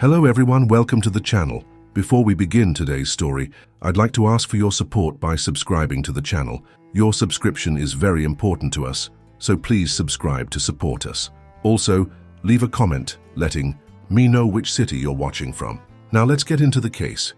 Hello everyone, welcome to the channel. Before we begin today's story, I'd like to ask for your support by subscribing to the channel. Your subscription is very important to us, so please subscribe to support us. Also, leave a comment letting me know which city you're watching from. Now let's get into the case.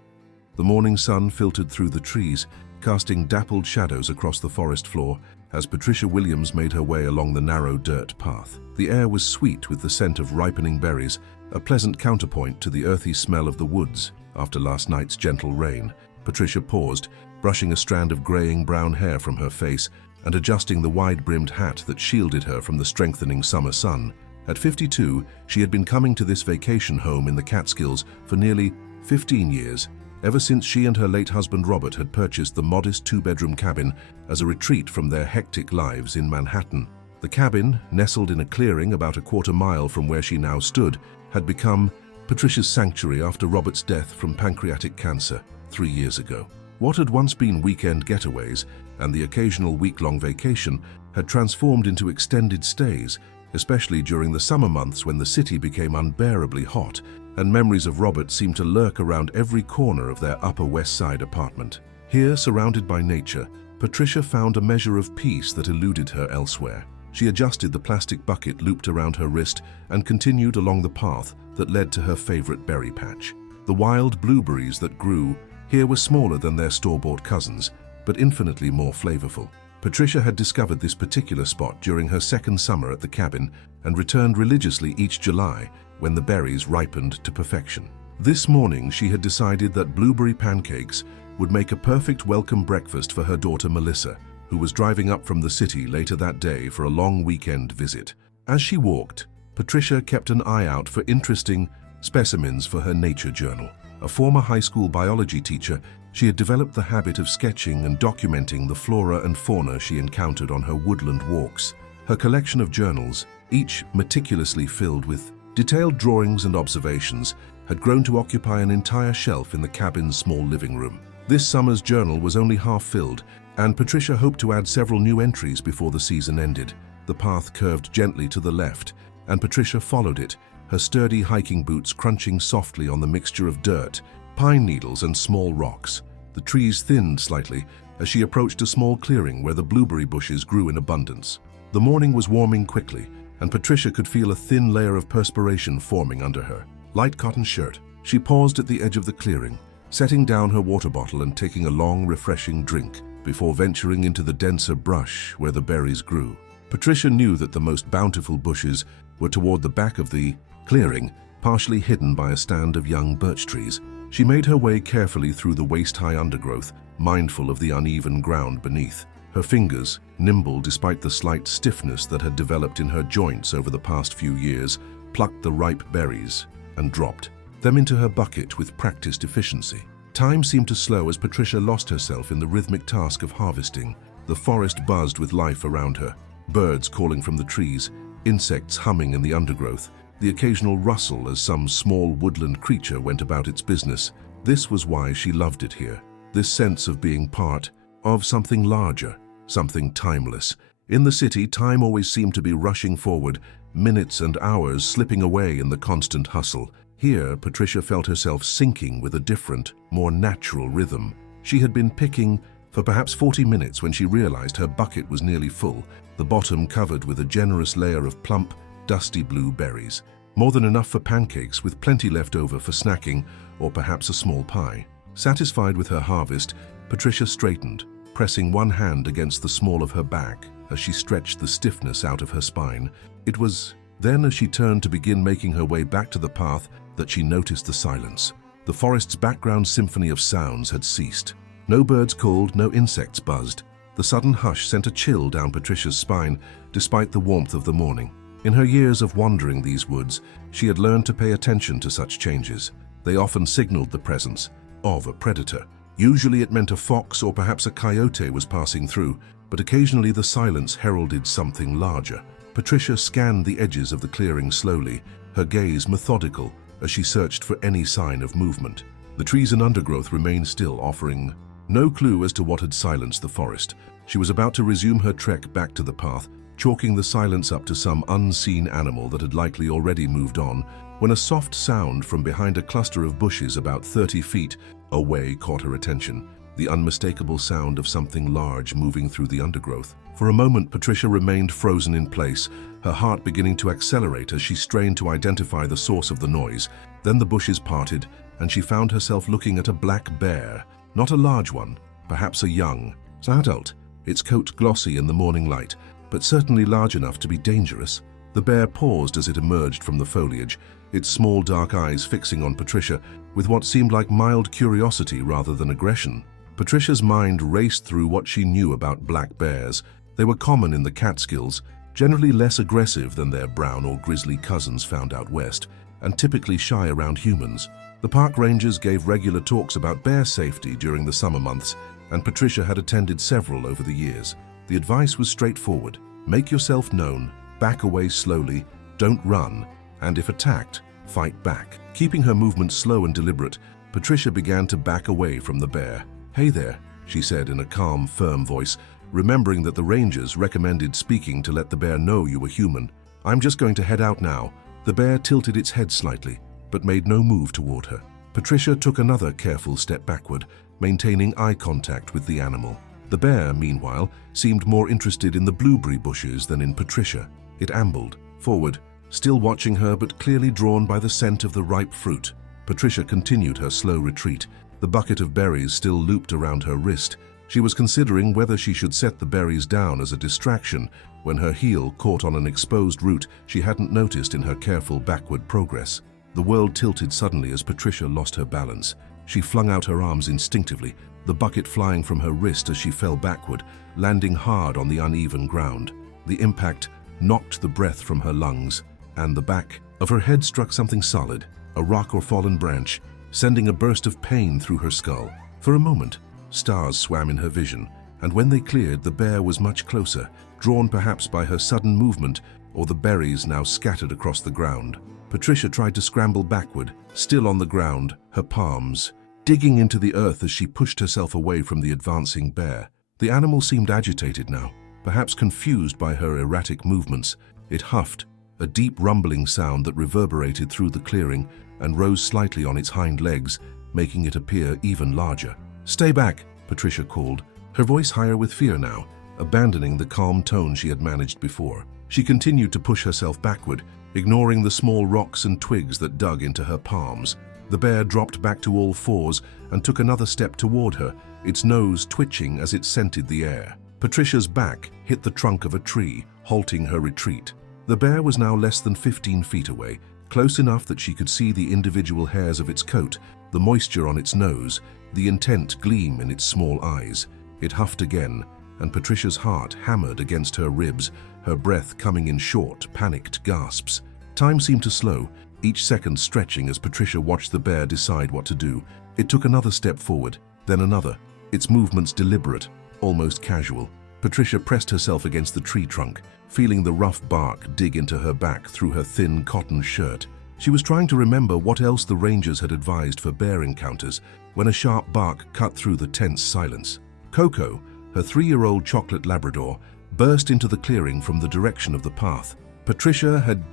The morning sun filtered through the trees, casting dappled shadows across the forest floor as Patricia Williams made her way along the narrow dirt path. The air was sweet with the scent of ripening berries, a pleasant counterpoint to the earthy smell of the woods after last night's gentle rain. Patricia paused, brushing a strand of graying brown hair from her face and adjusting the wide-brimmed hat that shielded her from the strengthening summer sun. At 52, she had been coming to this vacation home in the Catskills for nearly 15 years, ever since she and her late husband Robert had purchased the modest two-bedroom cabin as a retreat from their hectic lives in Manhattan. The cabin, nestled in a clearing about a quarter-mile from where she now stood, had become Patricia's sanctuary after Robert's death from pancreatic cancer 3 years ago. What had once been weekend getaways and the occasional week-long vacation had transformed into extended stays, especially during the summer months when the city became unbearably hot and memories of Robert seemed to lurk around every corner of their Upper West Side apartment. Here, surrounded by nature, Patricia found a measure of peace that eluded her elsewhere. She adjusted the plastic bucket looped around her wrist and continued along the path that led to her favorite berry patch. The wild blueberries that grew here were smaller than their store-bought cousins, but infinitely more flavorful. Patricia had discovered this particular spot during her second summer at the cabin and returned religiously each July when the berries ripened to perfection. This morning, she had decided that blueberry pancakes would make a perfect welcome breakfast for her daughter Melissa, who was driving up from the city later that day for a long weekend visit. As she walked, Patricia kept an eye out for interesting specimens for her nature journal. A former high school biology teacher, she had developed the habit of sketching and documenting the flora and fauna she encountered on her woodland walks. Her collection of journals, each meticulously filled with detailed drawings and observations, had grown to occupy an entire shelf in the cabin's small living room. This summer's journal was only half filled, and Patricia hoped to add several new entries before the season ended. The path curved gently to the left, and Patricia followed it, her sturdy hiking boots crunching softly on the mixture of dirt, pine needles, and small rocks. The trees thinned slightly as she approached a small clearing where the blueberry bushes grew in abundance. The morning was warming quickly, and Patricia could feel a thin layer of perspiration forming under her light cotton shirt. She paused at the edge of the clearing, setting down her water bottle and taking a long, refreshing drink before venturing into the denser brush where the berries grew. Patricia knew that the most bountiful bushes were toward the back of the clearing, partially hidden by a stand of young birch trees. She made her way carefully through the waist-high undergrowth, mindful of the uneven ground beneath. Her fingers, nimble despite the slight stiffness that had developed in her joints over the past few years, plucked the ripe berries and dropped them into her bucket with practiced efficiency. Time seemed to slow as Patricia lost herself in the rhythmic task of harvesting. The forest buzzed with life around her, birds calling from the trees, insects humming in the undergrowth, the occasional rustle as some small woodland creature went about its business. This was why she loved it here, this sense of being part of something larger, something timeless. In the city, time always seemed to be rushing forward, minutes and hours slipping away in the constant hustle. Here, Patricia felt herself sinking with a different, more natural rhythm. She had been picking for perhaps 40 minutes when she realized her bucket was nearly full, the bottom covered with a generous layer of plump, dusty blue berries. More than enough for pancakes, with plenty left over for snacking or perhaps a small pie. Satisfied with her harvest, Patricia straightened, pressing one hand against the small of her back as she stretched the stiffness out of her spine. It was then, as she turned to begin making her way back to the path, that she noticed the silence. The forest's background symphony of sounds had ceased. No birds called, no insects buzzed. The sudden hush sent a chill down Patricia's spine, despite the warmth of the morning. In her years of wandering these woods, she had learned to pay attention to such changes. They often signaled the presence of a predator. Usually it meant a fox or perhaps a coyote was passing through, but occasionally the silence heralded something larger. Patricia scanned the edges of the clearing slowly, her gaze methodical as she searched for any sign of movement. The trees and undergrowth remained still, offering no clue as to what had silenced the forest. She was about to resume her trek back to the path, chalking the silence up to some unseen animal that had likely already moved on, when a soft sound from behind a cluster of bushes about 30 feet away caught her attention, the unmistakable sound of something large moving through the undergrowth. For a moment, Patricia remained frozen in place, her heart beginning to accelerate as she strained to identify the source of the noise. Then the bushes parted, and she found herself looking at a black bear, not a large one, perhaps a young adult, its coat glossy in the morning light, but certainly large enough to be dangerous. The bear paused as it emerged from the foliage, its small dark eyes fixing on Patricia with what seemed like mild curiosity rather than aggression. Patricia's mind raced through what she knew about black bears. They were common in the Catskills, generally less aggressive than their brown or grizzly cousins found out west, and typically shy around humans. The park rangers gave regular talks about bear safety during the summer months, and Patricia had attended several over the years. The advice was straightforward: make yourself known, back away slowly, don't run, and if attacked, fight back. Keeping her movements slow and deliberate, Patricia began to back away from the bear. "Hey there," she said in a calm, firm voice, remembering that the rangers recommended speaking to let the bear know you were human. "I'm just going to head out now." The bear tilted its head slightly, but made no move toward her. Patricia took another careful step backward, maintaining eye contact with the animal. The bear, meanwhile, seemed more interested in the blueberry bushes than in Patricia. It ambled forward, still watching her but clearly drawn by the scent of the ripe fruit. Patricia continued her slow retreat, the bucket of berries still looped around her wrist. She was considering whether she should set the berries down as a distraction when her heel caught on an exposed root she hadn't noticed in her careful backward progress. The world tilted suddenly as Patricia lost her balance. She flung out her arms instinctively, the bucket flying from her wrist as she fell backward, landing hard on the uneven ground. The impact knocked the breath from her lungs, and the back of her head struck something solid, a rock or fallen branch, sending a burst of pain through her skull. For a moment, stars swam in her vision, and when they cleared, the bear was much closer, drawn perhaps by her sudden movement or the berries now scattered across the ground. Patricia tried to scramble backward, still on the ground, her palms digging into the earth as she pushed herself away from the advancing bear. The animal seemed agitated now, perhaps confused by her erratic movements. It huffed, a deep rumbling sound that reverberated through the clearing and rose slightly on its hind legs, making it appear even larger. "Stay back," Patricia called, her voice higher with fear now, abandoning the calm tone she had managed before. She continued to push herself backward, ignoring the small rocks and twigs that dug into her palms. The bear dropped back to all fours and took another step toward her, its nose twitching as it scented the air. Patricia's back hit the trunk of a tree, halting her retreat. The bear was now less than 15 feet away, close enough that she could see the individual hairs of its coat, the moisture on its nose, the intent gleam in its small eyes. It huffed again, and Patricia's heart hammered against her ribs, her breath coming in short, panicked gasps. Time seemed to slow, each second stretching as Patricia watched the bear decide what to do. It took another step forward, then another, its movements deliberate, almost casual. Patricia pressed herself against the tree trunk, feeling the rough bark dig into her back through her thin cotton shirt. She was trying to remember what else the rangers had advised for bear encounters when a sharp bark cut through the tense silence. Coco, her 3-year-old chocolate Labrador, burst into the clearing from the direction of the path. Patricia had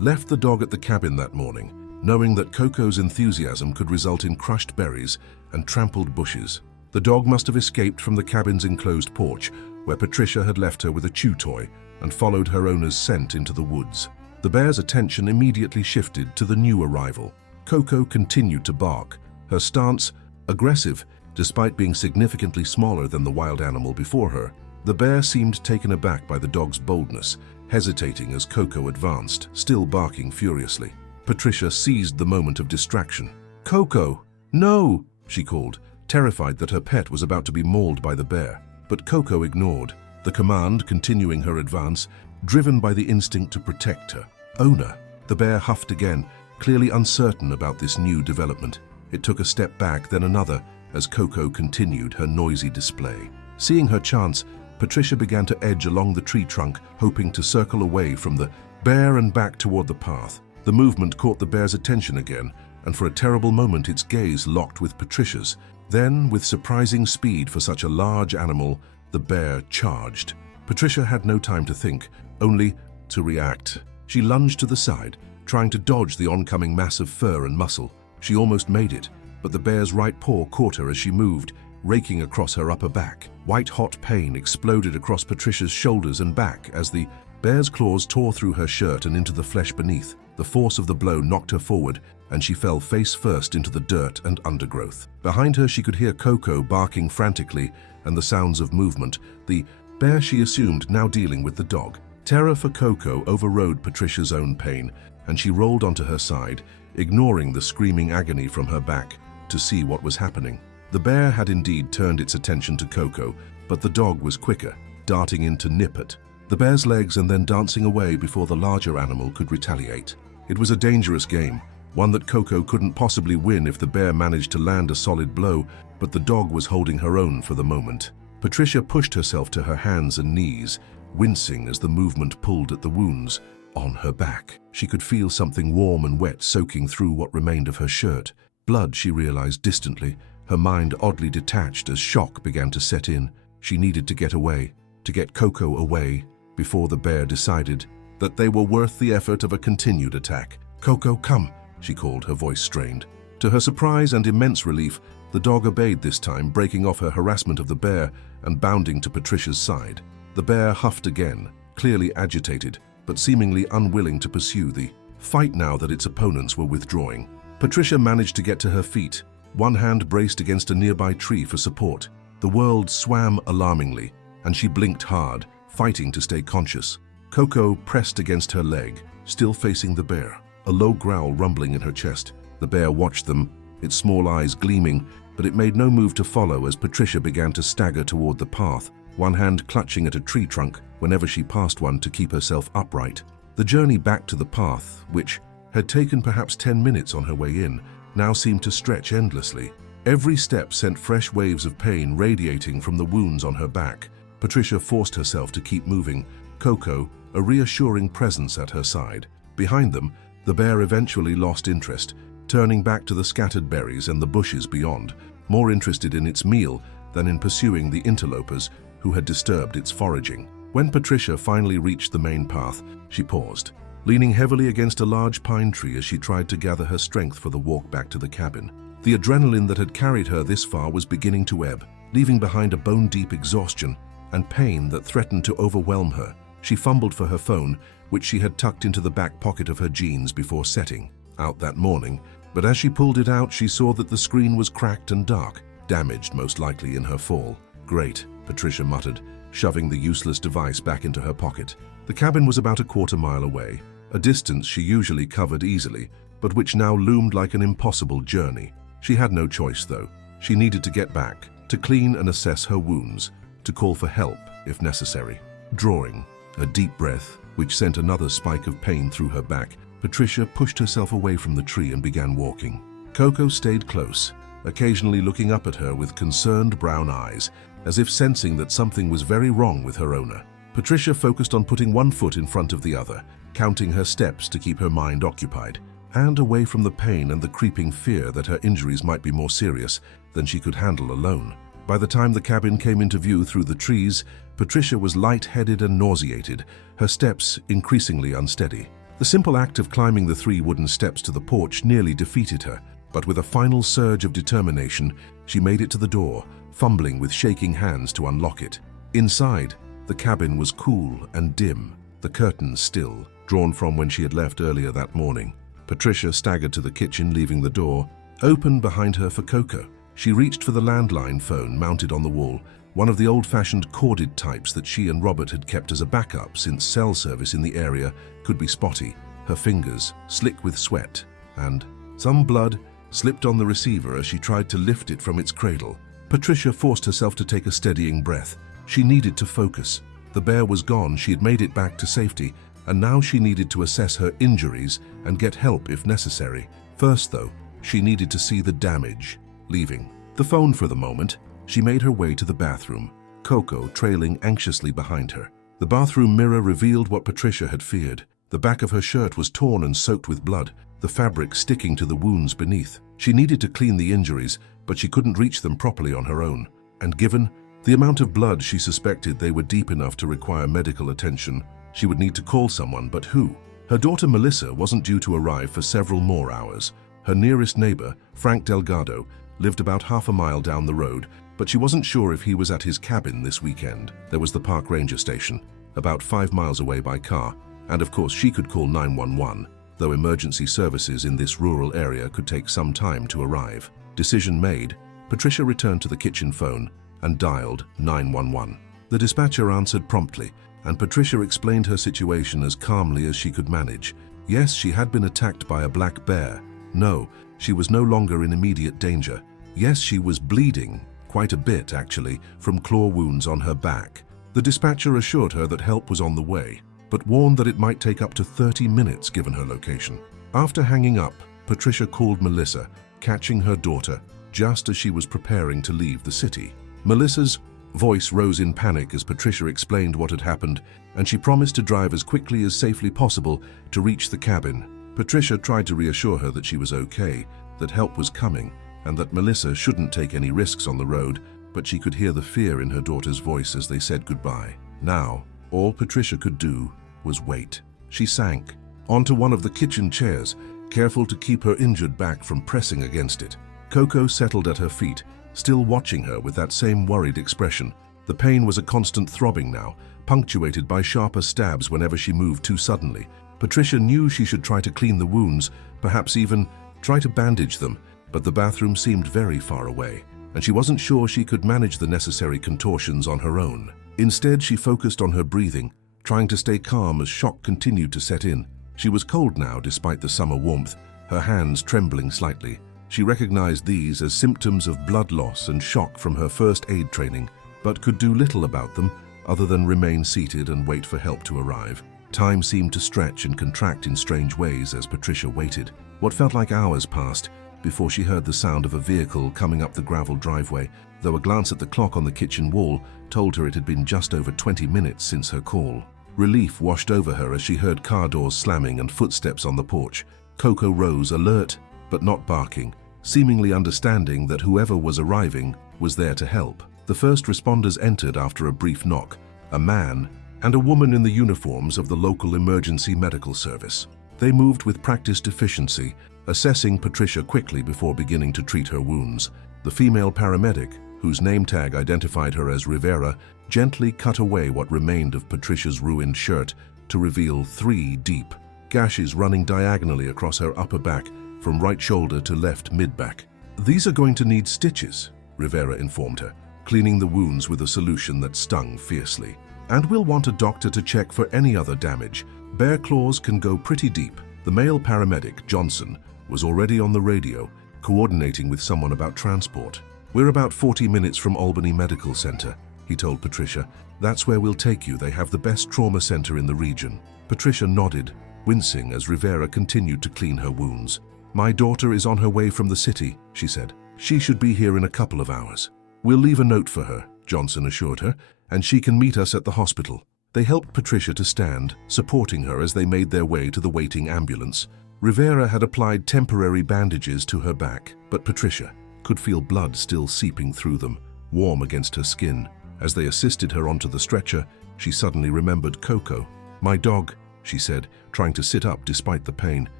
left the dog at the cabin that morning, knowing that Coco's enthusiasm could result in crushed berries and trampled bushes. The dog must have escaped from the cabin's enclosed porch, where Patricia had left her with a chew toy, and followed her owner's scent into the woods. The bear's attention immediately shifted to the new arrival. Coco continued to bark, her stance aggressive, despite being significantly smaller than the wild animal before her. The bear seemed taken aback by the dog's boldness, hesitating as Coco advanced, still barking furiously. Patricia seized the moment of distraction. "Coco, no!" she called, terrified that her pet was about to be mauled by the bear. But Coco ignored, the command continuing her advance, driven by the instinct to protect her owner. The bear huffed again, clearly uncertain about this new development. It took a step back, then another, as Coco continued her noisy display. Seeing her chance, Patricia began to edge along the tree trunk, hoping to circle away from the bear and back toward the path. The movement caught the bear's attention again, and for a terrible moment its gaze locked with Patricia's. Then, with surprising speed for such a large animal, the bear charged. Patricia had no time to think, only to react. She lunged to the side, trying to dodge the oncoming mass of fur and muscle. She almost made it, but the bear's right paw caught her as she moved, raking across her upper back. White-hot pain exploded across Patricia's shoulders and back as the bear's claws tore through her shirt and into the flesh beneath. The force of the blow knocked her forward, and she fell face first into the dirt and undergrowth. Behind her, she could hear Coco barking frantically and the sounds of movement, the bear she assumed now dealing with the dog. Terror for Coco overrode Patricia's own pain, and she rolled onto her side, ignoring the screaming agony from her back, to see what was happening. The bear had indeed turned its attention to Coco, but the dog was quicker, darting in to nip at the bear's legs and then dancing away before the larger animal could retaliate. It was a dangerous game, one that Coco couldn't possibly win if the bear managed to land a solid blow, but the dog was holding her own for the moment. Patricia pushed herself to her hands and knees, wincing as the movement pulled at the wounds on her back. She could feel something warm and wet soaking through what remained of her shirt. Blood, she realized distantly, her mind oddly detached as shock began to set in. She needed to get away, to get Coco away, before the bear decided that they were worth the effort of a continued attack. "Coco, come," she called, her voice strained. To her surprise and immense relief, the dog obeyed this time, breaking off her harassment of the bear and bounding to Patricia's side. The bear huffed again, clearly agitated, but seemingly unwilling to pursue the fight now that its opponents were withdrawing. Patricia managed to get to her feet, one hand braced against a nearby tree for support. The world swam alarmingly, and she blinked hard, fighting to stay conscious. Coco pressed against her leg, still facing the bear, a low growl rumbling in her chest. The bear watched them, its small eyes gleaming, but it made no move to follow as Patricia began to stagger toward the path, one hand clutching at a tree trunk whenever she passed one to keep herself upright. The journey back to the path, which had taken perhaps 10 minutes on her way in, now seemed to stretch endlessly. Every step sent fresh waves of pain radiating from the wounds on her back. Patricia forced herself to keep moving, Coco a reassuring presence at her side. Behind them, the bear eventually lost interest, turning back to the scattered berries and the bushes beyond, more interested in its meal than in pursuing the interlopers who had disturbed its foraging. When Patricia finally reached the main path, she paused, leaning heavily against a large pine tree as she tried to gather her strength for the walk back to the cabin. The adrenaline that had carried her this far was beginning to ebb, leaving behind a bone-deep exhaustion and pain that threatened to overwhelm her. She fumbled for her phone, which she had tucked into the back pocket of her jeans before setting out that morning, but as she pulled it out, she saw that the screen was cracked and dark, damaged most likely in her fall. "Great," Patricia muttered, shoving the useless device back into her pocket. The cabin was about a quarter-mile away, a distance she usually covered easily, but which now loomed like an impossible journey. She had no choice, though. She needed to get back, to clean and assess her wounds, to call for help if necessary. Drawing a deep breath, which sent another spike of pain through her back, Patricia pushed herself away from the tree and began walking. Coco stayed close, occasionally looking up at her with concerned brown eyes, as if sensing that something was very wrong with her owner. Patricia focused on putting one foot in front of the other, counting her steps to keep her mind occupied, and away from the pain and the creeping fear that her injuries might be more serious than she could handle alone. By the time the cabin came into view through the trees, Patricia was light-headed and nauseated, her steps increasingly unsteady. The simple act of climbing the 3 wooden steps to the porch nearly defeated her, but with a final surge of determination, she made it to the door, fumbling with shaking hands to unlock it. Inside, the cabin was cool and dim, the curtains still, drawn from when she had left earlier that morning. Patricia staggered to the kitchen, leaving the door open behind her for Coco. She reached for the landline phone mounted on the wall, one of the old-fashioned corded types that she and Robert had kept as a backup since cell service in the area could be spotty. Her fingers, slick with sweat, and some blood, slipped on the receiver as she tried to lift it from its cradle. Patricia forced herself to take a steadying breath. She needed to focus. The bear was gone, she had made it back to safety, and now she needed to assess her injuries and get help if necessary. First, though, she needed to see the damage. Leaving the phone for the moment, she made her way to the bathroom, Coco trailing anxiously behind her. The bathroom mirror revealed what Patricia had feared. The back of her shirt was torn and soaked with blood, the fabric sticking to the wounds beneath. She needed to clean the injuries, but she couldn't reach them properly on her own. And given the amount of blood, she suspected they were deep enough to require medical attention. She would need to call someone, but who? Her daughter Melissa wasn't due to arrive for several more hours. Her nearest neighbor, Frank Delgado, lived about half a mile down the road, but she wasn't sure if he was at his cabin this weekend. There was the park ranger station, about 5 miles away by car, and of course she could call 911, though emergency services in this rural area could take some time to arrive. Decision made, Patricia returned to the kitchen phone and dialed 911. The dispatcher answered promptly, and Patricia explained her situation as calmly as she could manage. Yes, she had been attacked by a black bear. No, she was no longer in immediate danger. Yes, she was bleeding, quite a bit actually, from claw wounds on her back. The dispatcher assured her that help was on the way, but warned that it might take up to 30 minutes given her location. After hanging up, Patricia called Melissa, catching her daughter just as she was preparing to leave the city. Melissa's voice rose in panic as Patricia explained what had happened, and she promised to drive as quickly as safely possible to reach the cabin. Patricia tried to reassure her that she was okay, that help was coming, and that Melissa shouldn't take any risks on the road, but she could hear the fear in her daughter's voice as they said goodbye. Now, all Patricia could do was wait. She sank onto one of the kitchen chairs, careful to keep her injured back from pressing against it. Coco settled at her feet, still watching her with that same worried expression. The pain was a constant throbbing now, punctuated by sharper stabs whenever she moved too suddenly. Patricia knew she should try to clean the wounds, perhaps even try to bandage them, but the bathroom seemed very far away, and she wasn't sure she could manage the necessary contortions on her own. Instead, she focused on her breathing, trying to stay calm as shock continued to set in. She was cold now despite the summer warmth, her hands trembling slightly. She recognized these as symptoms of blood loss and shock from her first aid training, but could do little about them other than remain seated and wait for help to arrive. Time seemed to stretch and contract in strange ways as Patricia waited. What felt like hours passed before she heard the sound of a vehicle coming up the gravel driveway, though a glance at the clock on the kitchen wall told her it had been just over 20 minutes since her call. Relief washed over her as she heard car doors slamming and footsteps on the porch. Coco rose, alert but not barking, seemingly understanding that whoever was arriving was there to help. The first responders entered after a brief knock, a man and a woman in the uniforms of the local emergency medical service. They moved with practiced efficiency, assessing Patricia quickly before beginning to treat her wounds. The female paramedic, whose name tag identified her as Rivera, gently cut away what remained of Patricia's ruined shirt to reveal 3 deep gashes running diagonally across her upper back from right shoulder to left mid-back. "These are going to need stitches," Rivera informed her, cleaning the wounds with a solution that stung fiercely. "And we'll want a doctor to check for any other damage. Bear claws can go pretty deep." The male paramedic, Johnson, was already on the radio, coordinating with someone about transport. "We're about 40 minutes from Albany Medical Center," he told Patricia. "That's where we'll take you. They have the best trauma center in the region." Patricia nodded, wincing as Rivera continued to clean her wounds. "My daughter is on her way from the city," she said. "She should be here in a couple of hours." "We'll leave a note for her," Johnson assured her, "and she can meet us at the hospital." They helped Patricia to stand, supporting her as they made their way to the waiting ambulance. Rivera had applied temporary bandages to her back, but Patricia could feel blood still seeping through them, warm against her skin. As they assisted her onto the stretcher, she suddenly remembered Coco. "My dog," she said, trying to sit up despite the pain.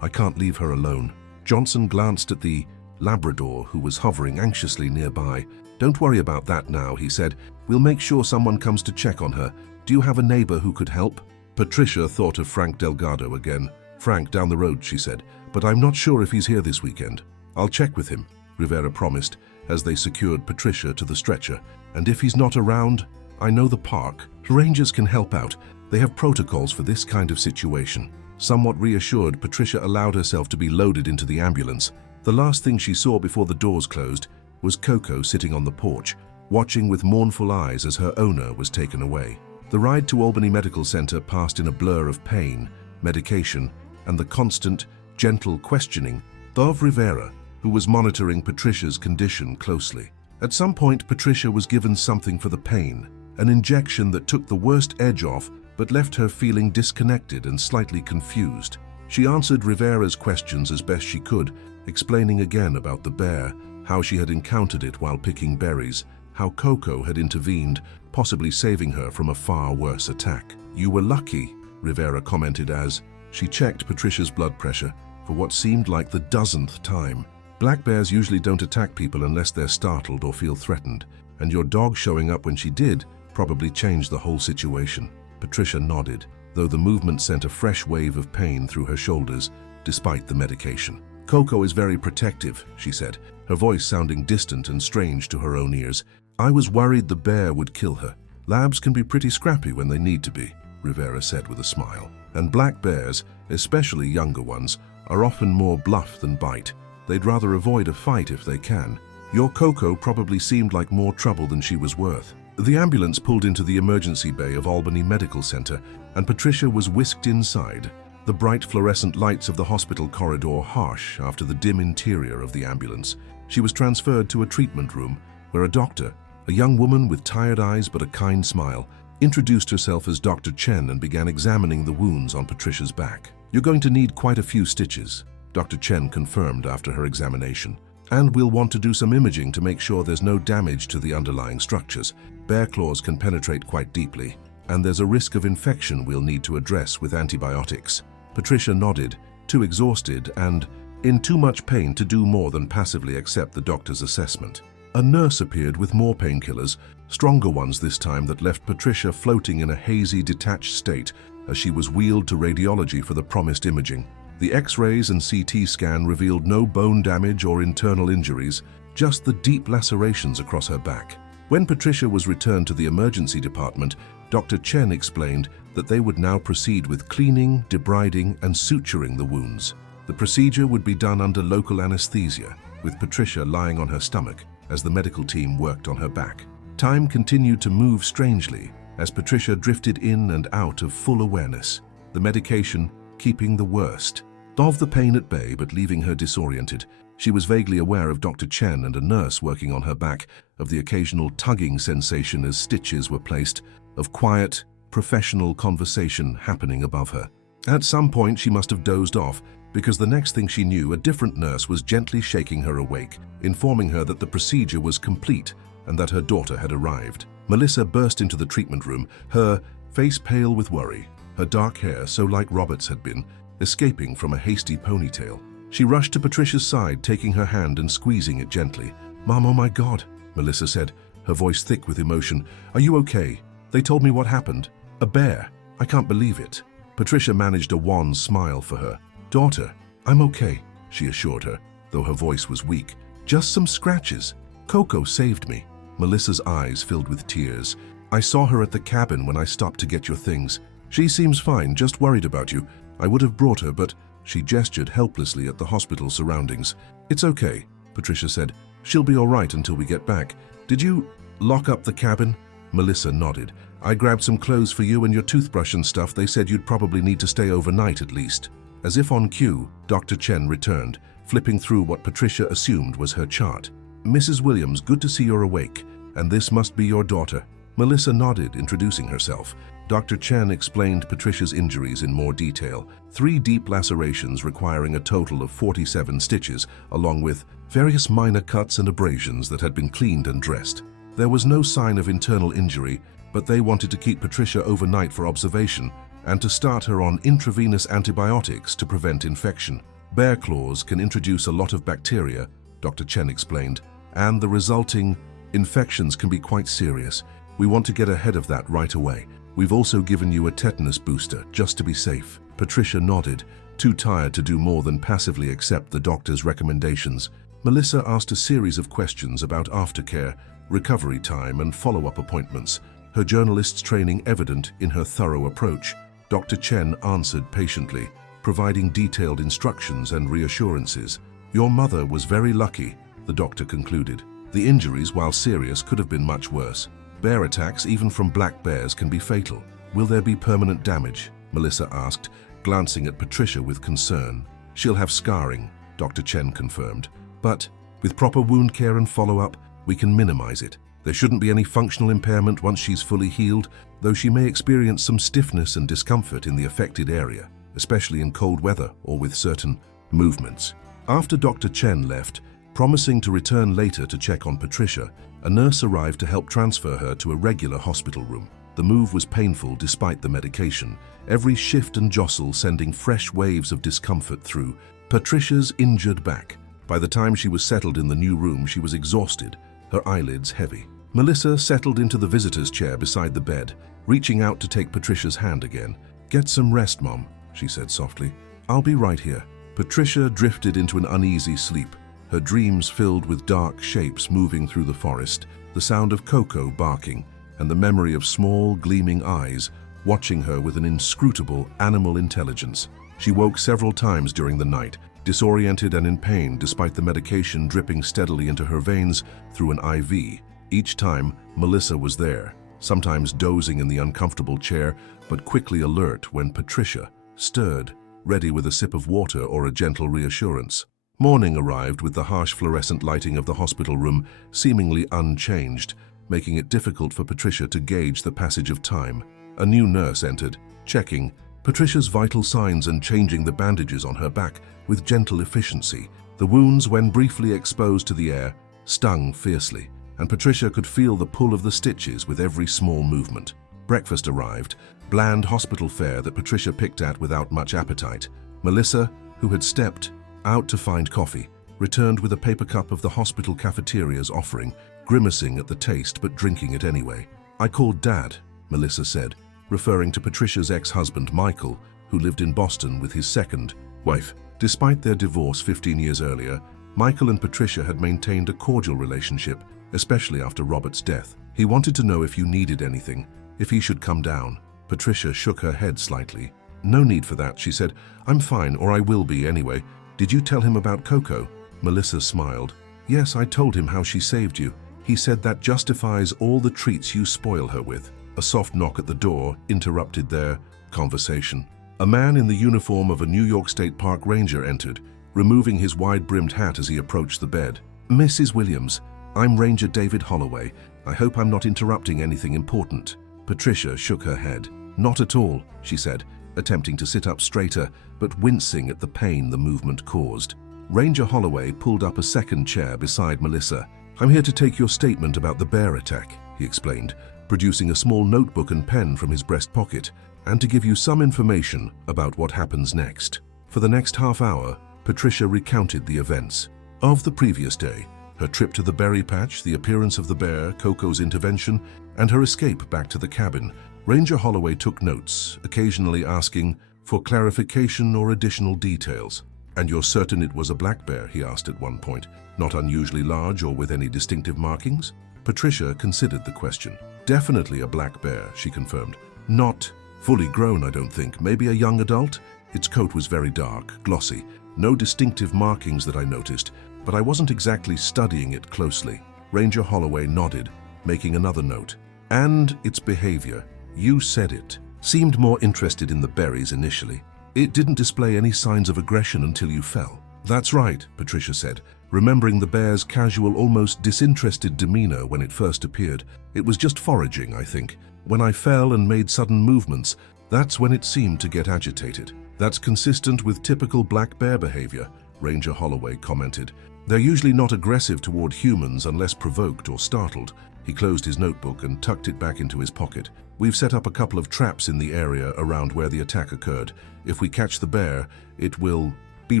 "I can't leave her alone." Johnson glanced at the Labrador, who was hovering anxiously nearby. "Don't worry about that now," he said. "We'll make sure someone comes to check on her. Do you have a neighbor who could help?" Patricia thought of Frank Delgado again. "Frank down the road," she said, "but I'm not sure if he's here this weekend." "I'll check with him," Rivera promised as they secured Patricia to the stretcher. "And if he's not around, I know the park. Rangers can help out. They have protocols for this kind of situation." Somewhat reassured, Patricia allowed herself to be loaded into the ambulance. The last thing she saw before the doors closed was Coco sitting on the porch, watching with mournful eyes as her owner was taken away. The ride to Albany Medical Center passed in a blur of pain, medication, and the constant, gentle questioning of Rivera, who was monitoring Patricia's condition closely. At some point, Patricia was given something for the pain, an injection that took the worst edge off but left her feeling disconnected and slightly confused. She answered Rivera's questions as best she could, explaining again about the bear, how she had encountered it while picking berries, how Coco had intervened, possibly saving her from a far worse attack. "You were lucky," Rivera commented as, She checked Patricia's blood pressure for what seemed like the dozenth time. Black bears usually don't attack people unless they're startled or feel threatened, and your dog showing up when she did probably changed the whole situation. Patricia nodded, though the movement sent a fresh wave of pain through her shoulders despite the medication. Coco is very protective, she said, her voice sounding distant and strange to her own ears. I was worried the bear would kill her. Labs can be pretty scrappy when they need to be, Rivera said with a smile. And black bears, especially younger ones, are often more bluff than bite. They'd rather avoid a fight if they can. Your Coco probably seemed like more trouble than she was worth. The ambulance pulled into the emergency bay of Albany Medical Center, and Patricia was whisked inside. The bright fluorescent lights of the hospital corridor harsh after the dim interior of the ambulance. She was transferred to a treatment room where a doctor, a young woman with tired eyes but a kind smile, introduced herself as Dr. Chen and began examining the wounds on Patricia's back. You're going to need quite a few stitches, Dr. Chen confirmed after her examination. And we'll want to do some imaging to make sure there's no damage to the underlying structures. Bear claws can penetrate quite deeply, and there's a risk of infection we'll need to address with antibiotics. Patricia nodded, too exhausted and in too much pain to do more than passively accept the doctor's assessment. A nurse appeared with more painkillers, stronger ones this time, that left Patricia floating in a hazy, detached state as she was wheeled to radiology for the promised imaging. The X-rays and CT scan revealed no bone damage or internal injuries, just the deep lacerations across her back. When Patricia was returned to the emergency department, Dr. Chen explained that they would now proceed with cleaning, debriding, and suturing the wounds. The procedure would be done under local anesthesia, with Patricia lying on her stomach as the medical team worked on her back. Time continued to move strangely as Patricia drifted in and out of full awareness, the medication keeping the worst of the pain at bay but leaving her disoriented. She was vaguely aware of Dr. Chen and a nurse working on her back, of the occasional tugging sensation as stitches were placed, of quiet, professional conversation happening above her. At some point she must have dozed off, because the next thing she knew, a different nurse was gently shaking her awake, informing her that the procedure was complete and that her daughter had arrived. Melissa burst into the treatment room, her face pale with worry, her dark hair, so like Robert's had been, escaping from a hasty ponytail. She rushed to Patricia's side, taking her hand and squeezing it gently. "Mom, oh my God," Melissa said, her voice thick with emotion. "Are you okay? They told me what happened. A bear. I can't believe it." Patricia managed a wan smile for her. "Daughter, I'm okay," she assured her, though her voice was weak. "Just some scratches. Coco saved me." Melissa's eyes filled with tears. "I saw her at the cabin when I stopped to get your things. She seems fine, just worried about you. I would have brought her, but..." She gestured helplessly at the hospital surroundings. "It's okay," Patricia said. "She'll be all right until we get back. Did you lock up the cabin?" Melissa nodded. "I grabbed some clothes for you and your toothbrush and stuff. They said you'd probably need to stay overnight at least." As if on cue, Dr. Chen returned, flipping through what Patricia assumed was her chart. "Mrs. Williams, good to see you're awake. And this must be your daughter." Melissa nodded, introducing herself. Dr. Chen explained Patricia's injuries in more detail. 3 deep lacerations requiring a total of 47 stitches, along with various minor cuts and abrasions that had been cleaned and dressed. There was no sign of internal injury, but they wanted to keep Patricia overnight for observation and to start her on intravenous antibiotics to prevent infection. Bear claws can introduce a lot of bacteria, Dr. Chen explained, and the resulting infections can be quite serious. We want to get ahead of that right away. We've also given you a tetanus booster, just to be safe." Patricia nodded, too tired to do more than passively accept the doctor's recommendations. Melissa asked a series of questions about aftercare, recovery time, and follow-up appointments, her journalist's training evident in her thorough approach. Dr. Chen answered patiently, providing detailed instructions and reassurances. "Your mother was very lucky," the doctor concluded. "The injuries, while serious, could have been much worse. Bear attacks, even from black bears, can be fatal." "Will there be permanent damage?" Melissa asked, glancing at Patricia with concern. "She'll have scarring," Dr. Chen confirmed. "But with proper wound care and follow-up, we can minimize it. There shouldn't be any functional impairment once she's fully healed, though she may experience some stiffness and discomfort in the affected area, especially in cold weather or with certain movements." After Dr. Chen left, promising to return later to check on Patricia, a nurse arrived to help transfer her to a regular hospital room. The move was painful despite the medication, every shift and jostle sending fresh waves of discomfort through Patricia's injured back. By the time she was settled in the new room, she was exhausted, her eyelids heavy. Melissa settled into the visitor's chair beside the bed, reaching out to take Patricia's hand again. "Get some rest, Mom," she said softly. "I'll be right here." Patricia drifted into an uneasy sleep, her dreams filled with dark shapes moving through the forest, the sound of Coco barking, and the memory of small, gleaming eyes watching her with an inscrutable animal intelligence. She woke several times during the night, disoriented and in pain despite the medication dripping steadily into her veins through an IV. Each time, Melissa was there, sometimes dozing in the uncomfortable chair, but quickly alert when Patricia stirred, ready with a sip of water or a gentle reassurance. Morning arrived with the harsh fluorescent lighting of the hospital room seemingly unchanged, making it difficult for Patricia to gauge the passage of time. A new nurse entered, checking Patricia's vital signs and changing the bandages on her back with gentle efficiency. The wounds, when briefly exposed to the air, stung fiercely, and Patricia could feel the pull of the stitches with every small movement. Breakfast arrived, bland hospital fare that Patricia picked at without much appetite. Melissa, who had stepped out to find coffee, returned with a paper cup of the hospital cafeteria's offering, grimacing at the taste but drinking it anyway. "I called Dad," Melissa said, referring to Patricia's ex-husband Michael, who lived in Boston with his second wife. Despite their divorce 15 years earlier, Michael and Patricia had maintained a cordial relationship, especially after Robert's death. "He wanted to know if you needed anything, if he should come down." Patricia shook her head slightly. "No need for that," she said. "I'm fine, or I will be anyway. Did you tell him about Coco?" Melissa smiled. "Yes, I told him how she saved you. He said that justifies all the treats you spoil her with." A soft knock at the door interrupted their conversation. A man in the uniform of a New York State Park Ranger entered, removing his wide-brimmed hat as he approached the bed. "Mrs. Williams, I'm Ranger David Holloway. I hope I'm not interrupting anything important." Patricia shook her head. "Not at all," she said, attempting to sit up straighter, but wincing at the pain the movement caused. Ranger Holloway pulled up a second chair beside Melissa. "I'm here to take your statement about the bear attack," he explained, producing a small notebook and pen from his breast pocket, "and to give you some information about what happens next." For the next half hour, Patricia recounted the events of the previous day, her trip to the berry patch, the appearance of the bear, Coco's intervention, and her escape back to the cabin. Ranger Holloway took notes, occasionally asking for clarification or additional details. "And you're certain it was a black bear?" he asked at one point. "Not unusually large or with any distinctive markings?" Patricia considered the question. "Definitely a black bear," she confirmed. "Not fully grown, I don't think. Maybe a young adult? Its coat was very dark, glossy. No distinctive markings that I noticed, but I wasn't exactly studying it closely." Ranger Holloway nodded, making another note. "And its behavior. You said it. Seemed more interested in the berries initially. It didn't display any signs of aggression until you fell." "That's right," Patricia said, remembering the bear's casual, almost disinterested demeanor when it first appeared. "It was just foraging, I think. When I fell and made sudden movements, that's when it seemed to get agitated." "That's consistent with typical black bear behavior," Ranger Holloway commented. "They're usually not aggressive toward humans unless provoked or startled." He closed his notebook and tucked it back into his pocket. "We've set up a couple of traps in the area around where the attack occurred. If we catch the bear, it will be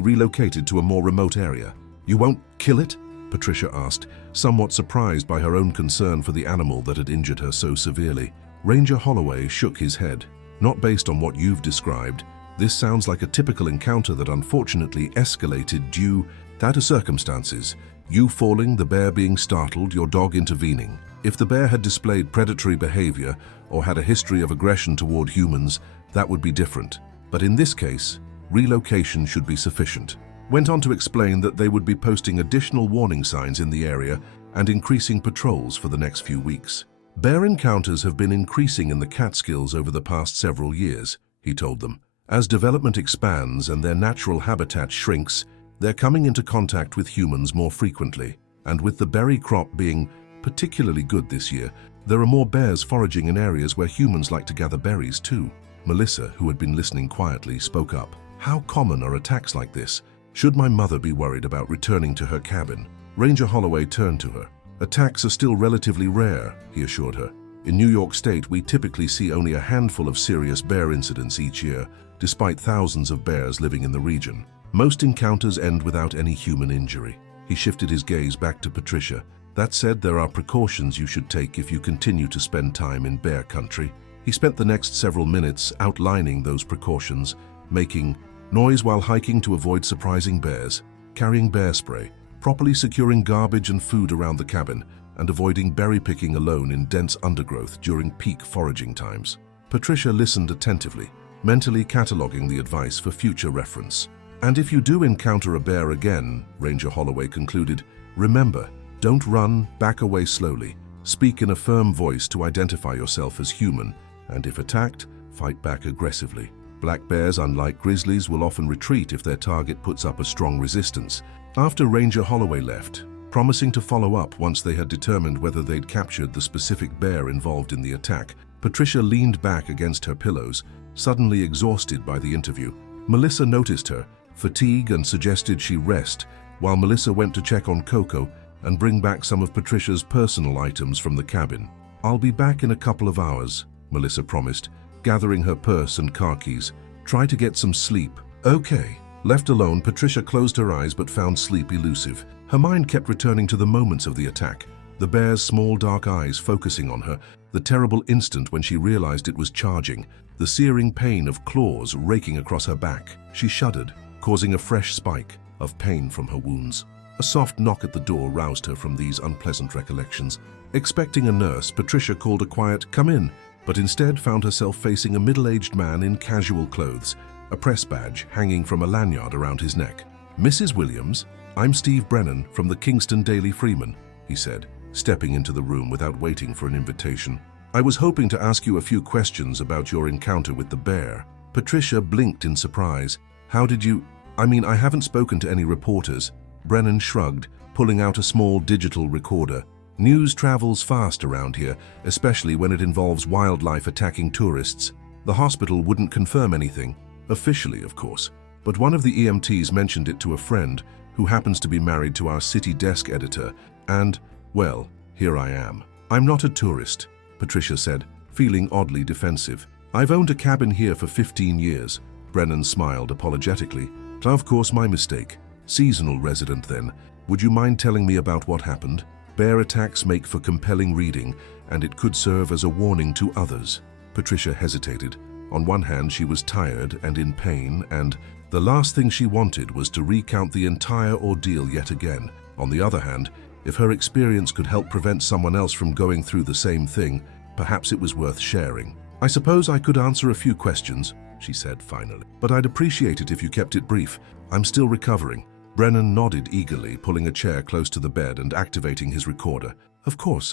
relocated to a more remote area." "You won't kill it?" Patricia asked, somewhat surprised by her own concern for the animal that had injured her so severely. Ranger Holloway shook his head. "Not based on what you've described. This sounds like a typical encounter that unfortunately escalated due to circumstances. You falling, the bear being startled, your dog intervening. If the bear had displayed predatory behavior or had a history of aggression toward humans, that would be different. But in this case, relocation should be sufficient." Went on to explain that they would be posting additional warning signs in the area and increasing patrols for the next few weeks. "Bear encounters have been increasing in the Catskills over the past several years," he told them. "As development expands and their natural habitat shrinks, they're coming into contact with humans more frequently. And with the berry crop being particularly good this year, there are more bears foraging in areas where humans like to gather berries too." Melissa, who had been listening quietly, spoke up. "How common are attacks like this? Should my mother be worried about returning to her cabin?" Ranger Holloway turned to her. "Attacks are still relatively rare," he assured her. In New York State, we typically see only a handful of serious bear incidents each year, despite thousands of bears living in the region. Most encounters end without any human injury. He shifted his gaze back to Patricia. That said, there are precautions you should take if you continue to spend time in bear country. He spent the next several minutes outlining those precautions, making noise while hiking to avoid surprising bears, carrying bear spray, properly securing garbage and food around the cabin, and avoiding berry picking alone in dense undergrowth during peak foraging times. Patricia listened attentively, mentally cataloging the advice for future reference. And if you do encounter a bear again, Ranger Holloway concluded, remember, don't run, back away slowly. Speak in a firm voice to identify yourself as human, and if attacked, fight back aggressively. Black bears, unlike grizzlies, will often retreat if their target puts up a strong resistance. After Ranger Holloway left, promising to follow up once they had determined whether they'd captured the specific bear involved in the attack, Patricia leaned back against her pillows, suddenly exhausted by the interview. Melissa noticed her fatigue and suggested she rest, while Melissa went to check on Coco and bring back some of Patricia's personal items from the cabin. I'll be back in a couple of hours, Melissa promised, gathering her purse and car keys. Try to get some sleep. Okay. Left alone, Patricia closed her eyes but found sleep elusive. Her mind kept returning to the moments of the attack, the bear's small dark eyes focusing on her, the terrible instant when she realized it was charging, the searing pain of claws raking across her back. She shuddered, causing a fresh spike of pain from her wounds. A soft knock at the door roused her from these unpleasant recollections. Expecting a nurse, Patricia called a quiet, "Come in," but instead found herself facing a middle-aged man in casual clothes, a press badge hanging from a lanyard around his neck. "Mrs. Williams, I'm Steve Brennan from the Kingston Daily Freeman," he said, stepping into the room without waiting for an invitation. "I was hoping to ask you a few questions about your encounter with the bear." Patricia blinked in surprise. "How did you... I haven't spoken to any reporters." Brennan shrugged, pulling out a small digital recorder. "News travels fast around here, especially when it involves wildlife attacking tourists. The hospital wouldn't confirm anything. Officially, of course. But one of the EMTs mentioned it to a friend who happens to be married to our city desk editor, and, well, here I am." "I'm not a tourist," Patricia said, feeling oddly defensive. "I've owned a cabin here for 15 years. Brennan smiled apologetically. "Of course, my mistake. Seasonal resident then. Would you mind telling me about what happened? Bear attacks make for compelling reading, and it could serve as a warning to others." Patricia hesitated. On one hand, she was tired and in pain, and the last thing she wanted was to recount the entire ordeal yet again. On the other hand, if her experience could help prevent someone else from going through the same thing, perhaps it was worth sharing. "I suppose I could answer a few questions," she said finally. "But I'd appreciate it if you kept it brief. I'm still recovering." Brennan nodded eagerly, pulling a chair close to the bed and activating his recorder. Of course.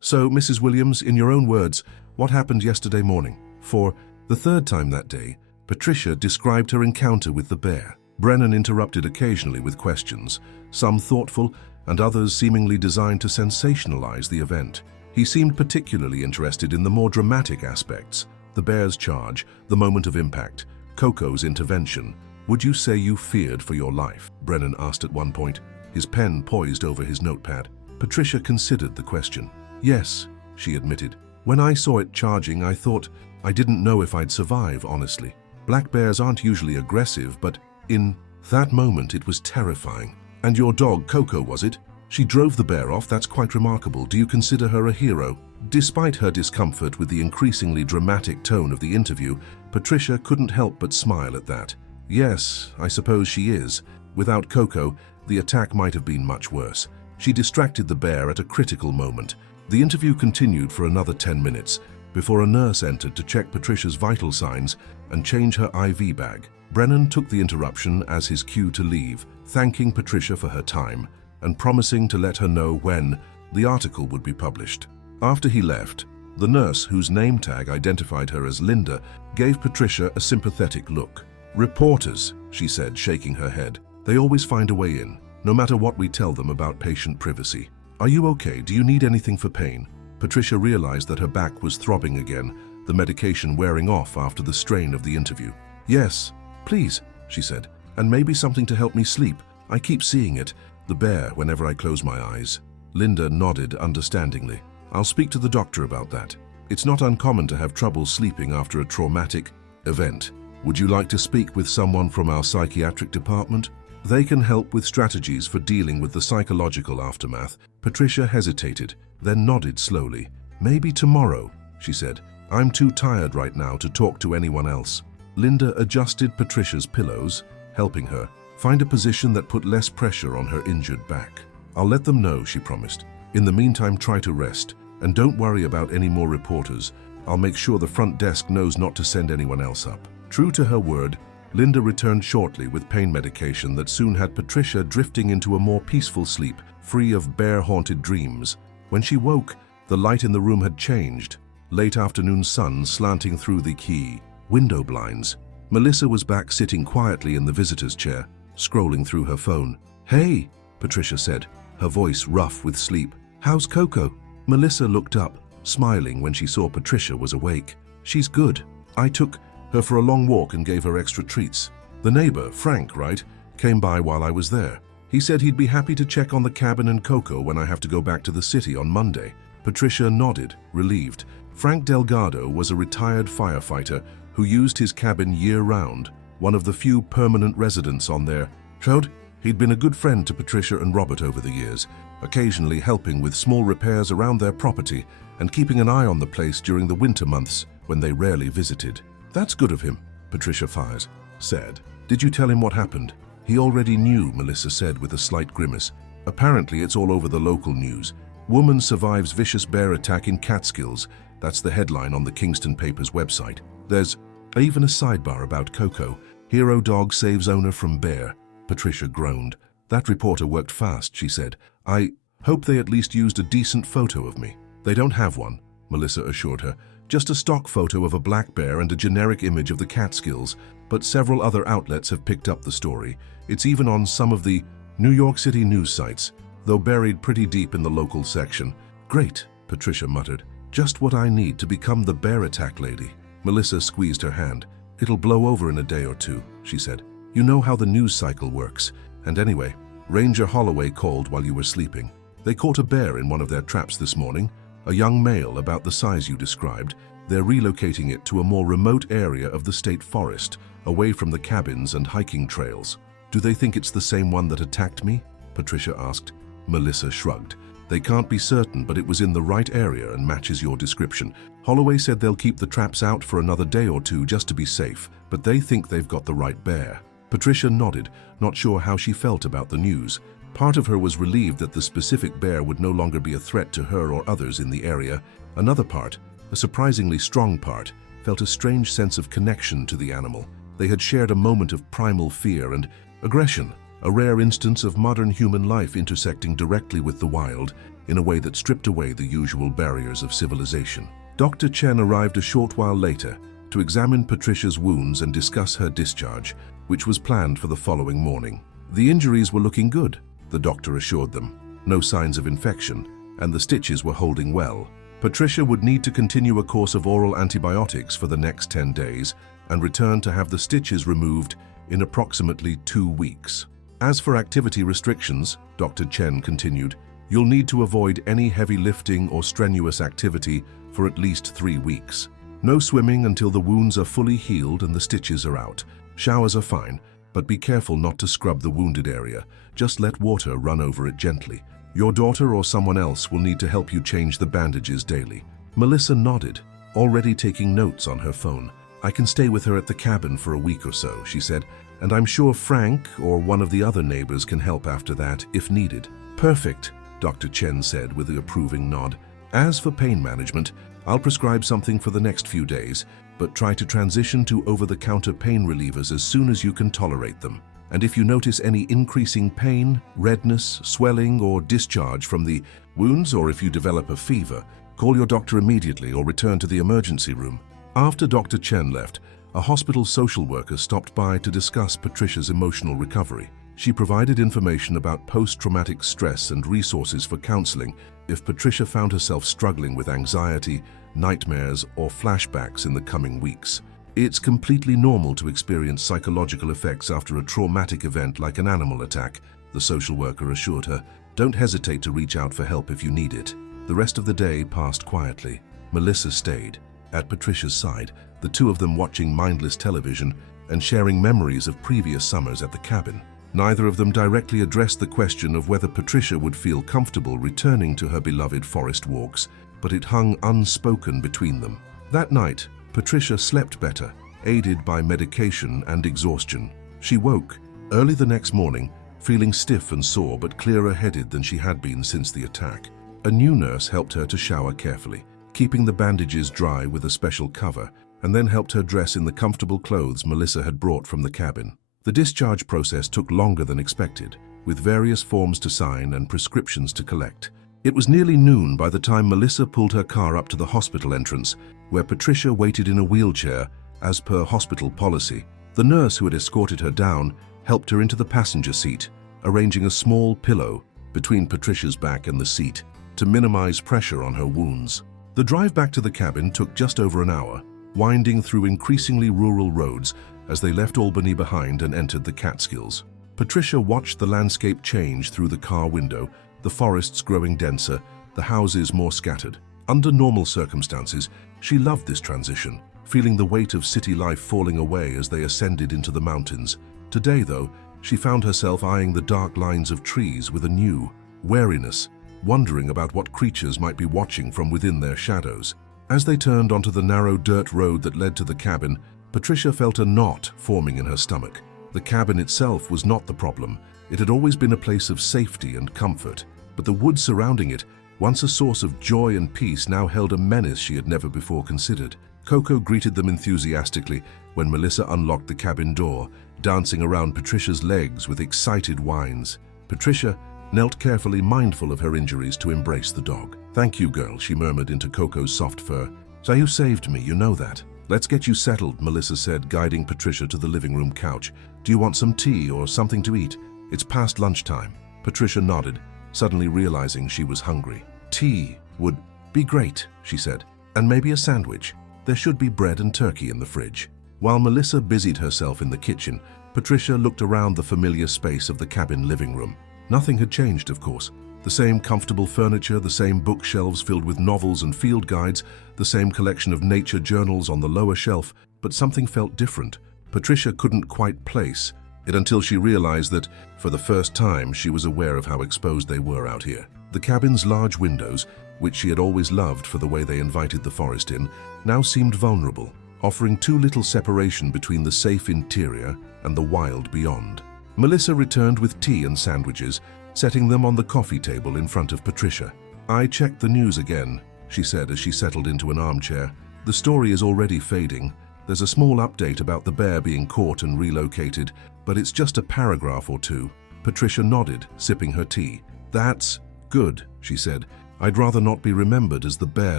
So, Mrs. Williams, in your own words, what happened yesterday morning?" For the third time that day, Patricia described her encounter with the bear. Brennan interrupted occasionally with questions, some thoughtful and others seemingly designed to sensationalize the event. He seemed particularly interested in the more dramatic aspects: the bear's charge, the moment of impact, Coco's intervention. "Would you say you feared for your life?" Brennan asked at one point, his pen poised over his notepad. Patricia considered the question. "Yes," she admitted. "When I saw it charging, I thought I didn't know if I'd survive, honestly. Black bears aren't usually aggressive, but in that moment it was terrifying." "And your dog, Coco, was it? She drove the bear off. That's quite remarkable. Do you consider her a hero?" Despite her discomfort with the increasingly dramatic tone of the interview, Patricia couldn't help but smile at that. "Yes, I suppose she is. Without Coco, the attack might have been much worse. She distracted the bear at a critical moment." The interview continued for another 10 minutes before a nurse entered to check Patricia's vital signs and change her IV bag. Brennan took the interruption as his cue to leave, thanking Patricia for her time and promising to let her know when the article would be published. After he left, the nurse, whose name tag identified her as Linda, gave Patricia a sympathetic look. "Reporters," she said, shaking her head. "They always find a way in, no matter what we tell them about patient privacy. Are you okay? Do you need anything for pain?" Patricia realized that her back was throbbing again, the medication wearing off after the strain of the interview. "Yes, please," she said, "and maybe something to help me sleep. I keep seeing it, the bear, whenever I close my eyes." Linda nodded understandingly. I'll speak to the doctor about that. It's not uncommon to have trouble sleeping after a traumatic event. Would you like to speak with someone from our psychiatric department? They can help with strategies for dealing with the psychological aftermath. Patricia hesitated, then nodded slowly. Maybe tomorrow, she said. I'm too tired right now to talk to anyone else. Linda adjusted Patricia's pillows, helping her find a position that put less pressure on her injured back. I'll let them know, she promised. In the meantime, try to rest, and don't worry about any more reporters. I'll make sure the front desk knows not to send anyone else up. True to her word, Linda returned shortly with pain medication that soon had Patricia drifting into a more peaceful sleep, free of bear-haunted dreams. When she woke, the light in the room had changed. Late afternoon sun slanting through the window blinds. Melissa was back sitting quietly in the visitor's chair, scrolling through her phone. "Hey," Patricia said, her voice rough with sleep. "How's Coco?" Melissa looked up, smiling when she saw Patricia was awake. "She's good. I took her for a long walk and gave her extra treats. The neighbor, Frank, right, came by while I was there. He said he'd be happy to check on the cabin and Coco when I have to go back to the city on Monday." Patricia nodded, relieved. Frank Delgado was a retired firefighter who used his cabin year-round, one of the few permanent residents on their road. He'd been a good friend to Patricia and Robert over the years, occasionally helping with small repairs around their property and keeping an eye on the place during the winter months when they rarely visited. "That's good of him," Patricia Fires said. "Did you tell him what happened?" "He already knew," Melissa said with a slight grimace. "Apparently it's all over the local news. Woman survives vicious bear attack in Catskills." That's the headline on the Kingston paper's website. There's even a sidebar about Coco. "Hero dog saves owner from bear." Patricia groaned. "That reporter worked fast," she said. "I hope they at least used a decent photo of me." "They don't have one," Melissa assured her. "Just a stock photo of a black bear and a generic image of the Catskills, but several other outlets have picked up the story. It's even on some of the New York City news sites, though buried pretty deep in the local section." "Great," Patricia muttered. "Just what I need to become the bear attack lady." Melissa squeezed her hand. "It'll blow over in a day or two," she said. "You know how the news cycle works. And anyway, Ranger Holloway called while you were sleeping. They caught a bear in one of their traps this morning, a young male about the size you described. They're relocating it to a more remote area of the state forest, away from the cabins and hiking trails." "Do they think it's the same one that attacked me?" Patricia asked. Melissa shrugged. "They can't be certain, but it was in the right area and matches your description. Holloway said they'll keep the traps out for another day or two just to be safe, but they think they've got the right bear." Patricia nodded, not sure how she felt about the news. Part of her was relieved that the specific bear would no longer be a threat to her or others in the area. Another part, a surprisingly strong part, felt a strange sense of connection to the animal. They had shared a moment of primal fear and aggression, a rare instance of modern human life intersecting directly with the wild in a way that stripped away the usual barriers of civilization. Dr. Chen arrived a short while later to examine Patricia's wounds and discuss her discharge, which was planned for the following morning. The injuries were looking good, the doctor assured them. No signs of infection, and the stitches were holding well. Patricia would need to continue a course of oral antibiotics for the next 10 days and return to have the stitches removed in approximately 2 weeks. "As for activity restrictions," Dr. Chen continued, "you'll need to avoid any heavy lifting or strenuous activity for at least 3 weeks. No swimming until the wounds are fully healed and the stitches are out. Showers are fine, but be careful not to scrub the wounded area. Just let water run over it gently. Your daughter or someone else will need to help you change the bandages daily." Melissa nodded, already taking notes on her phone. "I can stay with her at the cabin for a week or so," she said, "and I'm sure Frank or one of the other neighbors can help after that, if needed." "Perfect," Dr. Chen said with an approving nod. "As for pain management, I'll prescribe something for the next few days, but try to transition to over-the-counter pain relievers as soon as you can tolerate them. And if you notice any increasing pain, redness, swelling, or discharge from the wounds, or if you develop a fever, call your doctor immediately or return to the emergency room." After Dr. Chen left, a hospital social worker stopped by to discuss Patricia's emotional recovery. She provided information about post-traumatic stress and resources for counseling if Patricia found herself struggling with anxiety, nightmares, or flashbacks in the coming weeks. "It's completely normal to experience psychological effects after a traumatic event like an animal attack," the social worker assured her. "Don't hesitate to reach out for help if you need it." The rest of the day passed quietly. Melissa stayed at Patricia's side, the two of them watching mindless television and sharing memories of previous summers at the cabin. Neither of them directly addressed the question of whether Patricia would feel comfortable returning to her beloved forest walks, but it hung unspoken between them. That night, Patricia slept better, aided by medication and exhaustion. She woke early the next morning, feeling stiff and sore but clearer-headed than she had been since the attack. A new nurse helped her to shower carefully, keeping the bandages dry with a special cover, and then helped her dress in the comfortable clothes Melissa had brought from the cabin. The discharge process took longer than expected, with various forms to sign and prescriptions to collect. It was nearly noon by the time Melissa pulled her car up to the hospital entrance, where Patricia waited in a wheelchair, as per hospital policy. The nurse who had escorted her down helped her into the passenger seat, arranging a small pillow between Patricia's back and the seat to minimize pressure on her wounds. The drive back to the cabin took just over an hour, winding through increasingly rural roads as they left Albany behind and entered the Catskills. Patricia watched the landscape change through the car window, the forests growing denser, the houses more scattered. Under normal circumstances, she loved this transition, feeling the weight of city life falling away as they ascended into the mountains. Today, though, she found herself eyeing the dark lines of trees with a new wariness, wondering about what creatures might be watching from within their shadows. As they turned onto the narrow dirt road that led to the cabin, Patricia felt a knot forming in her stomach. The cabin itself was not the problem. It had always been a place of safety and comfort, but the woods surrounding it, once a source of joy and peace, now held a menace she had never before considered. Coco greeted them enthusiastically when Melissa unlocked the cabin door, dancing around Patricia's legs with excited whines. Patricia knelt carefully, mindful of her injuries, to embrace the dog. "Thank you, girl," she murmured into Coco's soft fur. "So you saved me, you know that." "Let's get you settled," Melissa said, guiding Patricia to the living room couch. "Do you want some tea or something to eat? It's past lunchtime." Patricia nodded, suddenly realizing she was hungry. "Tea would be great," she said, "and maybe a sandwich. There should be bread and turkey in the fridge." While Melissa busied herself in the kitchen, Patricia looked around the familiar space of the cabin living room. Nothing had changed, of course. The same comfortable furniture, the same bookshelves filled with novels and field guides, the same collection of nature journals on the lower shelf, but something felt different. Patricia couldn't quite place it until she realized that, for the first time, she was aware of how exposed they were out here. The cabin's large windows, which she had always loved for the way they invited the forest in, now seemed vulnerable, offering too little separation between the safe interior and the wild beyond. Melissa returned with tea and sandwiches, setting them on the coffee table in front of Patricia. "I checked the news again," she said as she settled into an armchair. "The story is already fading. There's a small update about the bear being caught and relocated, but it's just a paragraph or two." Patricia nodded, sipping her tea. "That's good," she said. "I'd rather not be remembered as the bear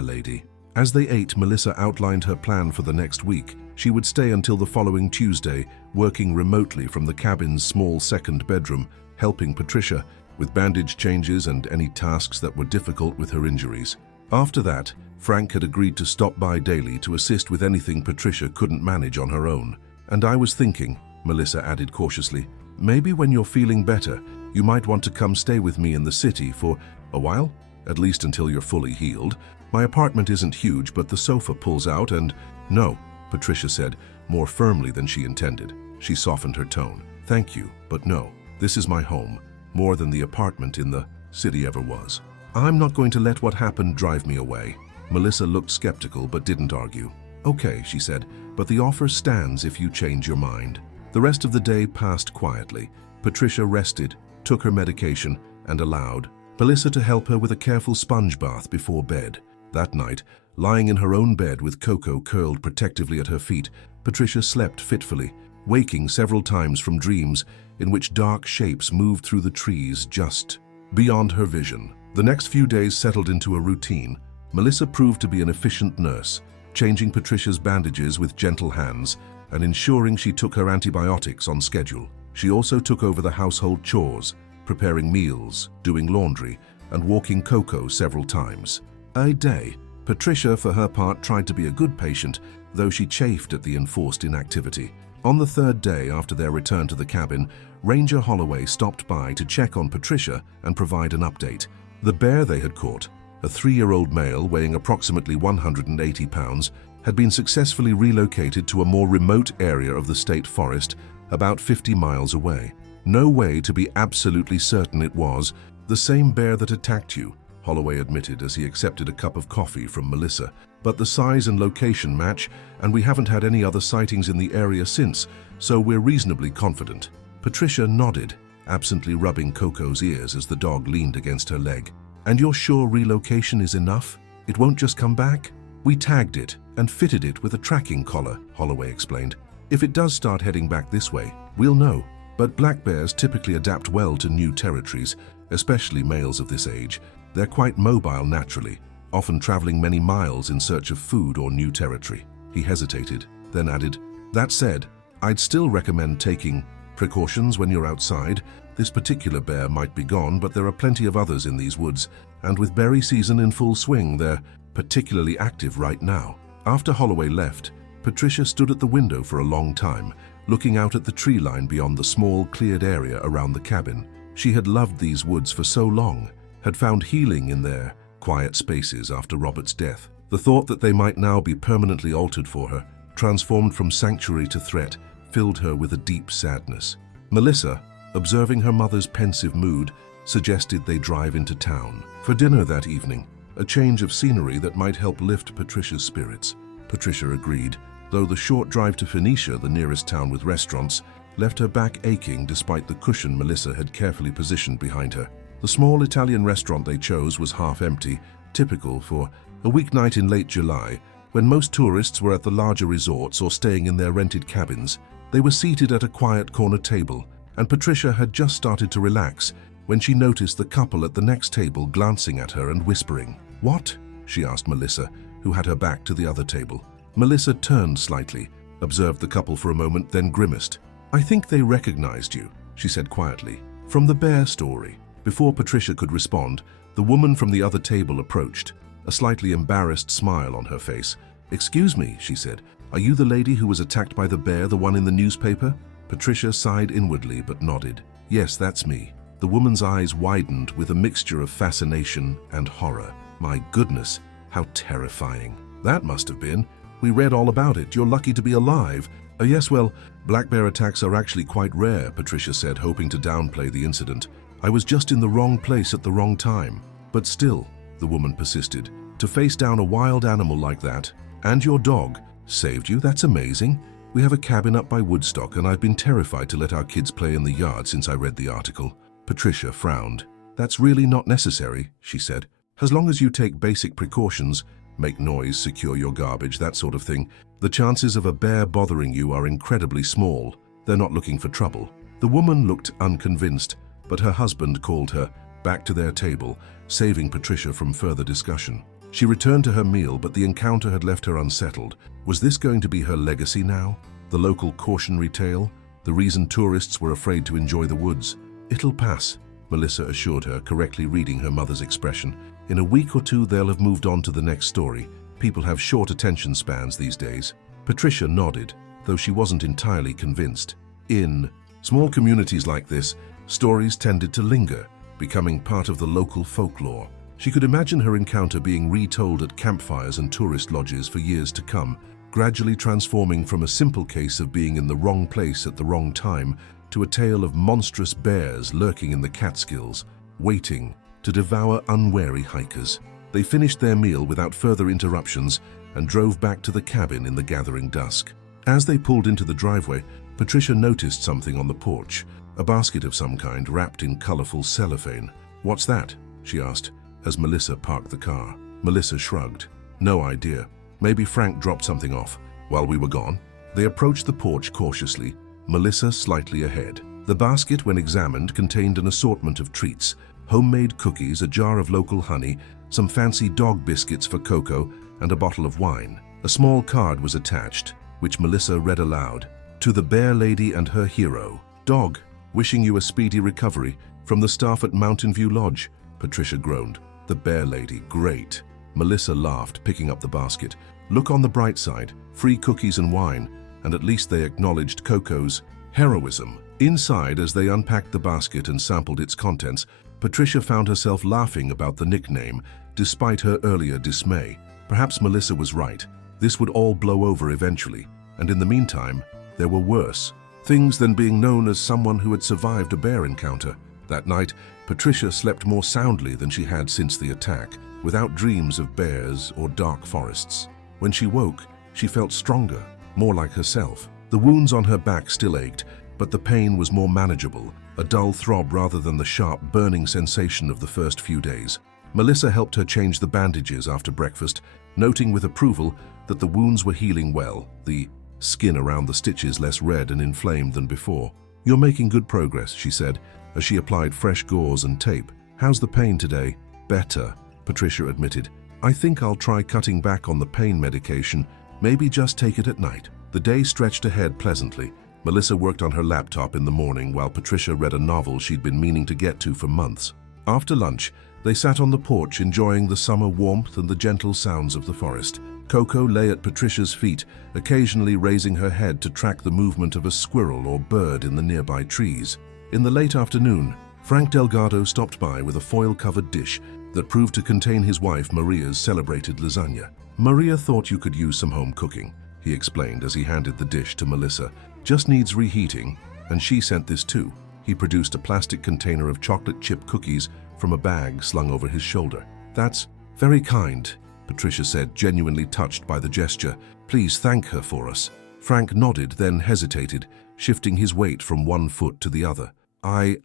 lady." As they ate, Melissa outlined her plan for the next week. She would stay until the following Tuesday, working remotely from the cabin's small second bedroom, helping Patricia with bandage changes and any tasks that were difficult with her injuries. After that, Frank had agreed to stop by daily to assist with anything Patricia couldn't manage on her own. "And I was thinking," Melissa added cautiously, "maybe when you're feeling better, you might want to come stay with me in the city for a while, at least until you're fully healed. My apartment isn't huge, but the sofa pulls out and—" "No," Patricia said, more firmly than she intended. She softened her tone. "Thank you, but no. This is my home, more than the apartment in the city ever was. I'm not going to let what happened drive me away." Melissa looked skeptical but didn't argue. "Okay," she said, "but the offer stands if you change your mind." The rest of the day passed quietly. Patricia rested, took her medication, and allowed Melissa to help her with a careful sponge bath before bed. That night, lying in her own bed with Coco curled protectively at her feet, Patricia slept fitfully, waking several times from dreams in which dark shapes moved through the trees just beyond her vision. The next few days settled into a routine. Melissa proved to be an efficient nurse, changing Patricia's bandages with gentle hands and ensuring she took her antibiotics on schedule. She also took over the household chores, preparing meals, doing laundry, and walking Coco several times a day. Patricia, for her part, tried to be a good patient, though she chafed at the enforced inactivity. On the third day after their return to the cabin, Ranger Holloway stopped by to check on Patricia and provide an update. The bear they had caught a 3-year-old male weighing approximately 180 pounds, had been successfully relocated to a more remote area of the state forest about 50 miles away. No way to be absolutely certain it was the same bear that attacked you, Holloway admitted as he accepted a cup of coffee from Melissa. But the size and location match, and we haven't had any other sightings in the area since, so we're reasonably confident. Patricia nodded, absently rubbing Coco's ears as the dog leaned against her leg. And you're sure relocation is enough? It won't just come back? We tagged it and fitted it with a tracking collar, Holloway explained. If it does start heading back this way, we'll know. But black bears typically adapt well to new territories, especially males of this age. They're quite mobile naturally, often traveling many miles in search of food or new territory. He hesitated, then added, that said, I'd still recommend taking precautions when you're outside. This particular bear might be gone, but there are plenty of others in these woods, and with berry season in full swing, they're particularly active right now. After Holloway left, Patricia stood at the window for a long time, looking out at the tree line beyond the small, cleared area around the cabin. She had loved these woods for so long, had found healing in their quiet spaces after Robert's death. The thought that they might now be permanently altered for her, transformed from sanctuary to threat, filled her with a deep sadness. Melissa, observing her mother's pensive mood, suggested they drive into town for dinner that evening, a change of scenery that might help lift Patricia's spirits. Patricia agreed, though the short drive to Phoenicia, the nearest town with restaurants, left her back aching despite the cushion Melissa had carefully positioned behind her. The small Italian restaurant they chose was half empty, typical for a weeknight in late July, when most tourists were at the larger resorts or staying in their rented cabins. They were seated at a quiet corner table, and Patricia had just started to relax when she noticed the couple at the next table glancing at her and whispering. "What?" she asked Melissa, who had her back to the other table. Melissa turned slightly, observed the couple for a moment, then grimaced. "I think they recognized you," she said quietly, "from the bear story." Before Patricia could respond, the woman from the other table approached, a slightly embarrassed smile on her face. "Excuse me," she said, "are you the lady who was attacked by the bear, the one in the newspaper?" Patricia sighed inwardly but nodded. "Yes, that's me." The woman's eyes widened with a mixture of fascination and horror. "My goodness, how terrifying. That must have been. We read all about it. You're lucky to be alive." Yes, well, black bear attacks are actually quite rare," Patricia said, hoping to downplay the incident. "I was just in the wrong place at the wrong time." "But still," the woman persisted, "to face down a wild animal like that, and your dog, saved you, that's amazing. We have a cabin up by Woodstock, and I've been terrified to let our kids play in the yard since I read the article." Patricia frowned. "That's really not necessary," she said. "As long as you take basic precautions, make noise, secure your garbage, that sort of thing, the chances of a bear bothering you are incredibly small. They're not looking for trouble." The woman looked unconvinced, but her husband called her back to their table, saving Patricia from further discussion. She returned to her meal, but the encounter had left her unsettled. Was this going to be her legacy now? The local cautionary tale? The reason tourists were afraid to enjoy the woods? "It'll pass," Melissa assured her, correctly reading her mother's expression. "In a week or two they'll have moved on to the next story. People have short attention spans these days." Patricia nodded, though she wasn't entirely convinced. In small communities like this, stories tended to linger, becoming part of the local folklore. She could imagine her encounter being retold at campfires and tourist lodges for years to come, gradually transforming from a simple case of being in the wrong place at the wrong time to a tale of monstrous bears lurking in the Catskills, waiting to devour unwary hikers. They finished their meal without further interruptions and drove back to the cabin in the gathering dusk. As they pulled into the driveway, Patricia noticed something on the porch, a basket of some kind wrapped in colorful cellophane. "What's that?" she asked, as Melissa parked the car. Melissa shrugged. "No idea. Maybe Frank dropped something off while we were gone." They approached the porch cautiously, Melissa slightly ahead. The basket, when examined, contained an assortment of treats: homemade cookies, a jar of local honey, some fancy dog biscuits for Coco, and a bottle of wine. A small card was attached, which Melissa read aloud. "To the Bear Lady and her hero. Dog, wishing you a speedy recovery. From the staff at Mountain View Lodge." Patricia groaned. "The Bear Lady, great." Melissa laughed, picking up the basket. "Look on the bright side, free cookies and wine, and at least they acknowledged Coco's heroism." Inside, as they unpacked the basket and sampled its contents, Patricia found herself laughing about the nickname, despite her earlier dismay. Perhaps Melissa was right. This would all blow over eventually, and in the meantime, there were worse things than being known as someone who had survived a bear encounter. That night, Patricia slept more soundly than she had since the attack, without dreams of bears or dark forests. When she woke, she felt stronger, more like herself. The wounds on her back still ached, but the pain was more manageable, a dull throb rather than the sharp, burning sensation of the first few days. Melissa helped her change the bandages after breakfast, noting with approval that the wounds were healing well, the skin around the stitches less red and inflamed than before. "You're making good progress," she said, as she applied fresh gauze and tape. "How's the pain today?" "Better," Patricia admitted. "I think I'll try cutting back on the pain medication, maybe just take it at night." The day stretched ahead pleasantly. Melissa worked on her laptop in the morning while Patricia read a novel she'd been meaning to get to for months. After lunch, they sat on the porch enjoying the summer warmth and the gentle sounds of the forest. Coco lay at Patricia's feet, occasionally raising her head to track the movement of a squirrel or bird in the nearby trees. In the late afternoon, Frank Delgado stopped by with a foil-covered dish that proved to contain his wife Maria's celebrated lasagna. "Maria thought you could use some home cooking," he explained as he handed the dish to Melissa. "Just needs reheating, and she sent this too." He produced a plastic container of chocolate chip cookies from a bag slung over his shoulder. "That's very kind," Patricia said, genuinely touched by the gesture. "Please thank her for us." Frank nodded, then hesitated, shifting his weight from one foot to the other. I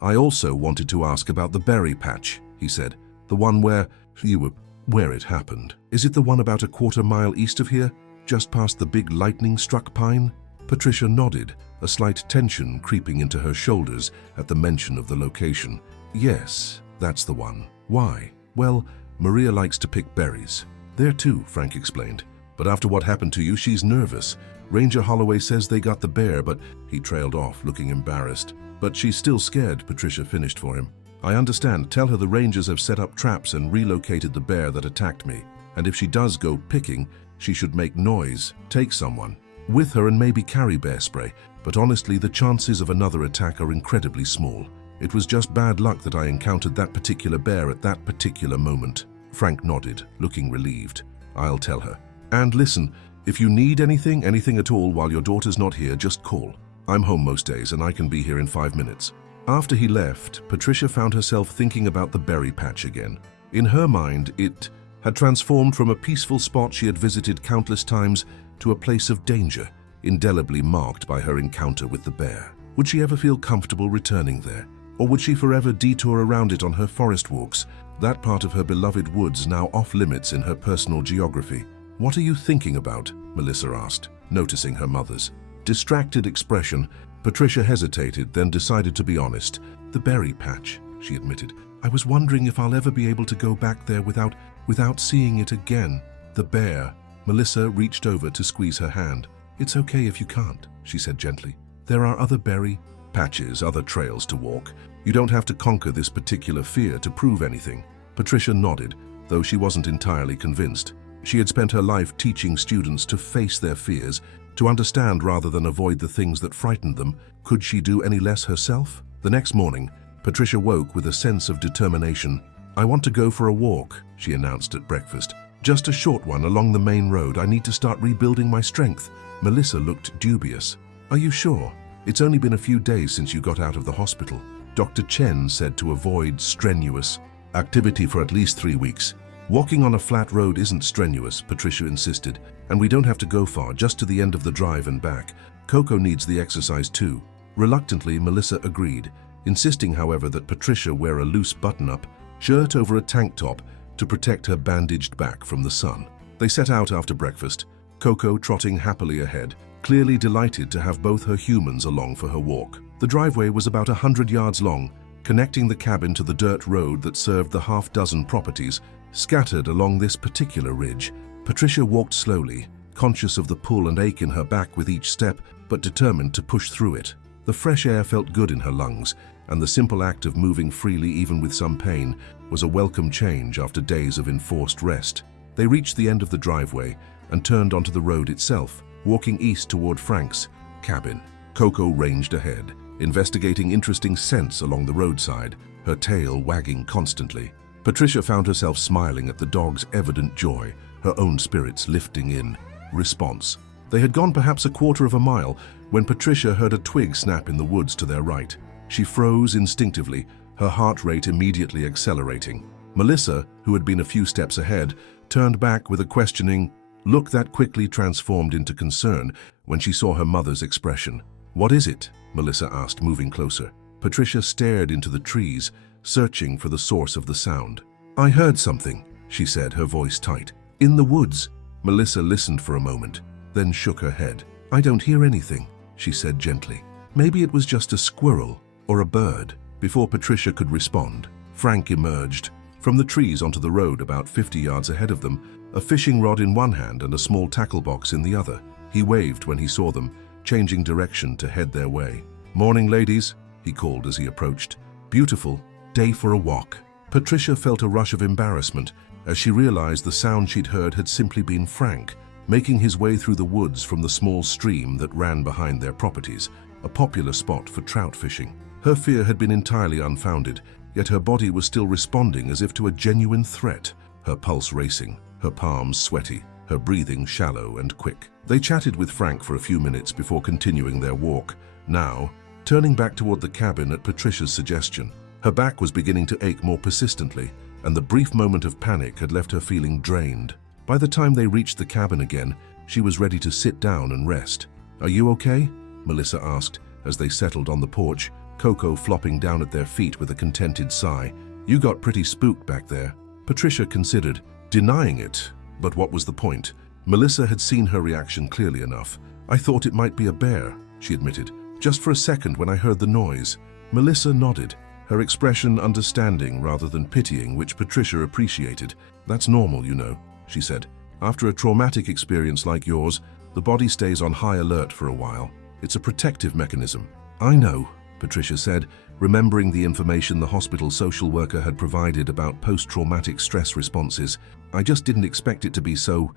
also wanted to ask about the berry patch," he said. "The one where it happened. Is it the one about a quarter-mile east of here, just past the big lightning-struck pine?" Patricia nodded, a slight tension creeping into her shoulders at the mention of the location. "Yes, that's the one. Why?" "Well, Maria likes to pick berries." "There too," Frank explained. "But after what happened to you, she's nervous. Ranger Holloway says they got the bear, but..." He trailed off, looking embarrassed. "But she's still scared," Patricia finished for him. "I understand. Tell her the rangers have set up traps and relocated the bear that attacked me. And if she does go picking, she should make noise, take someone with her and maybe carry bear spray. But honestly, the chances of another attack are incredibly small. It was just bad luck that I encountered that particular bear at that particular moment." Frank nodded, looking relieved. "I'll tell her. And listen, if you need anything at all while your daughter's not here, just call. I'm home most days and I can be here in 5 minutes." After he left, Patricia found herself thinking about the berry patch again. In her mind, it had transformed from a peaceful spot she had visited countless times to a place of danger, indelibly marked by her encounter with the bear. Would she ever feel comfortable returning there? Or would she forever detour around it on her forest walks, that part of her beloved woods now off-limits in her personal geography? "What are you thinking about?" Melissa asked, noticing her mother's distracted expression. Patricia hesitated, then decided to be honest. "The berry patch," she admitted. "I was wondering if I'll ever be able to go back there without seeing it again." "The bear." Melissa reached over to squeeze her hand. "It's okay if you can't," she said gently. "There are other berry patches, other trails to walk. You don't have to conquer this particular fear to prove anything." Patricia nodded, though she wasn't entirely convinced. She had spent her life teaching students to face their fears, to understand rather than avoid the things that frightened them. Could she do any less herself? The next morning, Patricia woke with a sense of determination. "I want to go for a walk," she announced at breakfast. "Just a short one along the main road. I need to start rebuilding my strength." Melissa looked dubious. "Are you sure? It's only been a few days since you got out of the hospital." Dr. Chen said to avoid strenuous activity for at least 3 weeks. "Walking on a flat road isn't strenuous," Patricia insisted, "and we don't have to go far, just to the end of the drive and back. Coco needs the exercise too." Reluctantly, Melissa agreed, insisting, however, that Patricia wear a loose button-up shirt over a tank top to protect her bandaged back from the sun. They set out after breakfast, Coco trotting happily ahead, clearly delighted to have both her humans along for her walk. The driveway was about 100 yards long, connecting the cabin to the dirt road that served the half-dozen properties scattered along this particular ridge. Patricia walked slowly, conscious of the pull and ache in her back with each step, but determined to push through it. The fresh air felt good in her lungs, and the simple act of moving freely, even with some pain, was a welcome change after days of enforced rest. They reached the end of the driveway and turned onto the road itself, walking east toward Frank's cabin. Coco ranged ahead, investigating interesting scents along the roadside, her tail wagging constantly. Patricia found herself smiling at the dog's evident joy, her own spirits lifting in response. They had gone perhaps a quarter of a mile when Patricia heard a twig snap in the woods to their right. She froze instinctively, her heart rate immediately accelerating. Melissa, who had been a few steps ahead, turned back with a questioning look that quickly transformed into concern when she saw her mother's expression. "What is it?" Melissa asked, moving closer. Patricia stared into the trees, searching for the source of the sound. "I heard something," she said, her voice tight. "In the woods." Melissa listened for a moment, then shook her head. "I don't hear anything," she said gently. "Maybe it was just a squirrel or a bird." Before Patricia could respond, Frank emerged from the trees onto the road about 50 yards ahead of them, a fishing rod in one hand and a small tackle box in the other. He waved when he saw them, changing direction to head their way. "Morning, ladies," he called as he approached. "Beautiful day for a walk." Patricia felt a rush of embarrassment as she realized the sound she'd heard had simply been Frank, making his way through the woods from the small stream that ran behind their properties, a popular spot for trout fishing. Her fear had been entirely unfounded, yet her body was still responding as if to a genuine threat, her pulse racing, her palms sweaty, her breathing shallow and quick. They chatted with Frank for a few minutes before continuing their walk, now turning back toward the cabin at Patricia's suggestion. Her back was beginning to ache more persistently, and the brief moment of panic had left her feeling drained. By the time they reached the cabin again, she was ready to sit down and rest. "Are you okay?" Melissa asked as they settled on the porch, Coco flopping down at their feet with a contented sigh. "You got pretty spooked back there." Patricia considered denying it, but what was the point? Melissa had seen her reaction clearly enough. "I thought it might be a bear," she admitted. "Just for a second when I heard the noise." Melissa nodded, her expression understanding rather than pitying, which Patricia appreciated. "That's normal, you know," she said. "After a traumatic experience like yours, the body stays on high alert for a while. It's a protective mechanism." "I know," Patricia said, remembering the information the hospital social worker had provided about post-traumatic stress responses. "I just didn't expect it to be so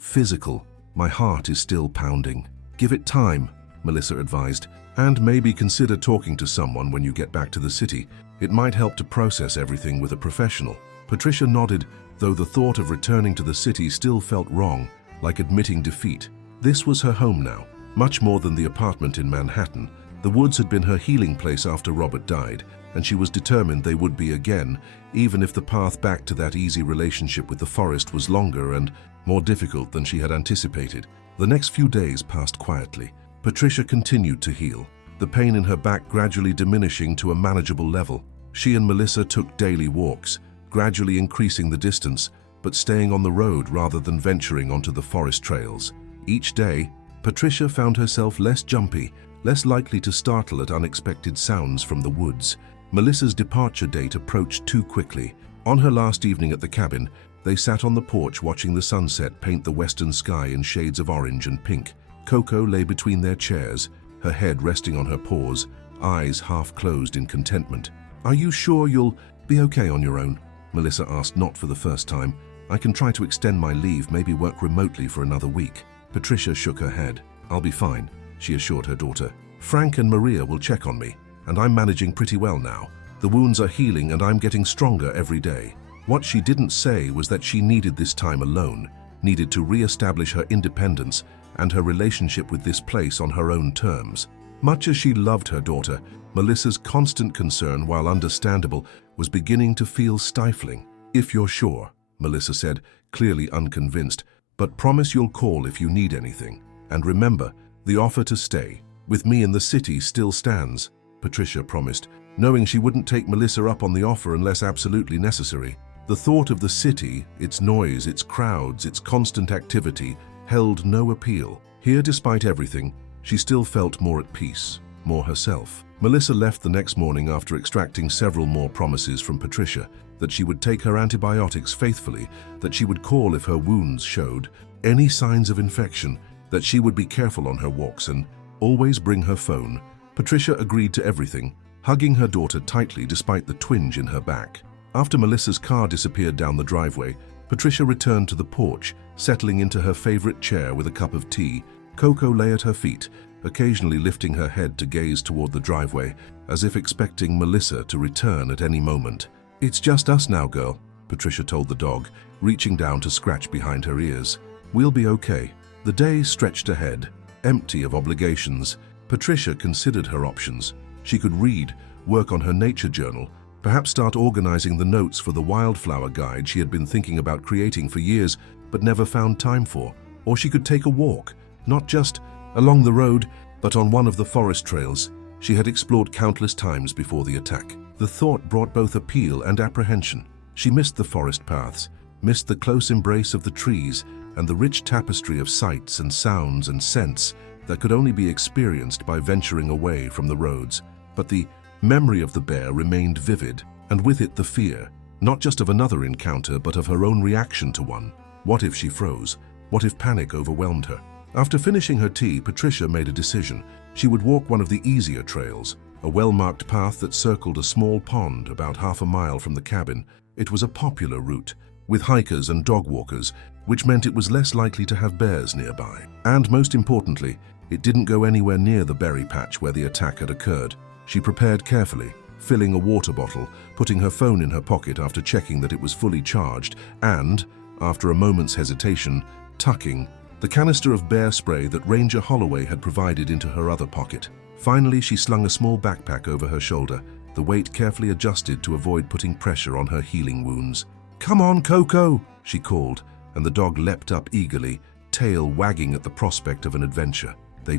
physical. My heart is still pounding." "Give it time," Melissa advised, "and maybe consider talking to someone when you get back to the city. It might help to process everything with a professional." Patricia nodded, though the thought of returning to the city still felt wrong, like admitting defeat. This was her home now, much more than the apartment in Manhattan. The woods had been her healing place after Robert died, and she was determined they would be again, even if the path back to that easy relationship with the forest was longer and more difficult than she had anticipated. The next few days passed quietly. Patricia continued to heal, the pain in her back gradually diminishing to a manageable level. She and Melissa took daily walks, gradually increasing the distance, but staying on the road rather than venturing onto the forest trails. Each day, Patricia found herself less jumpy, less likely to startle at unexpected sounds from the woods. Melissa's departure date approached too quickly. On her last evening at the cabin, they sat on the porch watching the sunset paint the western sky in shades of orange and pink. Coco lay between their chairs, her head resting on her paws, eyes half closed in contentment. "Are you sure you'll be okay on your own?" Melissa asked, not for the first time. "I can try to extend my leave, maybe work remotely for another week." Patricia shook her head. "I'll be fine," she assured her daughter. "Frank and Maria will check on me, and I'm managing pretty well now. The wounds are healing and I'm getting stronger every day." What she didn't say was that she needed this time alone, needed to re-establish her independence and her relationship with this place on her own terms. Much as she loved her daughter, Melissa's constant concern, while understandable, was beginning to feel stifling. "If you're sure," Melissa said, clearly unconvinced, "but promise you'll call if you need anything. And remember, the offer to stay with me in the city still stands," Patricia promised, knowing she wouldn't take Melissa up on the offer unless absolutely necessary. The thought of the city, its noise, its crowds, its constant activity, held no appeal. Here, despite everything, she still felt more at peace, more herself. Melissa left the next morning after extracting several more promises from Patricia, that she would take her antibiotics faithfully, that she would call if her wounds showed any signs of infection, that she would be careful on her walks and always bring her phone. Patricia agreed to everything, hugging her daughter tightly despite the twinge in her back. After Melissa's car disappeared down the driveway, Patricia returned to the porch, settling into her favorite chair with a cup of tea. Coco lay at her feet, occasionally lifting her head to gaze toward the driveway, as if expecting Melissa to return at any moment. "It's just us now, girl," Patricia told the dog, reaching down to scratch behind her ears. "We'll be okay." The day stretched ahead, empty of obligations. Patricia considered her options. She could read, work on her nature journal, perhaps start organizing the notes for the wildflower guide she had been thinking about creating for years but never found time for. Or she could take a walk, not just along the road, but on one of the forest trails she had explored countless times before the attack. The thought brought both appeal and apprehension. She missed the forest paths, missed the close embrace of the trees and the rich tapestry of sights and sounds and scents that could only be experienced by venturing away from the roads. But the memory of the bear remained vivid, and with it the fear, not just of another encounter but of her own reaction to one. What if she froze? What if panic overwhelmed her? After finishing her tea, Patricia made a decision. She would walk one of the easier trails, a well-marked path that circled a small pond about half a mile from the cabin. It was a popular route, with hikers and dog walkers, which meant it was less likely to have bears nearby. And most importantly, it didn't go anywhere near the berry patch where the attack had occurred. She prepared carefully, filling a water bottle, putting her phone in her pocket after checking that it was fully charged, and, after a moment's hesitation, tucking the canister of bear spray that Ranger Holloway had provided into her other pocket. Finally, she slung a small backpack over her shoulder, the weight carefully adjusted to avoid putting pressure on her healing wounds. "Come on, Coco," she called, and the dog leapt up eagerly, tail wagging at the prospect of an adventure. They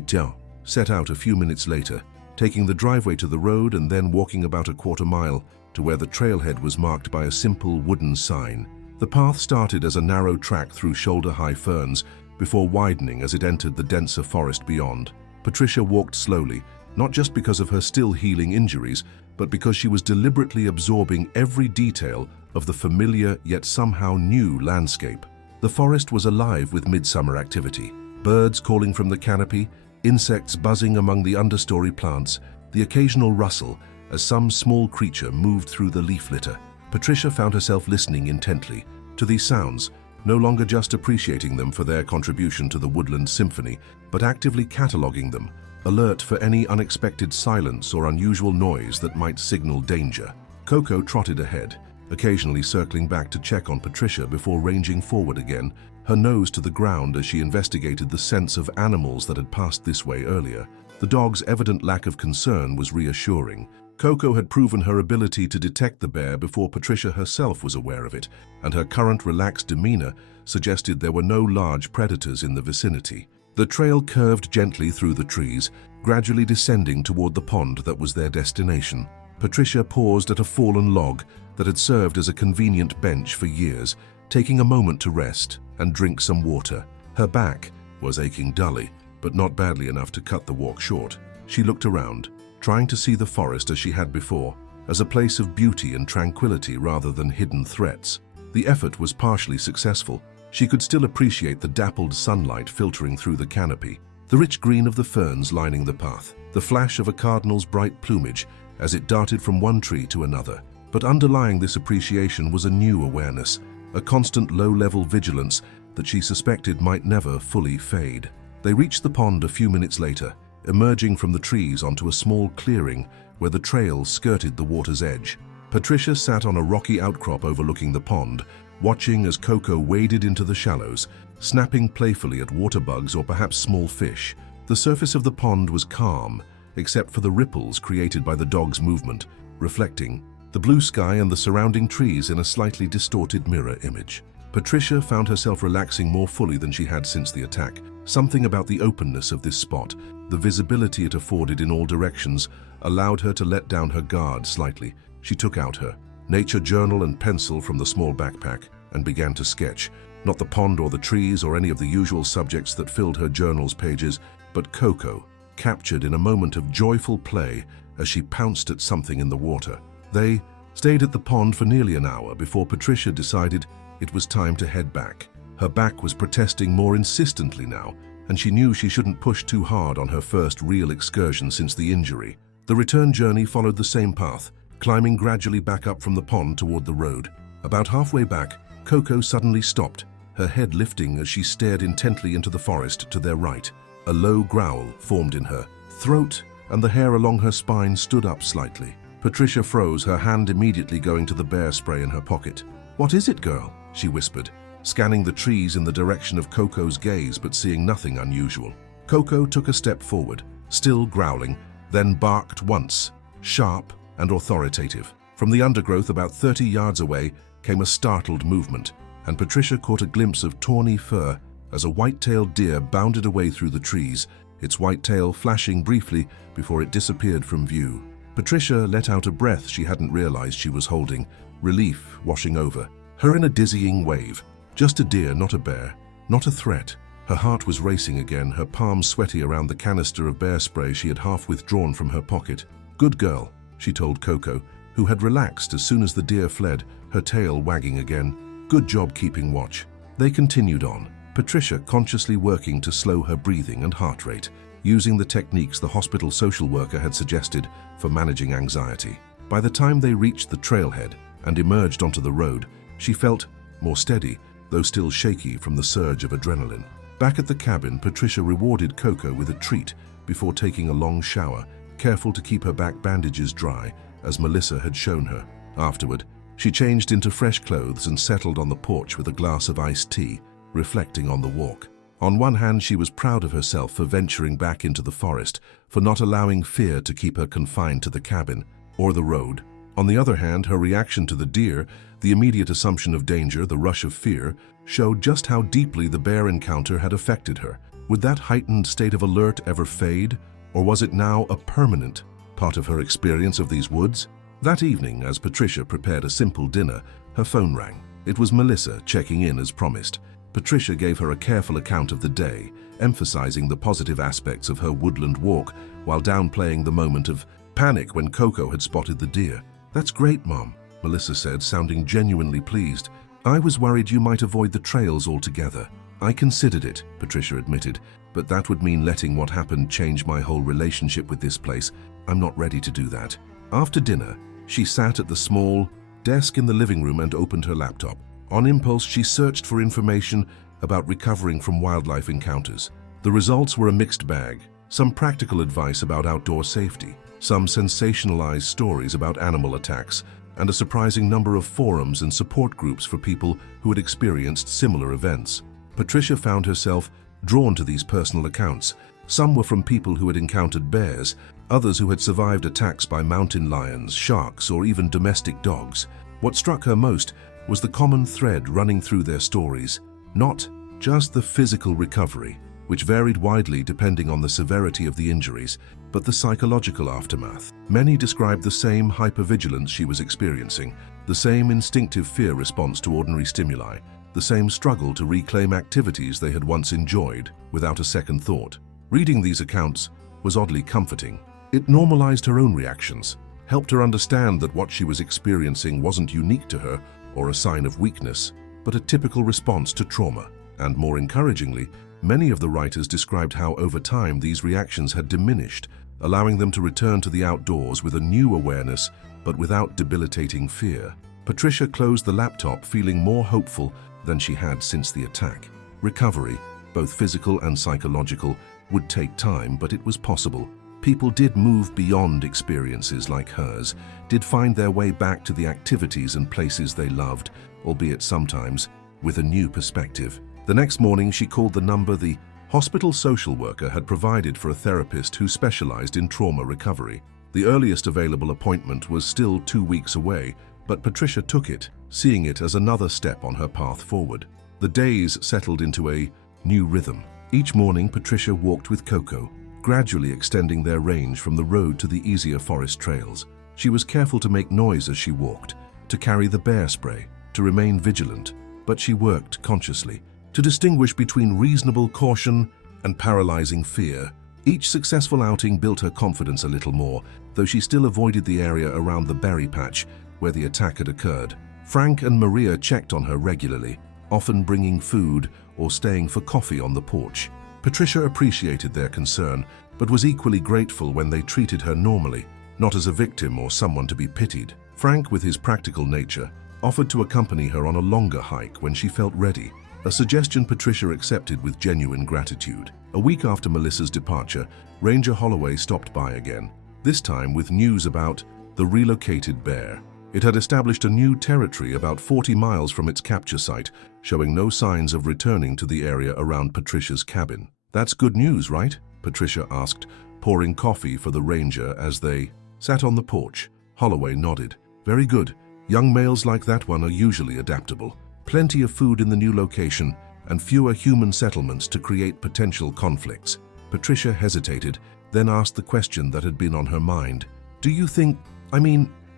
set out a few minutes later, taking the driveway to the road and then walking about a quarter-mile to where the trailhead was marked by a simple wooden sign. The path started as a narrow track through shoulder-high ferns before widening as it entered the denser forest beyond. Patricia walked slowly, not just because of her still healing injuries, but because she was deliberately absorbing every detail of the familiar yet somehow new landscape. The forest was alive with midsummer activity. Birds calling from the canopy, insects buzzing among the understory plants, the occasional rustle as some small creature moved through the leaf litter. Patricia found herself listening intently to these sounds, no longer just appreciating them for their contribution to the woodland symphony, but actively cataloging them, alert for any unexpected silence or unusual noise that might signal danger. Coco trotted ahead, occasionally circling back to check on Patricia before ranging forward again, her nose to the ground as she investigated the scents of animals that had passed this way earlier. The dog's evident lack of concern was reassuring. Coco had proven her ability to detect the bear before Patricia herself was aware of it, and her current relaxed demeanor suggested there were no large predators in the vicinity. The trail curved gently through the trees, gradually descending toward the pond that was their destination. Patricia paused at a fallen log that had served as a convenient bench for years, taking a moment to rest and drink some water. Her back was aching dully, but not badly enough to cut the walk short. She looked around, trying to see the forest as she had before, as a place of beauty and tranquility rather than hidden threats. The effort was partially successful. She could still appreciate the dappled sunlight filtering through the canopy, the rich green of the ferns lining the path, the flash of a cardinal's bright plumage as it darted from one tree to another. But underlying this appreciation was a new awareness, a constant low-level vigilance that she suspected might never fully fade. They reached the pond a few minutes later, emerging from the trees onto a small clearing where the trail skirted the water's edge. Patricia sat on a rocky outcrop overlooking the pond, watching as Coco waded into the shallows, snapping playfully at water bugs or perhaps small fish. The surface of the pond was calm, except for the ripples created by the dog's movement, reflecting the blue sky and the surrounding trees in a slightly distorted mirror image. Patricia found herself relaxing more fully than she had since the attack. Something about the openness of this spot, the visibility it afforded in all directions, allowed her to let down her guard slightly. She took out her nature journal and pencil from the small backpack and began to sketch, not the pond or the trees or any of the usual subjects that filled her journal's pages, but Coco, captured in a moment of joyful play as she pounced at something in the water. They stayed at the pond for nearly an hour before Patricia decided it was time to head back. Her back was protesting more insistently now, and she knew she shouldn't push too hard on her first real excursion since the injury. The return journey followed the same path, climbing gradually back up from the pond toward the road. About halfway back, Coco suddenly stopped, her head lifting as she stared intently into the forest to their right. A low growl formed in her throat, and the hair along her spine stood up slightly. Patricia froze, her hand immediately going to the bear spray in her pocket. "What is it, girl?" she whispered, scanning the trees in the direction of Coco's gaze but seeing nothing unusual. Coco took a step forward, still growling, then barked once, sharp and authoritative. From the undergrowth about 30 yards away came a startled movement, and Patricia caught a glimpse of tawny fur as a white-tailed deer bounded away through the trees, its white tail flashing briefly before it disappeared from view. Patricia let out a breath she hadn't realized she was holding, relief washing over her in a dizzying wave. Just a deer, not a bear, not a threat. Her heart was racing again, her palms sweaty around the canister of bear spray she had half withdrawn from her pocket. "Good girl," she told Coco, who had relaxed as soon as the deer fled, her tail wagging again. "Good job keeping watch." They continued on, Patricia consciously working to slow her breathing and heart rate, using the techniques the hospital social worker had suggested for managing anxiety. By the time they reached the trailhead and emerged onto the road, she felt more steady, though still shaky from the surge of adrenaline. Back at the cabin, Patricia rewarded Coco with a treat before taking a long shower, careful to keep her back bandages dry, as Melissa had shown her. Afterward, she changed into fresh clothes and settled on the porch with a glass of iced tea, reflecting on the walk. On one hand, she was proud of herself for venturing back into the forest, for not allowing fear to keep her confined to the cabin or the road. On the other hand, her reaction to the deer, the immediate assumption of danger, the rush of fear, showed just how deeply the bear encounter had affected her. Would that heightened state of alert ever fade, or was it now a permanent part of her experience of these woods? That evening, as Patricia prepared a simple dinner, her phone rang. It was Melissa checking in as promised. Patricia gave her a careful account of the day, emphasizing the positive aspects of her woodland walk while downplaying the moment of panic when Coco had spotted the deer. "That's great, Mom," Melissa said, sounding genuinely pleased. "I was worried you might avoid the trails altogether." "I considered it," Patricia admitted, "but that would mean letting what happened change my whole relationship with this place. I'm not ready to do that." After dinner, she sat at the small desk in the living room and opened her laptop. On impulse, she searched for information about recovering from wildlife encounters. The results were a mixed bag. Some practical advice about outdoor safety, some sensationalized stories about animal attacks, and a surprising number of forums and support groups for people who had experienced similar events. Patricia found herself drawn to these personal accounts. Some were from people who had encountered bears, others who had survived attacks by mountain lions, sharks, or even domestic dogs. What struck her most was the common thread running through their stories, not just the physical recovery, which varied widely depending on the severity of the injuries, but the psychological aftermath. Many described the same hypervigilance she was experiencing, the same instinctive fear response to ordinary stimuli, the same struggle to reclaim activities they had once enjoyed without a second thought. Reading these accounts was oddly comforting. It normalized her own reactions, helped her understand that what she was experiencing wasn't unique to her or a sign of weakness, but a typical response to trauma. And more encouragingly, many of the writers described how over time these reactions had diminished, allowing them to return to the outdoors with a new awareness, but without debilitating fear. Patricia closed the laptop feeling more hopeful than she had since the attack. Recovery, both physical and psychological, would take time, but it was possible. People did move beyond experiences like hers, did find their way back to the activities and places they loved, albeit sometimes with a new perspective. The next morning, she called the number the hospital social worker had provided for a therapist who specialized in trauma recovery. The earliest available appointment was still 2 weeks away, but Patricia took it, seeing it as another step on her path forward. The days settled into a new rhythm. Each morning, Patricia walked with Coco, gradually extending their range from the road to the easier forest trails. She was careful to make noise as she walked, to carry the bear spray, to remain vigilant, but she worked consciously, to distinguish between reasonable caution and paralyzing fear. Each successful outing built her confidence a little more, though she still avoided the area around the berry patch where the attack had occurred. Frank and Maria checked on her regularly, often bringing food or staying for coffee on the porch. Patricia appreciated their concern, but was equally grateful when they treated her normally, not as a victim or someone to be pitied. Frank, with his practical nature, offered to accompany her on a longer hike when she felt ready, a suggestion Patricia accepted with genuine gratitude. A week after Melissa's departure, Ranger Holloway stopped by again, this time with news about the relocated bear. It had established a new territory about 40 miles from its capture site, showing no signs of returning to the area around Patricia's cabin. "That's good news, right?" Patricia asked, pouring coffee for the ranger as they sat on the porch. Holloway nodded. "Very good. Young males like that one are usually adaptable. Plenty of food in the new location, and fewer human settlements to create potential conflicts." Patricia hesitated, then asked the question that had been on her mind. "Do you think,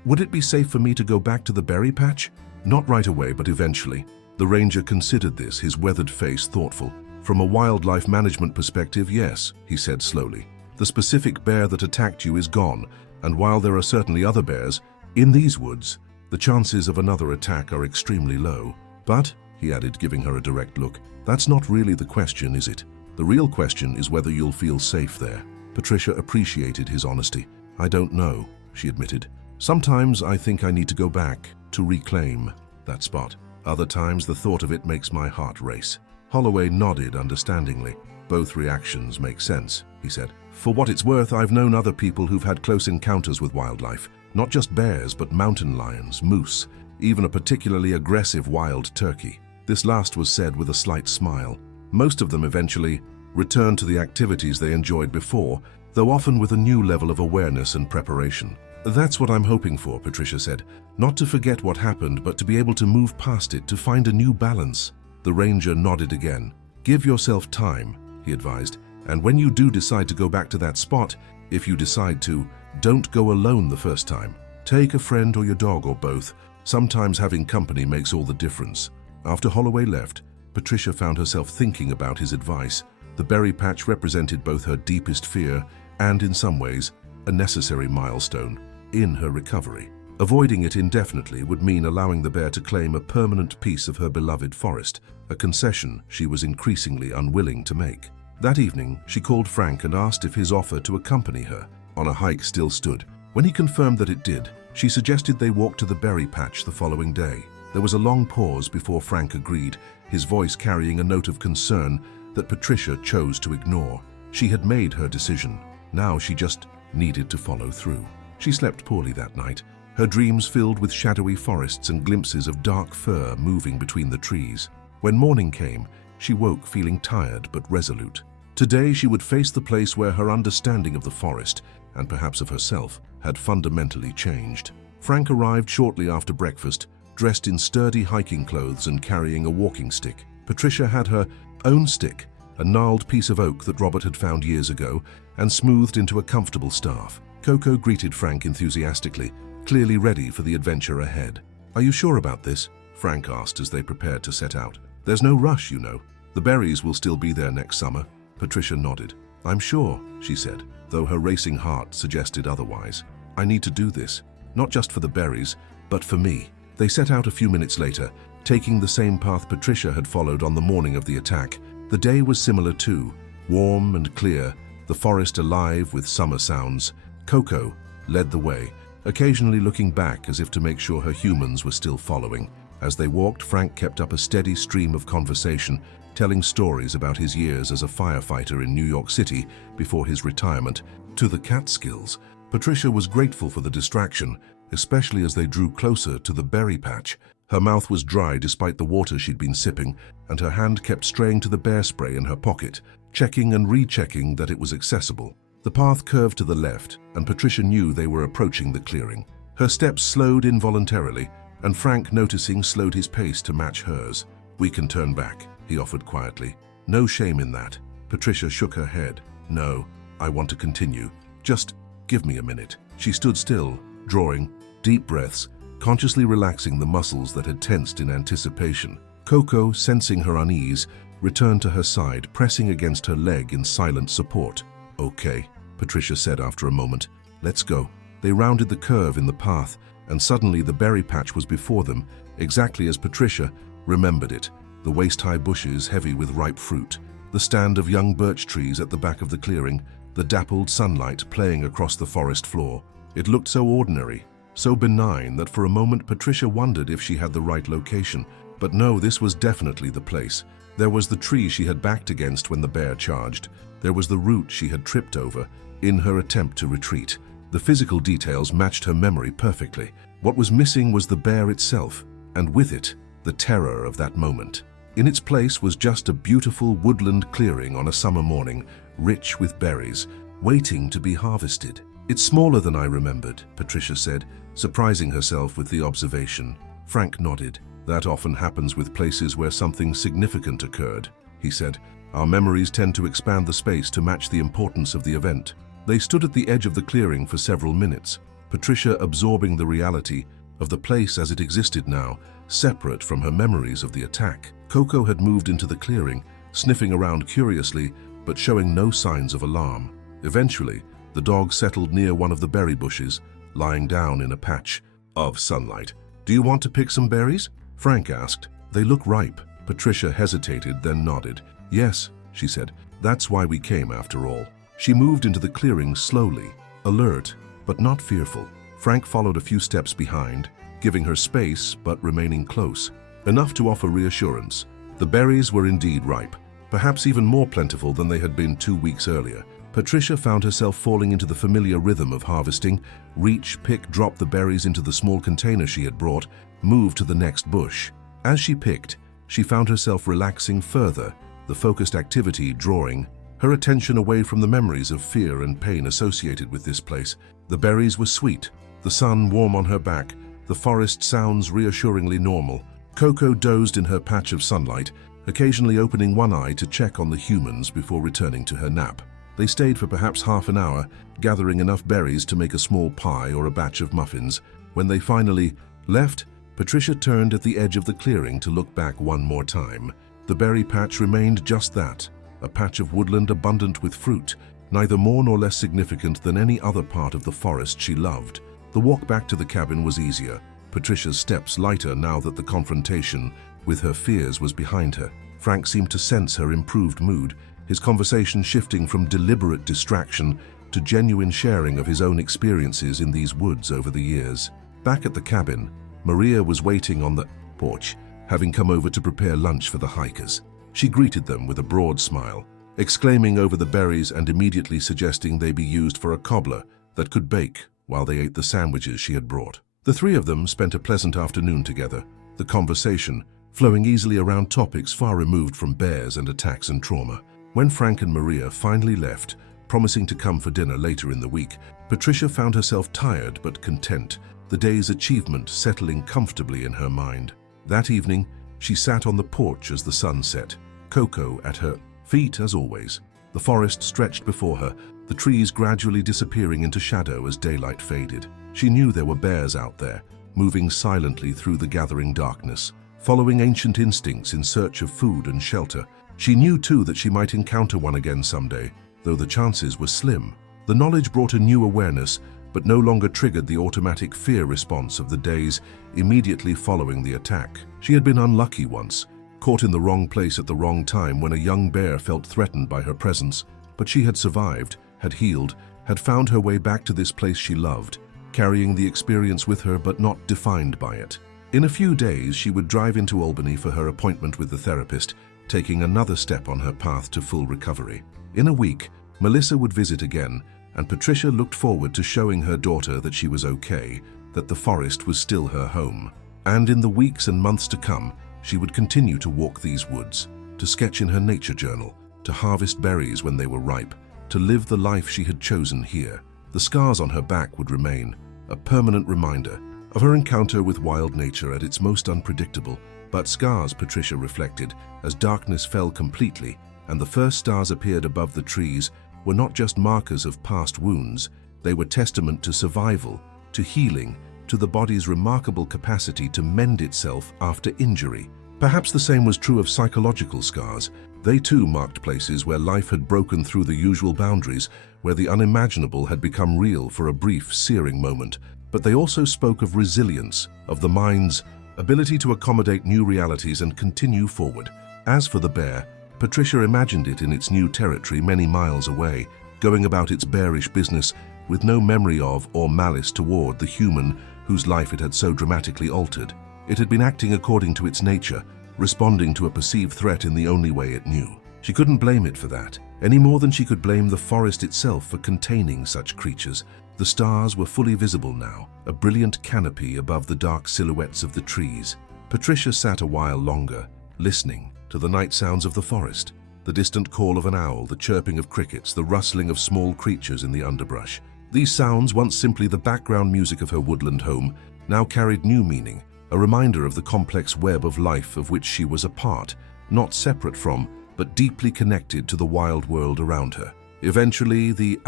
would it be safe for me to go back to the berry patch?" "Not right away, but eventually." The ranger considered this, his weathered face thoughtful. "From a wildlife management perspective, yes," he said slowly. "The specific bear that attacked you is gone, and while there are certainly other bears, in these woods, the chances of another attack are extremely low. But," he added, giving her a direct look, "that's not really the question, is it? The real question is whether you'll feel safe there." Patricia appreciated his honesty. "I don't know," she admitted. "Sometimes I think I need to go back to reclaim that spot. Other times the thought of it makes my heart race." Holloway nodded understandingly. "Both reactions make sense," he said. "For what it's worth, I've known other people who've had close encounters with wildlife. Not just bears, but mountain lions, moose, even a particularly aggressive wild turkey." This last was said with a slight smile. Most of them eventually returned to the activities they enjoyed before, though often with a new level of awareness and preparation. "That's what I'm hoping for," Patricia said. "Not to forget what happened, but to be able to move past it, to find a new balance." The ranger nodded again. "Give yourself time," he advised, "and when you do decide to go back to that spot, if you decide to, don't go alone the first time. Take a friend or your dog or both. Sometimes having company makes all the difference." After Holloway left, Patricia found herself thinking about his advice. The berry patch represented both her deepest fear and, in some ways, a necessary milestone in her recovery. Avoiding it indefinitely would mean allowing the bear to claim a permanent piece of her beloved forest, a concession she was increasingly unwilling to make. That evening, she called Frank and asked if his offer to accompany her on a hike still stood. When he confirmed that it did, she suggested they walk to the berry patch the following day. There was a long pause before Frank agreed, his voice carrying a note of concern that Patricia chose to ignore. She had made her decision. Now she just needed to follow through. She slept poorly that night, her dreams filled with shadowy forests and glimpses of dark fur moving between the trees. When morning came, she woke feeling tired but resolute. Today she would face the place where her understanding of the forest, and perhaps of herself, had fundamentally changed. Frank arrived shortly after breakfast, dressed in sturdy hiking clothes and carrying a walking stick. Patricia had her own stick, a gnarled piece of oak that Robert had found years ago, and smoothed into a comfortable staff. Coco greeted Frank enthusiastically, clearly ready for the adventure ahead. "Are you sure about this?" Frank asked as they prepared to set out. "There's no rush, you know. The berries will still be there next summer." Patricia nodded. "I'm sure," she said, though her racing heart suggested otherwise. "I need to do this, not just for the berries, but for me." They set out a few minutes later, taking the same path Patricia had followed on the morning of the attack. The day was similar too, warm and clear, the forest alive with summer sounds. Coco led the way, occasionally looking back as if to make sure her humans were still following. As they walked, Frank kept up a steady stream of conversation, telling stories about his years as a firefighter in New York City before his retirement to the Catskills. Patricia was grateful for the distraction, especially as they drew closer to the berry patch. Her mouth was dry despite the water she'd been sipping, and her hand kept straying to the bear spray in her pocket, checking and rechecking that it was accessible. The path curved to the left, and Patricia knew they were approaching the clearing. Her steps slowed involuntarily, and Frank, noticing, slowed his pace to match hers. "We can turn back," he offered quietly. "No shame in that." Patricia shook her head. "No, I want to continue. Just give me a minute." She stood still, drawing deep breaths, consciously relaxing the muscles that had tensed in anticipation. Coco, sensing her unease, returned to her side, pressing against her leg in silent support. "Okay," Patricia said after a moment. "Let's go." They rounded the curve in the path, and suddenly the berry patch was before them, exactly as Patricia remembered it. The waist-high bushes heavy with ripe fruit, the stand of young birch trees at the back of the clearing, the dappled sunlight playing across the forest floor. It looked so ordinary, so benign that for a moment Patricia wondered if she had the right location. But no, this was definitely the place. There was the tree she had backed against when the bear charged. There was the root she had tripped over in her attempt to retreat. The physical details matched her memory perfectly. What was missing was the bear itself, and with it, the terror of that moment. In its place was just a beautiful woodland clearing on a summer morning, rich with berries, waiting to be harvested. "It's smaller than I remembered," Patricia said, surprising herself with the observation. Frank nodded. "That often happens with places where something significant occurred," he said. "Our memories tend to expand the space to match the importance of the event." They stood at the edge of the clearing for several minutes, Patricia absorbing the reality of the place as it existed now, separate from her memories of the attack. Coco had moved into the clearing, sniffing around curiously, but showing no signs of alarm. Eventually, the dog settled near one of the berry bushes, lying down in a patch of sunlight. "Do you want to pick some berries?" Frank asked. "They look ripe." Patricia hesitated, then nodded. "Yes," she said. "That's why we came after all." She moved into the clearing slowly, alert, but not fearful. Frank followed a few steps behind, giving her space but remaining close, enough to offer reassurance. The berries were indeed ripe, perhaps even more plentiful than they had been 2 weeks earlier. Patricia found herself falling into the familiar rhythm of harvesting: reach, pick, drop the berries into the small container she had brought, move to the next bush. As she picked, she found herself relaxing further, the focused activity drawing her attention away from the memories of fear and pain associated with this place. The berries were sweet, the sun warm on her back, the forest sounds reassuringly normal. Coco dozed in her patch of sunlight, occasionally opening one eye to check on the humans before returning to her nap. They stayed for perhaps half an hour, gathering enough berries to make a small pie or a batch of muffins. When they finally left, Patricia turned at the edge of the clearing to look back one more time. The berry patch remained just that, a patch of woodland abundant with fruit, neither more nor less significant than any other part of the forest she loved. The walk back to the cabin was easier, Patricia's steps lighter now that the confrontation with her fears was behind her. Frank seemed to sense her improved mood, his conversation shifting from deliberate distraction to genuine sharing of his own experiences in these woods over the years. Back at the cabin, Maria was waiting on the porch, having come over to prepare lunch for the hikers. She greeted them with a broad smile, exclaiming over the berries and immediately suggesting they be used for a cobbler that could bake while they ate the sandwiches she had brought. The three of them spent a pleasant afternoon together, the conversation flowing easily around topics far removed from bears and attacks and trauma. When Frank and Maria finally left, promising to come for dinner later in the week, Patricia found herself tired but content, the day's achievement settling comfortably in her mind. That evening, she sat on the porch as the sun set, Coco at her feet as always. The forest stretched before her, the trees gradually disappearing into shadow as daylight faded. She knew there were bears out there, moving silently through the gathering darkness, following ancient instincts in search of food and shelter. She knew too that she might encounter one again someday, though the chances were slim. The knowledge brought a new awareness, but no longer triggered the automatic fear response of the days immediately following the attack. She had been unlucky once, caught in the wrong place at the wrong time when a young bear felt threatened by her presence, but she had survived, had healed, had found her way back to this place she loved, carrying the experience with her but not defined by it. In a few days, she would drive into Albany for her appointment with the therapist, taking another step on her path to full recovery. In a week, Melissa would visit again, and Patricia looked forward to showing her daughter that she was okay, that the forest was still her home. And in the weeks and months to come, she would continue to walk these woods, to sketch in her nature journal, to harvest berries when they were ripe, to live the life she had chosen here. The scars on her back would remain, a permanent reminder of her encounter with wild nature at its most unpredictable. But scars, Patricia reflected, as darkness fell completely and the first stars appeared above the trees, were not just markers of past wounds, they were testament to survival, to healing, to the body's remarkable capacity to mend itself after injury. Perhaps the same was true of psychological scars. They too marked places where life had broken through the usual boundaries, where the unimaginable had become real for a brief, searing moment. But they also spoke of resilience, of the mind's ability to accommodate new realities and continue forward. As for the bear, Patricia imagined it in its new territory many miles away, going about its bearish business with no memory of or malice toward the human whose life it had so dramatically altered. It had been acting according to its nature, responding to a perceived threat in the only way it knew. She couldn't blame it for that, any more than she could blame the forest itself for containing such creatures. The stars were fully visible now, a brilliant canopy above the dark silhouettes of the trees. Patricia sat a while longer, listening to the night sounds of the forest, the distant call of an owl, the chirping of crickets, the rustling of small creatures in the underbrush. These sounds, once simply the background music of her woodland home, now carried new meaning, a reminder of the complex web of life of which she was a part, not separate from, but deeply connected to the wild world around her. Eventually, the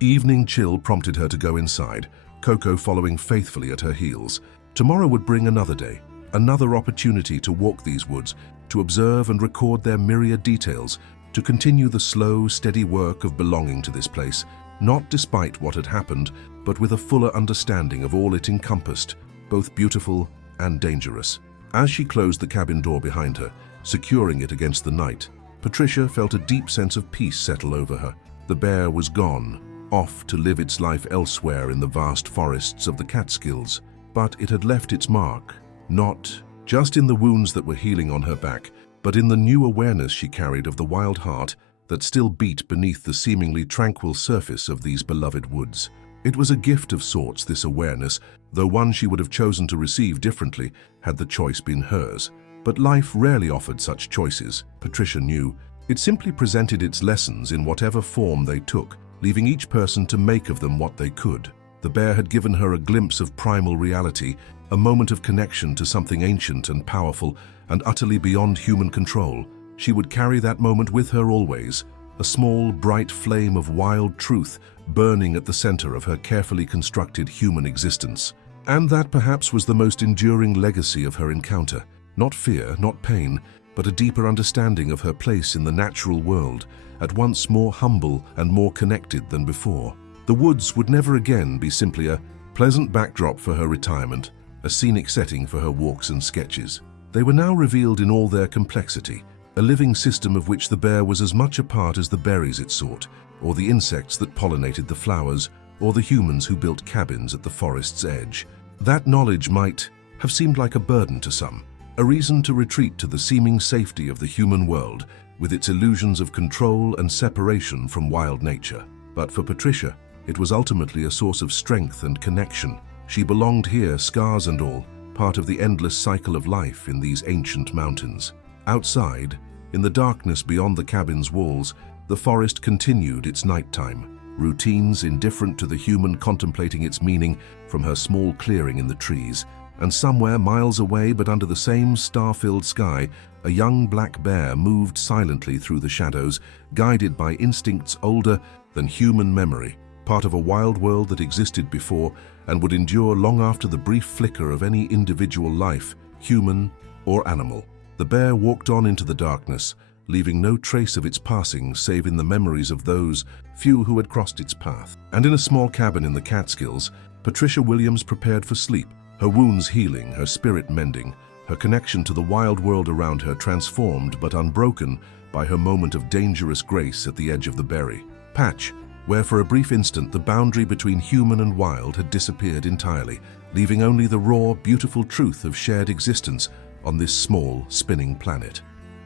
evening chill prompted her to go inside, Coco following faithfully at her heels. Tomorrow would bring another day, another opportunity to walk these woods, to observe and record their myriad details, to continue the slow, steady work of belonging to this place, not despite what had happened, but with a fuller understanding of all it encompassed, both beautiful and dangerous. As she closed the cabin door behind her, securing it against the night, Patricia felt a deep sense of peace settle over her. The bear was gone, off to live its life elsewhere in the vast forests of the Catskills, but it had left its mark, not just in the wounds that were healing on her back, but in the new awareness she carried of the wild heart that still beat beneath the seemingly tranquil surface of these beloved woods. It was a gift of sorts, this awareness, though one she would have chosen to receive differently had the choice been hers. But life rarely offered such choices, Patricia knew. It simply presented its lessons in whatever form they took, leaving each person to make of them what they could. The bear had given her a glimpse of primal reality, a moment of connection to something ancient and powerful and utterly beyond human control. She would carry that moment with her always, a small, bright flame of wild truth burning at the center of her carefully constructed human existence. And that perhaps was the most enduring legacy of her encounter. Not fear, not pain, but a deeper understanding of her place in the natural world, at once more humble and more connected than before. The woods would never again be simply a pleasant backdrop for her retirement, a scenic setting for her walks and sketches. They were now revealed in all their complexity, a living system of which the bear was as much a part as the berries it sought, or the insects that pollinated the flowers, or the humans who built cabins at the forest's edge. That knowledge might have seemed like a burden to some, a reason to retreat to the seeming safety of the human world, with its illusions of control and separation from wild nature. But for Patricia, it was ultimately a source of strength and connection. She belonged here, scars and all, part of the endless cycle of life in these ancient mountains. Outside, in the darkness beyond the cabin's walls, the forest continued its nighttime, routines indifferent to the human contemplating its meaning from her small clearing in the trees. And somewhere miles away but under the same star-filled sky, a young black bear moved silently through the shadows, guided by instincts older than human memory, part of a wild world that existed before and would endure long after the brief flicker of any individual life, human or animal. The bear walked on into the darkness, leaving no trace of its passing save in the memories of those few who had crossed its path. And in a small cabin in the Catskills, Patricia Williams prepared for sleep, her wounds healing, her spirit mending, her connection to the wild world around her transformed but unbroken by her moment of dangerous grace at the edge of the berry patch, where for a brief instant the boundary between human and wild had disappeared entirely, leaving only the raw, beautiful truth of shared existence on this small, spinning planet.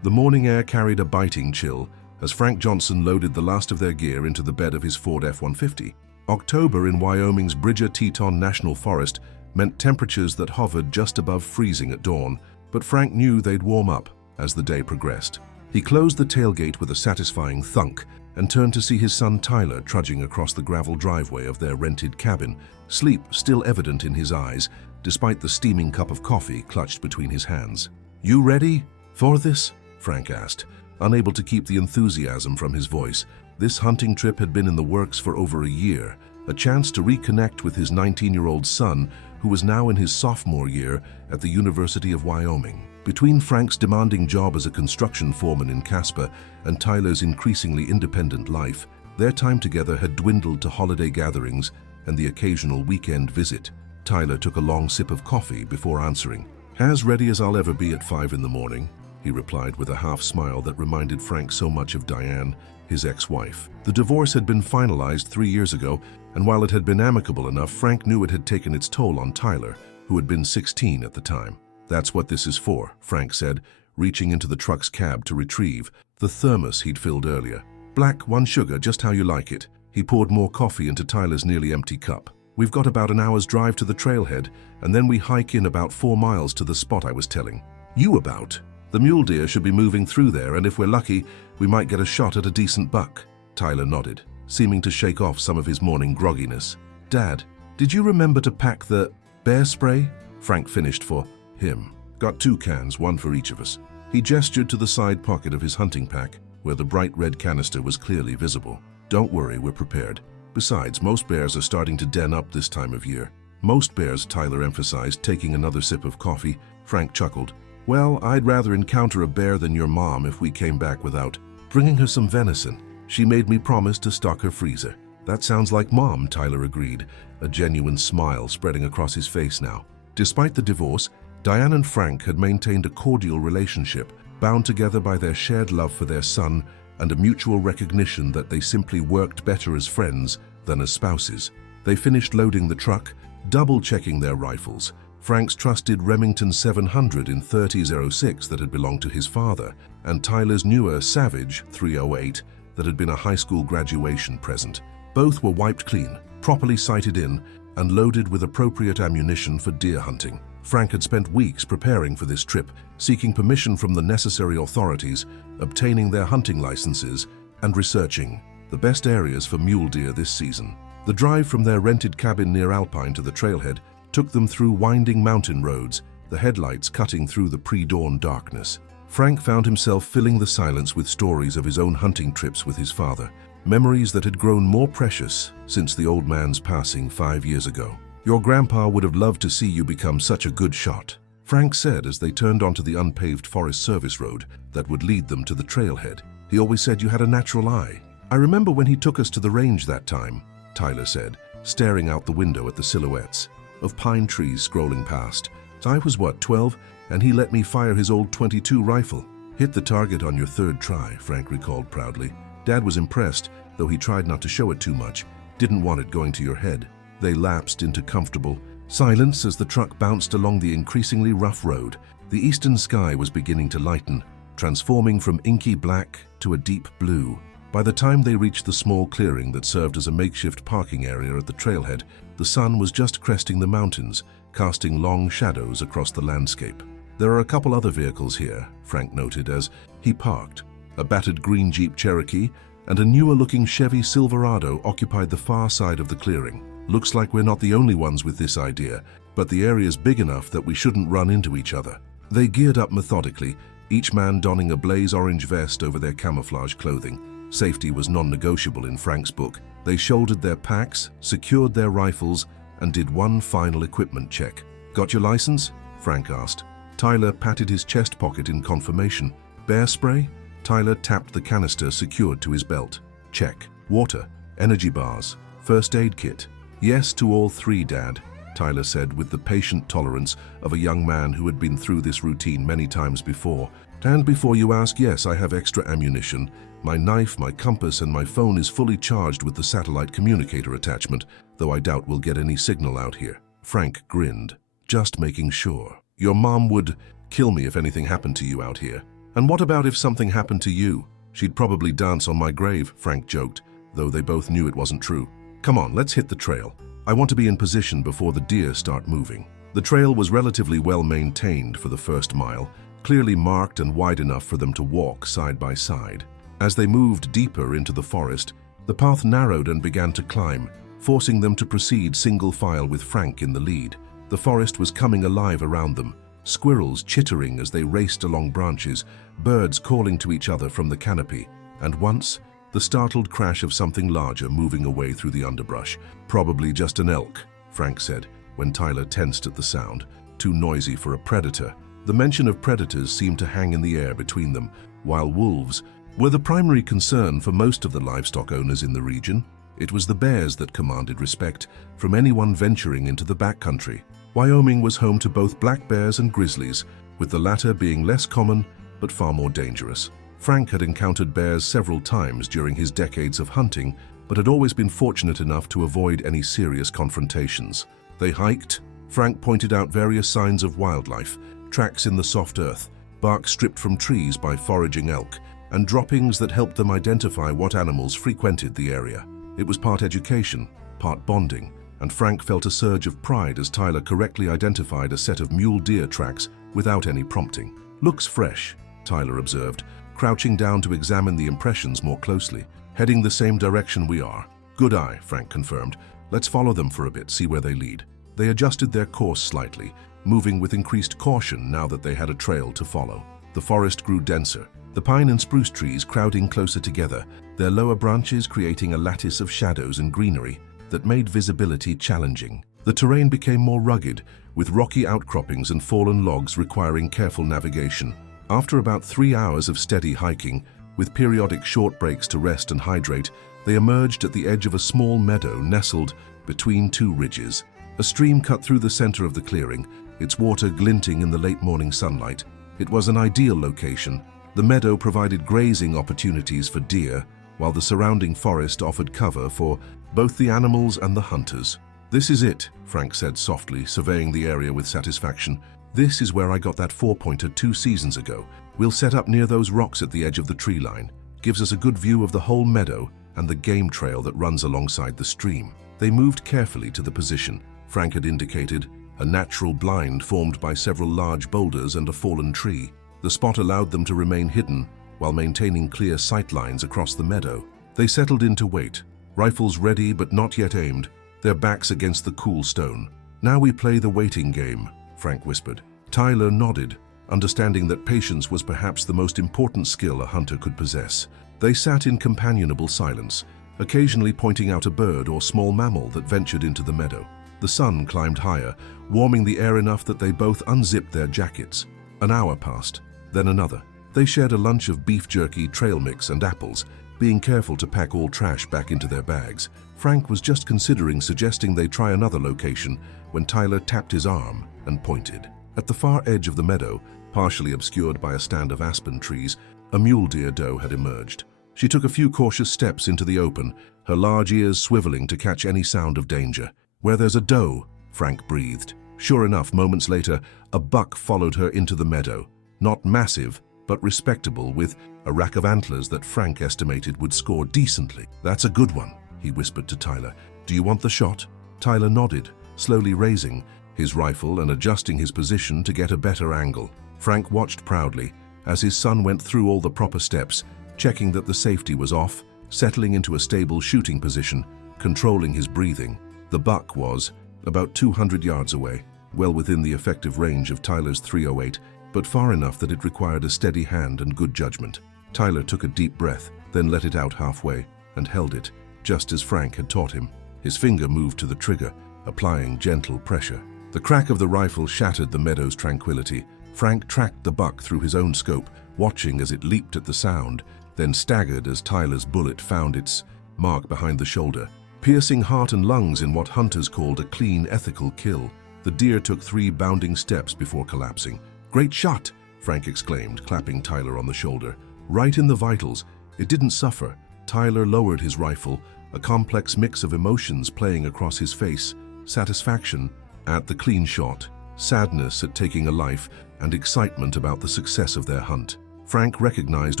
The morning air carried a biting chill as Frank Johnson loaded the last of their gear into the bed of his Ford F-150. October in Wyoming's Bridger-Teton National Forest meant temperatures that hovered just above freezing at dawn, but Frank knew they'd warm up as the day progressed. He closed the tailgate with a satisfying thunk and turned to see his son Tyler trudging across the gravel driveway of their rented cabin, sleep still evident in his eyes, despite the steaming cup of coffee clutched between his hands. "You ready for this?" Frank asked, unable to keep the enthusiasm from his voice. This hunting trip had been in the works for over a year, a chance to reconnect with his 19-year-old son, who was now in his sophomore year at the University of Wyoming. Between Frank's demanding job as a construction foreman in Casper and Tyler's increasingly independent life, their time together had dwindled to holiday gatherings and the occasional weekend visit. Tyler took a long sip of coffee before answering. "As ready as I'll ever be at 5 in the morning," he replied with a half-smile that reminded Frank so much of Diane, his ex-wife. The divorce had been finalized 3 years ago, and while it had been amicable enough, Frank knew it had taken its toll on Tyler, who had been 16 at the time. "That's what this is for," Frank said, reaching into the truck's cab to retrieve the thermos he'd filled earlier. "Black, 1 sugar, just how you like it." He poured more coffee into Tyler's nearly empty cup. "We've got about an hour's drive to the trailhead, and then we hike in about 4 miles to the spot I was telling you about. The mule deer should be moving through there, and if we're lucky, we might get a shot at a decent buck." Tyler nodded, seeming to shake off some of his morning grogginess. "Dad, did you remember to pack the bear spray?" Frank finished for him. "Got 2 cans, one for each of us." He gestured to the side pocket of his hunting pack, where the bright red canister was clearly visible. "Don't worry, we're prepared. Besides, most bears are starting to den up this time of year." "Most bears," Tyler emphasized, taking another sip of coffee. Frank chuckled. "Well, I'd rather encounter a bear than your mom if we came back without bringing her some venison. She made me promise to stock her freezer." "That sounds like Mom," Tyler agreed, a genuine smile spreading across his face now. Despite the divorce, Diane and Frank had maintained a cordial relationship, bound together by their shared love for their son and a mutual recognition that they simply worked better as friends than as spouses. They finished loading the truck, double-checking their rifles. Frank's trusted Remington 700 in 30-06 that had belonged to his father, and Tyler's newer Savage 308 that had been a high school graduation present. Both were wiped clean, properly sighted in, and loaded with appropriate ammunition for deer hunting. Frank had spent weeks preparing for this trip, seeking permission from the necessary authorities, obtaining their hunting licenses, and researching the best areas for mule deer this season. The drive from their rented cabin near Alpine to the trailhead took them through winding mountain roads, the headlights cutting through the pre-dawn darkness. Frank found himself filling the silence with stories of his own hunting trips with his father, memories that had grown more precious since the old man's passing 5 years ago. "Your grandpa would have loved to see you become such a good shot," Frank said as they turned onto the unpaved Forest Service road that would lead them to the trailhead. "He always said you had a natural eye." "I remember when he took us to the range that time," Tyler said, staring out the window at the silhouettes of pine trees scrolling past. "I was, 12, and he let me fire his old .22 rifle. Hit the target on your 3rd try," Frank recalled proudly. Dad was impressed, though he tried not to show it too much. Didn't want it going to your head. They lapsed into comfortable silence as the truck bounced along the increasingly rough road. The eastern sky was beginning to lighten, transforming from inky black to a deep blue. By the time they reached the small clearing that served as a makeshift parking area at the trailhead, the sun was just cresting the mountains, casting long shadows across the landscape. "There are a couple other vehicles here," Frank noted as he parked. A battered green Jeep Cherokee and a newer-looking Chevy Silverado occupied the far side of the clearing. "Looks like we're not the only ones with this idea, but the area's big enough that we shouldn't run into each other." They geared up methodically, each man donning a blaze orange vest over their camouflage clothing. Safety was non-negotiable in Frank's book. They shouldered their packs, secured their rifles, and did one final equipment check. "Got your license?" Frank asked. Tyler patted his chest pocket in confirmation. "Bear spray?" Tyler tapped the canister secured to his belt. "Check. Water, energy bars, first aid kit." "Yes to all 3, Dad," Tyler said with the patient tolerance of a young man who had been through this routine many times before. "And before you ask, yes, I have extra ammunition. My knife, my compass, and my phone is fully charged with the satellite communicator attachment, though I doubt we'll get any signal out here." Frank grinned. "Just making sure. Your mom would kill me if anything happened to you out here." "And what about if something happened to you?" "She'd probably dance on my grave," Frank joked, though they both knew it wasn't true. "Come on, let's hit the trail. I want to be in position before the deer start moving." The trail was relatively well maintained for the first mile, clearly marked and wide enough for them to walk side by side. As they moved deeper into the forest, the path narrowed and began to climb, forcing them to proceed single file with Frank in the lead. The forest was coming alive around them, squirrels chittering as they raced along branches, birds calling to each other from the canopy, and once, the startled crash of something larger moving away through the underbrush. "Probably just an elk," Frank said, when Tyler tensed at the sound. "Too noisy for a predator." The mention of predators seemed to hang in the air between them, while wolves were the primary concern for most of the livestock owners in the region. It was the bears that commanded respect from anyone venturing into the backcountry. Wyoming was home to both black bears and grizzlies, with the latter being less common but far more dangerous. Frank had encountered bears several times during his decades of hunting, but had always been fortunate enough to avoid any serious confrontations. They hiked. Frank pointed out various signs of wildlife, tracks in the soft earth, bark stripped from trees by foraging elk, and droppings that helped them identify what animals frequented the area. It was part education, part bonding, and Frank felt a surge of pride as Tyler correctly identified a set of mule deer tracks without any prompting. "Looks fresh," Tyler observed, crouching down to examine the impressions more closely. "Heading the same direction we are." "Good eye," Frank confirmed. "Let's follow them for a bit, see where they lead." They adjusted their course slightly, moving with increased caution now that they had a trail to follow. The forest grew denser, the pine and spruce trees crowding closer together, their lower branches creating a lattice of shadows and greenery that made visibility challenging. The terrain became more rugged, with rocky outcroppings and fallen logs requiring careful navigation. After about 3 hours of steady hiking, with periodic short breaks to rest and hydrate, they emerged at the edge of a small meadow nestled between two ridges. A stream cut through the center of the clearing, its water glinting in the late morning sunlight. It was an ideal location. The meadow provided grazing opportunities for deer, while the surrounding forest offered cover for both the animals and the hunters. "This is it," Frank said softly, surveying the area with satisfaction. "This is where I got that 4-pointer 2 seasons ago. We'll set up near those rocks at the edge of the tree line. Gives us a good view of the whole meadow and the game trail that runs alongside the stream." They moved carefully to the position Frank had indicated, a natural blind formed by several large boulders and a fallen tree. The spot allowed them to remain hidden while maintaining clear sight lines across the meadow. They settled in to wait, rifles ready but not yet aimed, their backs against the cool stone. "Now we play the waiting game," Frank whispered. Tyler nodded, understanding that patience was perhaps the most important skill a hunter could possess. They sat in companionable silence, occasionally pointing out a bird or small mammal that ventured into the meadow. The sun climbed higher, warming the air enough that they both unzipped their jackets. An hour passed, then another. They shared a lunch of beef jerky, trail mix, and apples, being careful to pack all trash back into their bags. Frank was just considering suggesting they try another location when Tyler tapped his arm and pointed. At the far edge of the meadow, partially obscured by a stand of aspen trees, a mule deer doe had emerged. She took a few cautious steps into the open, her large ears swiveling to catch any sound of danger. "Where there's a doe," Frank breathed. Sure enough, moments later, a buck followed her into the meadow. Not massive, but respectable, with a rack of antlers that Frank estimated would score decently. "That's a good one," he whispered to Tyler. "Do you want the shot?" Tyler nodded, slowly raising his rifle and adjusting his position to get a better angle. Frank watched proudly as his son went through all the proper steps, checking that the safety was off, settling into a stable shooting position, controlling his breathing. The buck was about 200 yards away, well within the effective range of Tyler's .308, but far enough that it required a steady hand and good judgment. Tyler took a deep breath, then let it out halfway, and held it, just as Frank had taught him. His finger moved to the trigger, applying gentle pressure. The crack of the rifle shattered the meadow's tranquility. Frank tracked the buck through his own scope, watching as it leaped at the sound, then staggered as Tyler's bullet found its mark behind the shoulder, piercing heart and lungs in what hunters called a clean, ethical kill. The deer took 3 bounding steps before collapsing. "Great shot!" Frank exclaimed, clapping Tyler on the shoulder. "Right in the vitals. It didn't suffer." Tyler lowered his rifle, a complex mix of emotions playing across his face: satisfaction at the clean shot, sadness at taking a life, and excitement about the success of their hunt. Frank recognized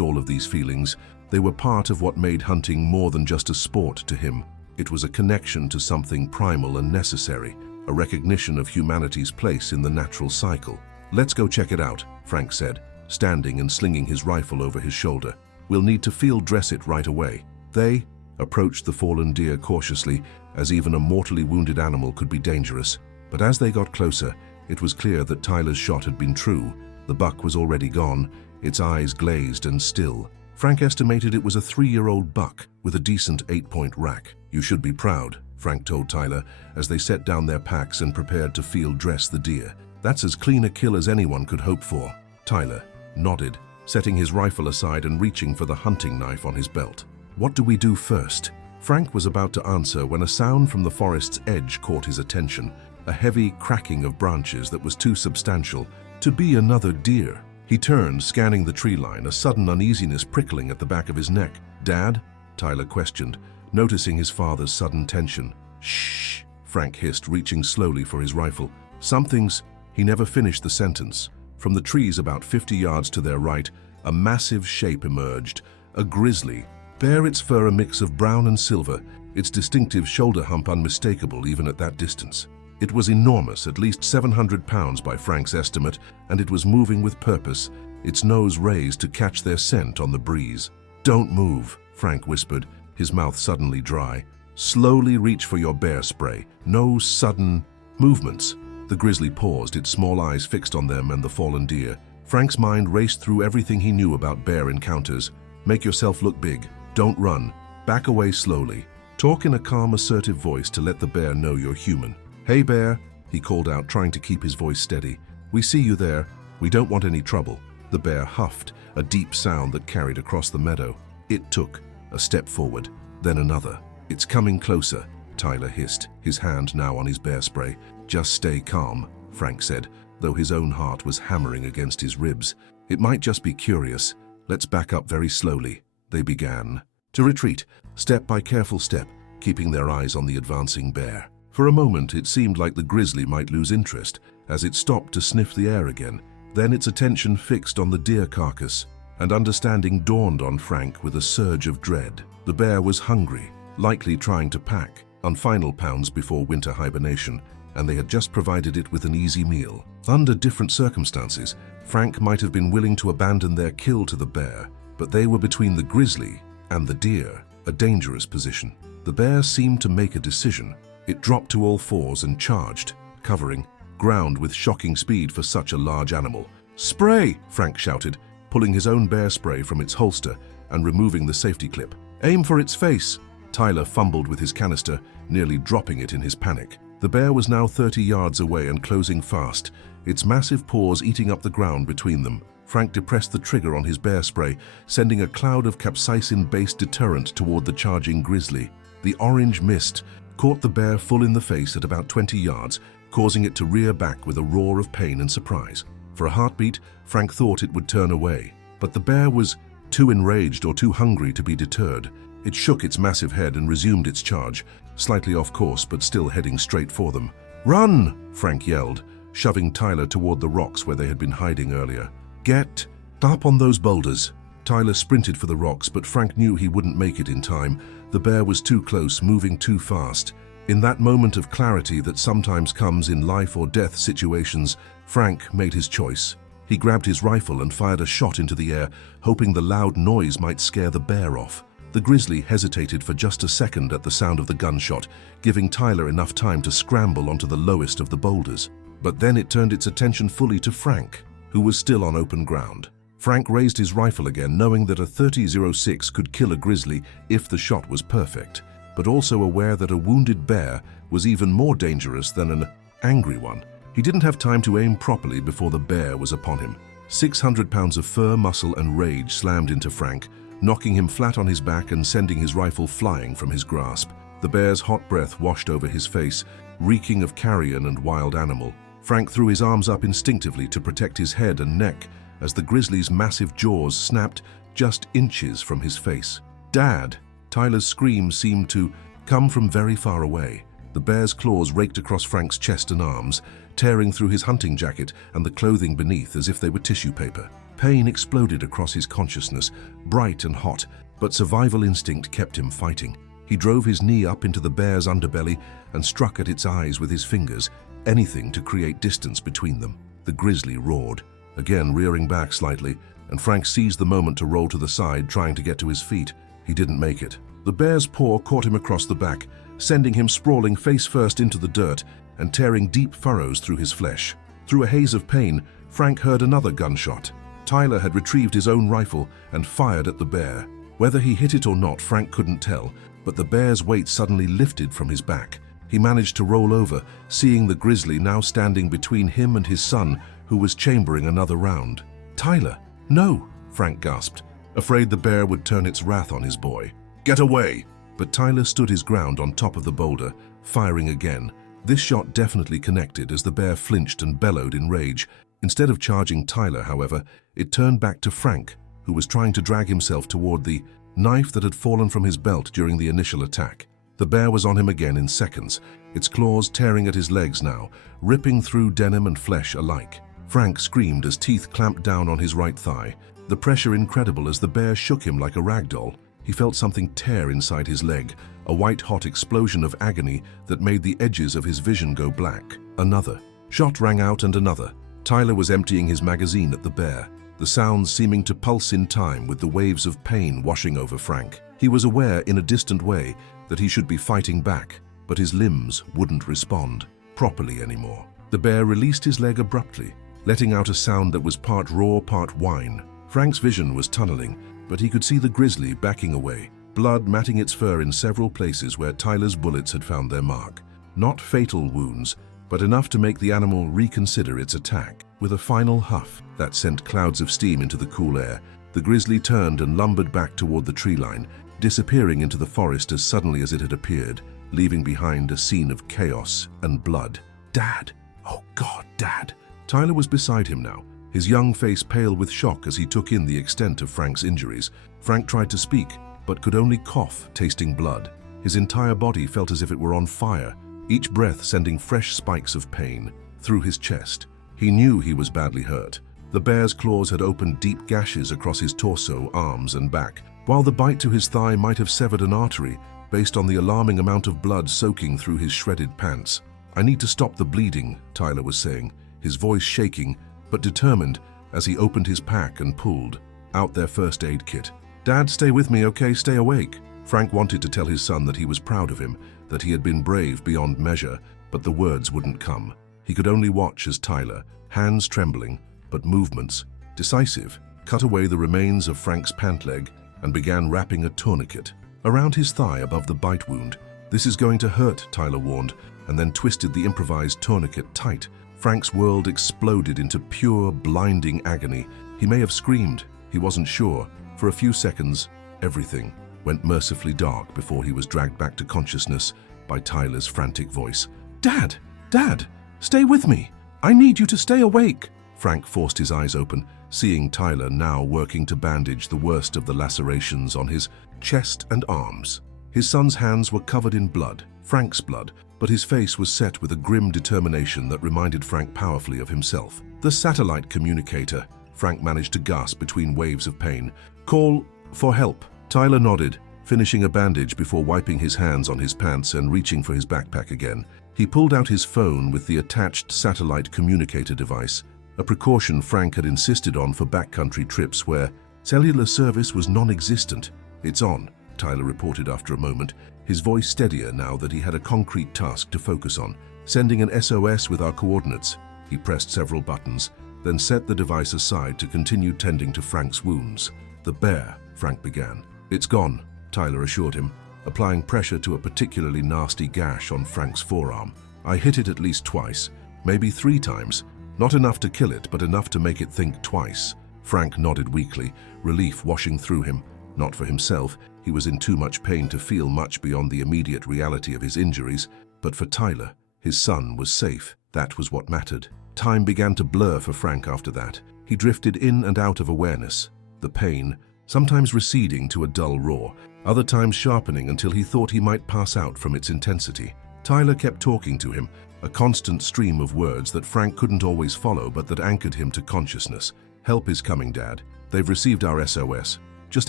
all of these feelings. They were part of what made hunting more than just a sport to him. It was a connection to something primal and necessary, a recognition of humanity's place in the natural cycle. "Let's go check it out," Frank said, standing and slinging his rifle over his shoulder. "We'll need to field dress it right away." They approached the fallen deer cautiously, as even a mortally wounded animal could be dangerous. But as they got closer, it was clear that Tyler's shot had been true. The buck was already gone, its eyes glazed and still. Frank estimated it was a 3-year-old buck with a decent 8-point rack. "You should be proud," Frank told Tyler as they set down their packs and prepared to field dress the deer. "That's as clean a kill as anyone could hope for." Tyler nodded, setting his rifle aside and reaching for the hunting knife on his belt. "What do we do first?" Frank was about to answer when a sound from the forest's edge caught his attention, a heavy cracking of branches that was too substantial to be another deer. He turned, scanning the tree line, a sudden uneasiness prickling at the back of his neck. "Dad?" Tyler questioned, noticing his father's sudden tension. "Shh," Frank hissed, reaching slowly for his rifle. "Something's—" He never finished the sentence. From the trees about 50 yards to their right, a massive shape emerged, a grizzly, bare its fur a mix of brown and silver, its distinctive shoulder hump unmistakable even at that distance. It was enormous, at least 700 pounds by Frank's estimate, and it was moving with purpose, its nose raised to catch their scent on the breeze. "Don't move," Frank whispered, his mouth suddenly dry. "Slowly reach for your bear spray. No sudden movements." The grizzly paused, its small eyes fixed on them and the fallen deer. Frank's mind raced through everything he knew about bear encounters. "Make yourself look big. Don't run. Back away slowly. Talk in a calm, assertive voice to let the bear know you're human." "Hey, bear," he called out, trying to keep his voice steady. "We see you there. We don't want any trouble." The bear huffed, a deep sound that carried across the meadow. It took a step forward, then another. "It's coming closer," Tyler hissed, his hand now on his bear spray. "Just stay calm," Frank said, though his own heart was hammering against his ribs. "It might just be curious. Let's back up very slowly." They began to retreat, step by careful step, keeping their eyes on the advancing bear. For a moment, it seemed like the grizzly might lose interest as it stopped to sniff the air again. Then its attention fixed on the deer carcass, and understanding dawned on Frank with a surge of dread. The bear was hungry, likely trying to pack on final pounds before winter hibernation, and they had just provided it with an easy meal. Under different circumstances, Frank might have been willing to abandon their kill to the bear, but they were between the grizzly and the deer, a dangerous position. The bear seemed to make a decision. It dropped to all fours and charged, covering ground with shocking speed for such a large animal. "Spray!" Frank shouted, pulling his own bear spray from its holster and removing the safety clip. "Aim for its face!" Tyler fumbled with his canister, nearly dropping it in his panic. The bear was now 30 yards away and closing fast, its massive paws eating up the ground between them. Frank depressed the trigger on his bear spray, sending a cloud of capsaicin-based deterrent toward the charging grizzly. The orange mist caught the bear full in the face at about 20 yards, causing it to rear back with a roar of pain and surprise. For a heartbeat, Frank thought it would turn away, but the bear was too enraged or too hungry to be deterred. It shook its massive head and resumed its charge, slightly off course but still heading straight for them. "Run!" Frank yelled, shoving Tyler toward the rocks where they had been hiding earlier. "Get up on those boulders." Tyler sprinted for the rocks, but Frank knew he wouldn't make it in time. The bear was too close, moving too fast. In that moment of clarity that sometimes comes in life or death situations, Frank made his choice. He grabbed his rifle and fired a shot into the air, hoping the loud noise might scare the bear off. The grizzly hesitated for just a second at the sound of the gunshot, giving Tyler enough time to scramble onto the lowest of the boulders. But then it turned its attention fully to Frank, who was still on open ground. Frank raised his rifle again, knowing that a .30-06 could kill a grizzly if the shot was perfect, but also aware that a wounded bear was even more dangerous than an angry one. He didn't have time to aim properly before the bear was upon him. 600 pounds of fur, muscle, and rage slammed into Frank, knocking him flat on his back and sending his rifle flying from his grasp. The bear's hot breath washed over his face, reeking of carrion and wild animal. Frank threw his arms up instinctively to protect his head and neck as the grizzly's massive jaws snapped just inches from his face. "Dad!" Tyler's scream seemed to come from very far away. The bear's claws raked across Frank's chest and arms, tearing through his hunting jacket and the clothing beneath as if they were tissue paper. Pain exploded across his consciousness, bright and hot, but survival instinct kept him fighting. He drove his knee up into the bear's underbelly and struck at its eyes with his fingers, anything to create distance between them. The grizzly roared, again rearing back slightly, and Frank seized the moment to roll to the side, trying to get to his feet. He didn't make it. The bear's paw caught him across the back, sending him sprawling face first into the dirt and tearing deep furrows through his flesh. Through a haze of pain, Frank heard another gunshot. Tyler had retrieved his own rifle and fired at the bear. Whether he hit it or not, Frank couldn't tell, but the bear's weight suddenly lifted from his back. He managed to roll over, seeing the grizzly now standing between him and his son, who was chambering another round. "Tyler, no!" Frank gasped, afraid the bear would turn its wrath on his boy. "Get away!" But Tyler stood his ground on top of the boulder, firing again. This shot definitely connected as the bear flinched and bellowed in rage. Instead of charging Tyler, however, it turned back to Frank, who was trying to drag himself toward the knife that had fallen from his belt during the initial attack. The bear was on him again in seconds, its claws tearing at his legs now, ripping through denim and flesh alike. Frank screamed as teeth clamped down on his right thigh, the pressure incredible as the bear shook him like a rag doll. he felt something tear inside his leg, a white-hot explosion of agony that made the edges of his vision go black. Another shot rang out, and another. Tyler was emptying his magazine at the bear, the sounds seeming to pulse in time with the waves of pain washing over Frank. He was aware in a distant way that he should be fighting back, but his limbs wouldn't respond properly anymore. The bear released his leg abruptly, letting out a sound that was part roar, part whine. Frank's vision was tunneling, but he could see the grizzly backing away, blood matting its fur in several places where Tyler's bullets had found their mark. Not fatal wounds, but enough to make the animal reconsider its attack. With a final huff that sent clouds of steam into the cool air, the grizzly turned and lumbered back toward the tree line, disappearing into the forest as suddenly as it had appeared, leaving behind a scene of chaos and blood. Dad! Oh God, Dad! Tyler was beside him now, his young face pale with shock as he took in the extent of Frank's injuries. Frank tried to speak, but could only cough, tasting blood. His entire body felt as if it were on fire, each breath sending fresh spikes of pain through his chest. He knew he was badly hurt. The bear's claws had opened deep gashes across his torso, arms, and back, while the bite to his thigh might have severed an artery, based on the alarming amount of blood soaking through his shredded pants. "I need to stop the bleeding," Tyler was saying, his voice shaking, but determined as he opened his pack and pulled out their first aid kit. "Dad, stay with me, okay? Stay awake." Frank wanted to tell his son that he was proud of him, that he had been brave beyond measure, but the words wouldn't come. He could only watch as Tyler, hands trembling, but movements decisive, cut away the remains of Frank's pant leg and began wrapping a tourniquet around his thigh above the bite wound. "This is going to hurt," Tyler warned, and then twisted the improvised tourniquet tight. Frank's world exploded into pure, blinding agony. He may have screamed, he wasn't sure. For a few seconds, everything went mercifully dark before he was dragged back to consciousness by Tyler's frantic voice. "Dad! Dad! Stay with me! I need you to stay awake!" Frank forced his eyes open, seeing Tyler now working to bandage the worst of the lacerations on his chest and arms. His son's hands were covered in blood, Frank's blood, but his face was set with a grim determination that reminded Frank powerfully of himself. "The satellite communicator," Frank managed to gasp between waves of pain. "Call for help." Tyler nodded, finishing a bandage before wiping his hands on his pants and reaching for his backpack again. He pulled out his phone with the attached satellite communicator device, a precaution Frank had insisted on for backcountry trips where cellular service was non-existent. "It's on," Tyler reported after a moment, his voice steadier now that he had a concrete task to focus on. "Sending an SOS with our coordinates." He pressed several buttons, then set the device aside to continue tending to Frank's wounds. "The bear," Frank began. "It's gone," Tyler assured him, applying pressure to a particularly nasty gash on Frank's forearm. "I hit it at least twice, maybe 3 times. Not enough to kill it, but enough to make it think twice." Frank nodded weakly, relief washing through him. Not for himself, he was in too much pain to feel much beyond the immediate reality of his injuries, but for Tyler, his son was safe. That was what mattered. Time began to blur for Frank after that. He drifted in and out of awareness, the pain sometimes receding to a dull roar, other times sharpening until he thought he might pass out from its intensity. Tyler kept talking to him, a constant stream of words that Frank couldn't always follow but that anchored him to consciousness. "Help is coming, Dad. They've received our SOS. Just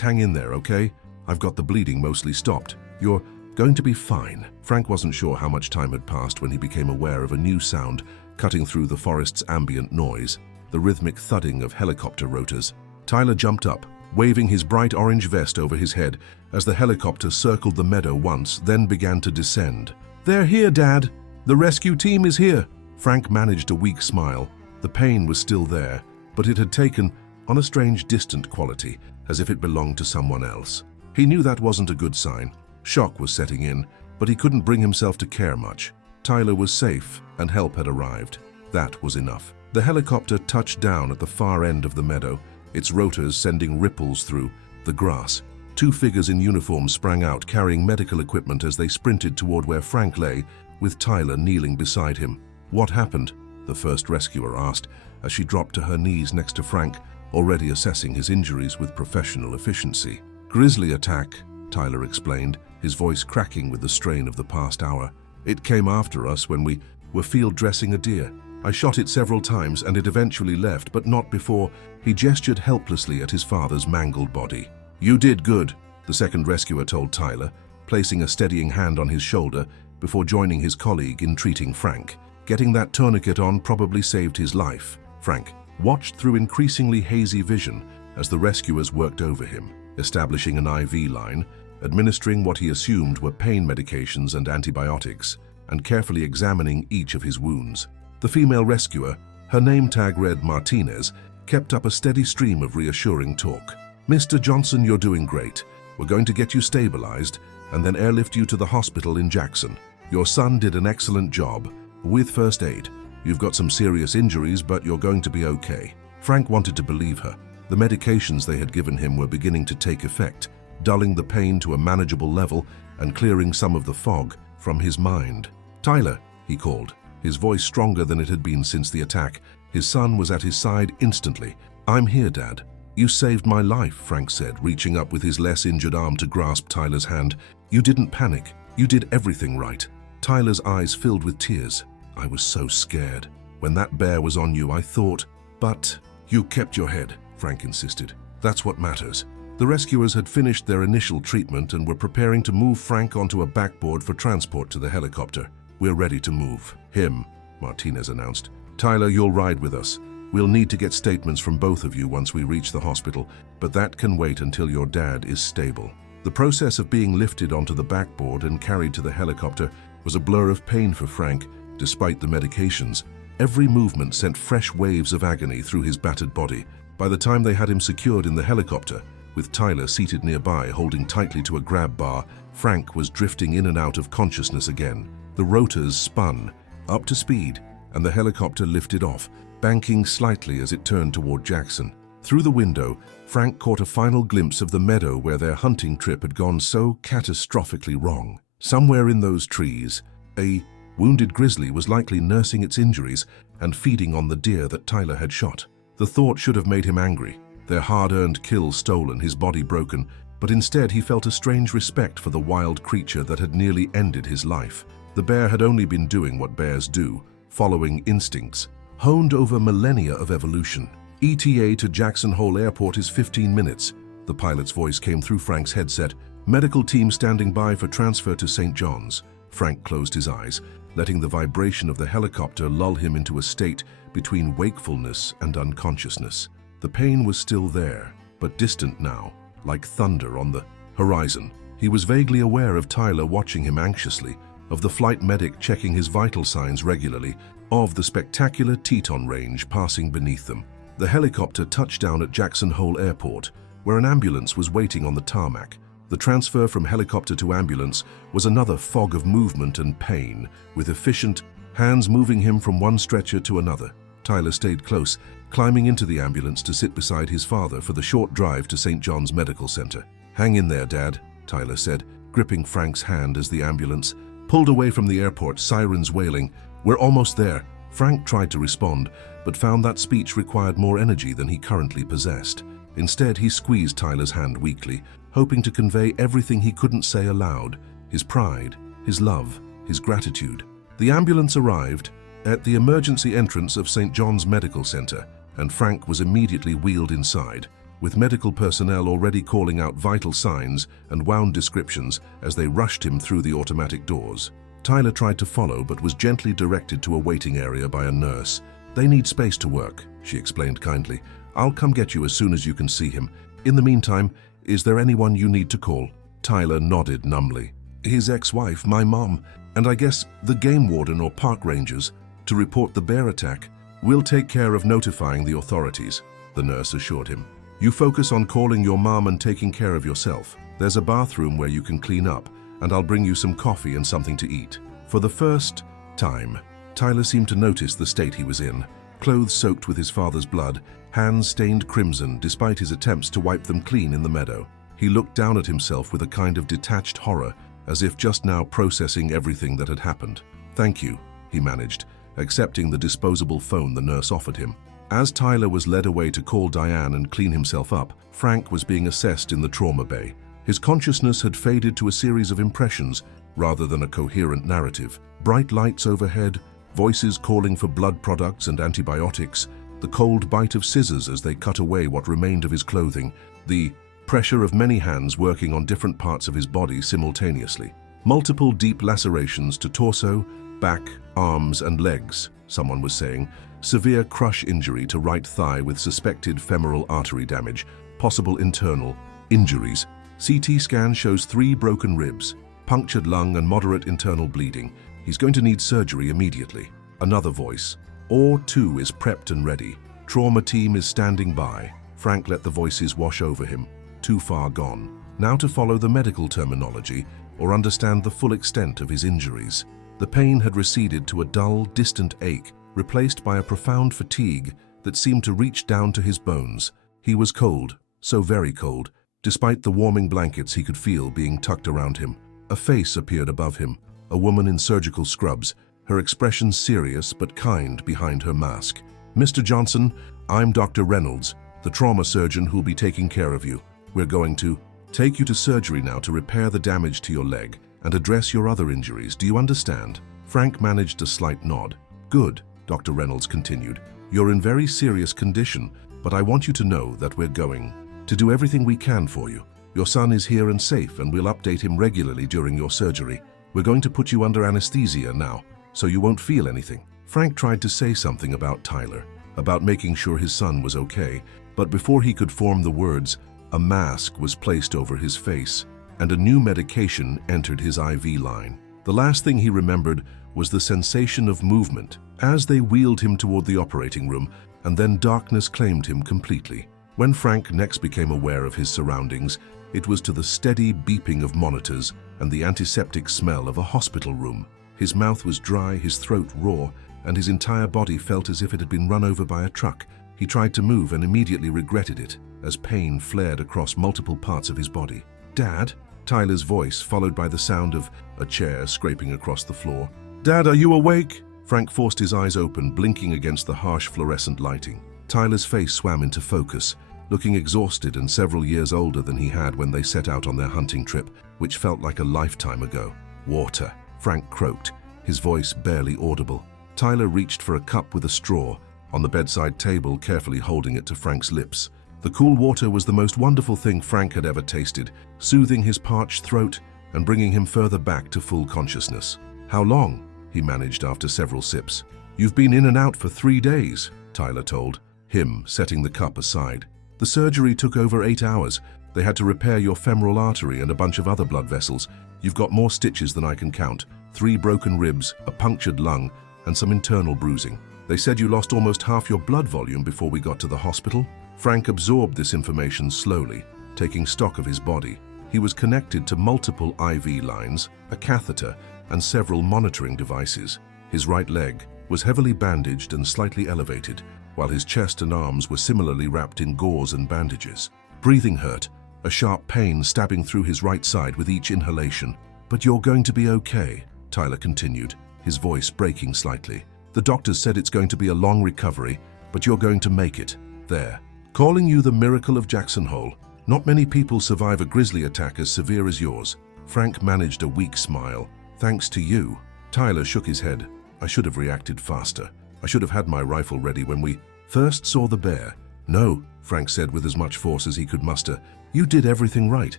hang in there, okay? I've got the bleeding mostly stopped. You're going to be fine." Frank wasn't sure how much time had passed when he became aware of a new sound cutting through the forest's ambient noise, the rhythmic thudding of helicopter rotors. Tyler jumped up, waving his bright orange vest over his head as the helicopter circled the meadow once, then began to descend. "They're here, Dad! The rescue team is here!" Frank managed a weak smile. The pain was still there, but it had taken on a strange distant quality, as if it belonged to someone else. He knew that wasn't a good sign. Shock was setting in, but he couldn't bring himself to care much. Tyler was safe, and help had arrived. That was enough. The helicopter touched down at the far end of the meadow, its rotors sending ripples through the grass. 2 figures in uniform sprang out, carrying medical equipment as they sprinted toward where Frank lay, with Tyler kneeling beside him. "What happened?" the first rescuer asked, as she dropped to her knees next to Frank, already assessing his injuries with professional efficiency. "Grizzly attack," Tyler explained, his voice cracking with the strain of the past hour. "It came after us when we were field dressing a deer. I shot it several times and it eventually left, but not before." He gestured helplessly at his father's mangled body. "You did good," the second rescuer told Tyler, placing a steadying hand on his shoulder before joining his colleague in treating Frank. Getting that tourniquet on probably saved his life. Frank watched through increasingly hazy vision as the rescuers worked over him, establishing an IV line, administering what he assumed were pain medications and antibiotics, and carefully examining each of his wounds. The female rescuer, her name tag read Martinez, kept up a steady stream of reassuring talk. "Mr. Johnson, you're doing great. We're going to get you stabilized and then airlift you to the hospital in Jackson. Your son did an excellent job with first aid. You've got some serious injuries, but you're going to be okay." Frank wanted to believe her. The medications they had given him were beginning to take effect, dulling the pain to a manageable level and clearing some of the fog from his mind. "Tyler," he called, his voice stronger than it had been since the attack. His son was at his side instantly. "I'm here, Dad." "You saved my life," Frank said, reaching up with his less injured arm to grasp Tyler's hand. "You didn't panic. You did everything right." Tyler's eyes filled with tears. "I was so scared. When that bear was on you, I thought..." "But you kept your head," Frank insisted. "That's what matters." The rescuers had finished their initial treatment and were preparing to move Frank onto a backboard for transport to the helicopter. "We're ready to move him," Martinez announced. "Tyler, you'll ride with us. We'll need to get statements from both of you once we reach the hospital, but that can wait until your dad is stable." The process of being lifted onto the backboard and carried to the helicopter was a blur of pain for Frank, despite the medications. Every movement sent fresh waves of agony through his battered body. By the time they had him secured in the helicopter, with Tyler seated nearby holding tightly to a grab bar, Frank was drifting in and out of consciousness again. The rotors spun, up to speed, and the helicopter lifted off, banking slightly as it turned toward Jackson. Through the window, Frank caught a final glimpse of the meadow where their hunting trip had gone so catastrophically wrong. Somewhere in those trees, a wounded grizzly was likely nursing its injuries and feeding on the deer that Tyler had shot. The thought should have made him angry, their hard-earned kill stolen, his body broken, but instead he felt a strange respect for the wild creature that had nearly ended his life. The bear had only been doing what bears do, following instincts, honed over millennia of evolution. "ETA to Jackson Hole Airport is 15 minutes, the pilot's voice came through Frank's headset. "Medical team standing by for transfer to St. John's." Frank closed his eyes, letting the vibration of the helicopter lull him into a state between wakefulness and unconsciousness. The pain was still there, but distant now, like thunder on the horizon. He was vaguely aware of Tyler watching him anxiously, of the flight medic checking his vital signs regularly, of the spectacular Teton Range passing beneath them. The helicopter touched down at Jackson Hole Airport, where an ambulance was waiting on the tarmac. The transfer from helicopter to ambulance was another fog of movement and pain, with efficient hands moving him from one stretcher to another. Tyler stayed close, climbing into the ambulance to sit beside his father for the short drive to St. John's Medical Center. "Hang in there, Dad," Tyler said, gripping Frank's hand as the ambulance pulled away from the airport, sirens wailing. "We're almost there." Frank tried to respond, but found that speech required more energy than he currently possessed. Instead, he squeezed Tyler's hand weakly, hoping to convey everything he couldn't say aloud: his pride, his love, his gratitude. The ambulance arrived at the emergency entrance of St. John's Medical Center, and Frank was immediately wheeled inside, with medical personnel already calling out vital signs and wound descriptions as they rushed him through the automatic doors. Tyler tried to follow, but was gently directed to a waiting area by a nurse. "They need space to work," she explained kindly. "I'll come get you as soon as you can see him. In the meantime, is there anyone you need to call?" Tyler nodded numbly. "His ex-wife, my mom, and I guess the game warden or park rangers, to report the bear attack. We'll take care of notifying the authorities," the nurse assured him. "You focus on calling your mom and taking care of yourself. There's a bathroom where you can clean up, and I'll bring you some coffee and something to eat." For the first time, Tyler seemed to notice the state he was in. Clothes soaked with his father's blood, hands stained crimson despite his attempts to wipe them clean in the meadow. He looked down at himself with a kind of detached horror, as if just now processing everything that had happened. "Thank you," he managed, accepting the disposable phone the nurse offered him. As Tyler was led away to call Diane and clean himself up, Frank was being assessed in the trauma bay. His consciousness had faded to a series of impressions rather than a coherent narrative. Bright lights overhead, voices calling for blood products and antibiotics, the cold bite of scissors as they cut away what remained of his clothing, the pressure of many hands working on different parts of his body simultaneously. Multiple deep lacerations to torso, back, arms and legs, someone was saying. Severe crush injury to right thigh with suspected femoral artery damage, possible internal injuries. CT scan shows 3 broken ribs, punctured lung and moderate internal bleeding. He's going to need surgery immediately. Another voice. OR2 is prepped and ready. Trauma team is standing by. Frank let the voices wash over him. Too far gone. Now to follow the medical terminology or understand the full extent of his injuries. The pain had receded to a dull, distant ache, replaced by a profound fatigue that seemed to reach down to his bones. He was cold, so very cold. Despite the warming blankets he could feel being tucked around him. A face appeared above him, a woman in surgical scrubs, her expression serious but kind behind her mask. "Mr. Johnson, I'm Dr. Reynolds, the trauma surgeon who'll be taking care of you. We're going to take you to surgery now to repair the damage to your leg and address your other injuries. Do you understand?" Frank managed a slight nod. "Good," Dr. Reynolds continued. "You're in very serious condition, but I want you to know that we're going to do everything we can for you. Your son is here and safe, and we'll update him regularly during your surgery. We're going to put you under anesthesia now, so you won't feel anything." Frank tried to say something about Tyler, about making sure his son was okay, but before he could form the words, a mask was placed over his face, and a new medication entered his IV line. The last thing he remembered was the sensation of movement as they wheeled him toward the operating room, and then darkness claimed him completely. When Frank next became aware of his surroundings, it was to the steady beeping of monitors and the antiseptic smell of a hospital room. His mouth was dry, his throat raw, and his entire body felt as if it had been run over by a truck. He tried to move and immediately regretted it, as pain flared across multiple parts of his body. "Dad?" Tyler's voice, followed by the sound of a chair scraping across the floor. "Dad, are you awake?" Frank forced his eyes open, blinking against the harsh fluorescent lighting. Tyler's face swam into focus, looking exhausted and several years older than he had when they set out on their hunting trip, which felt like a lifetime ago. "Water," Frank croaked, his voice barely audible. Tyler reached for a cup with a straw, on the bedside table, carefully holding it to Frank's lips. The cool water was the most wonderful thing Frank had ever tasted, soothing his parched throat and bringing him further back to full consciousness. "How long?" he managed after several sips. "You've been in and out for 3 days, Tyler told, him setting the cup aside. "The surgery took over 8 hours. They had to repair your femoral artery and a bunch of other blood vessels. You've got more stitches than I can count, 3 broken ribs, a punctured lung, and some internal bruising. They said you lost almost half your blood volume before we got to the hospital." Frank absorbed this information slowly, taking stock of his body. He was connected to multiple IV lines, a catheter, and several monitoring devices. His right leg was heavily bandaged and slightly elevated, while his chest and arms were similarly wrapped in gauze and bandages. Breathing hurt, a sharp pain stabbing through his right side with each inhalation. "But you're going to be okay," Tyler continued, his voice breaking slightly. "The doctors said it's going to be a long recovery, but you're going to make it. There. Calling you the miracle of Jackson Hole. Not many people survive a grizzly attack as severe as yours." Frank managed a weak smile. "Thanks to you." Tyler shook his head. "I should have reacted faster. I should have had my rifle ready when we first saw the bear." "No," Frank said with as much force as he could muster. "You did everything right.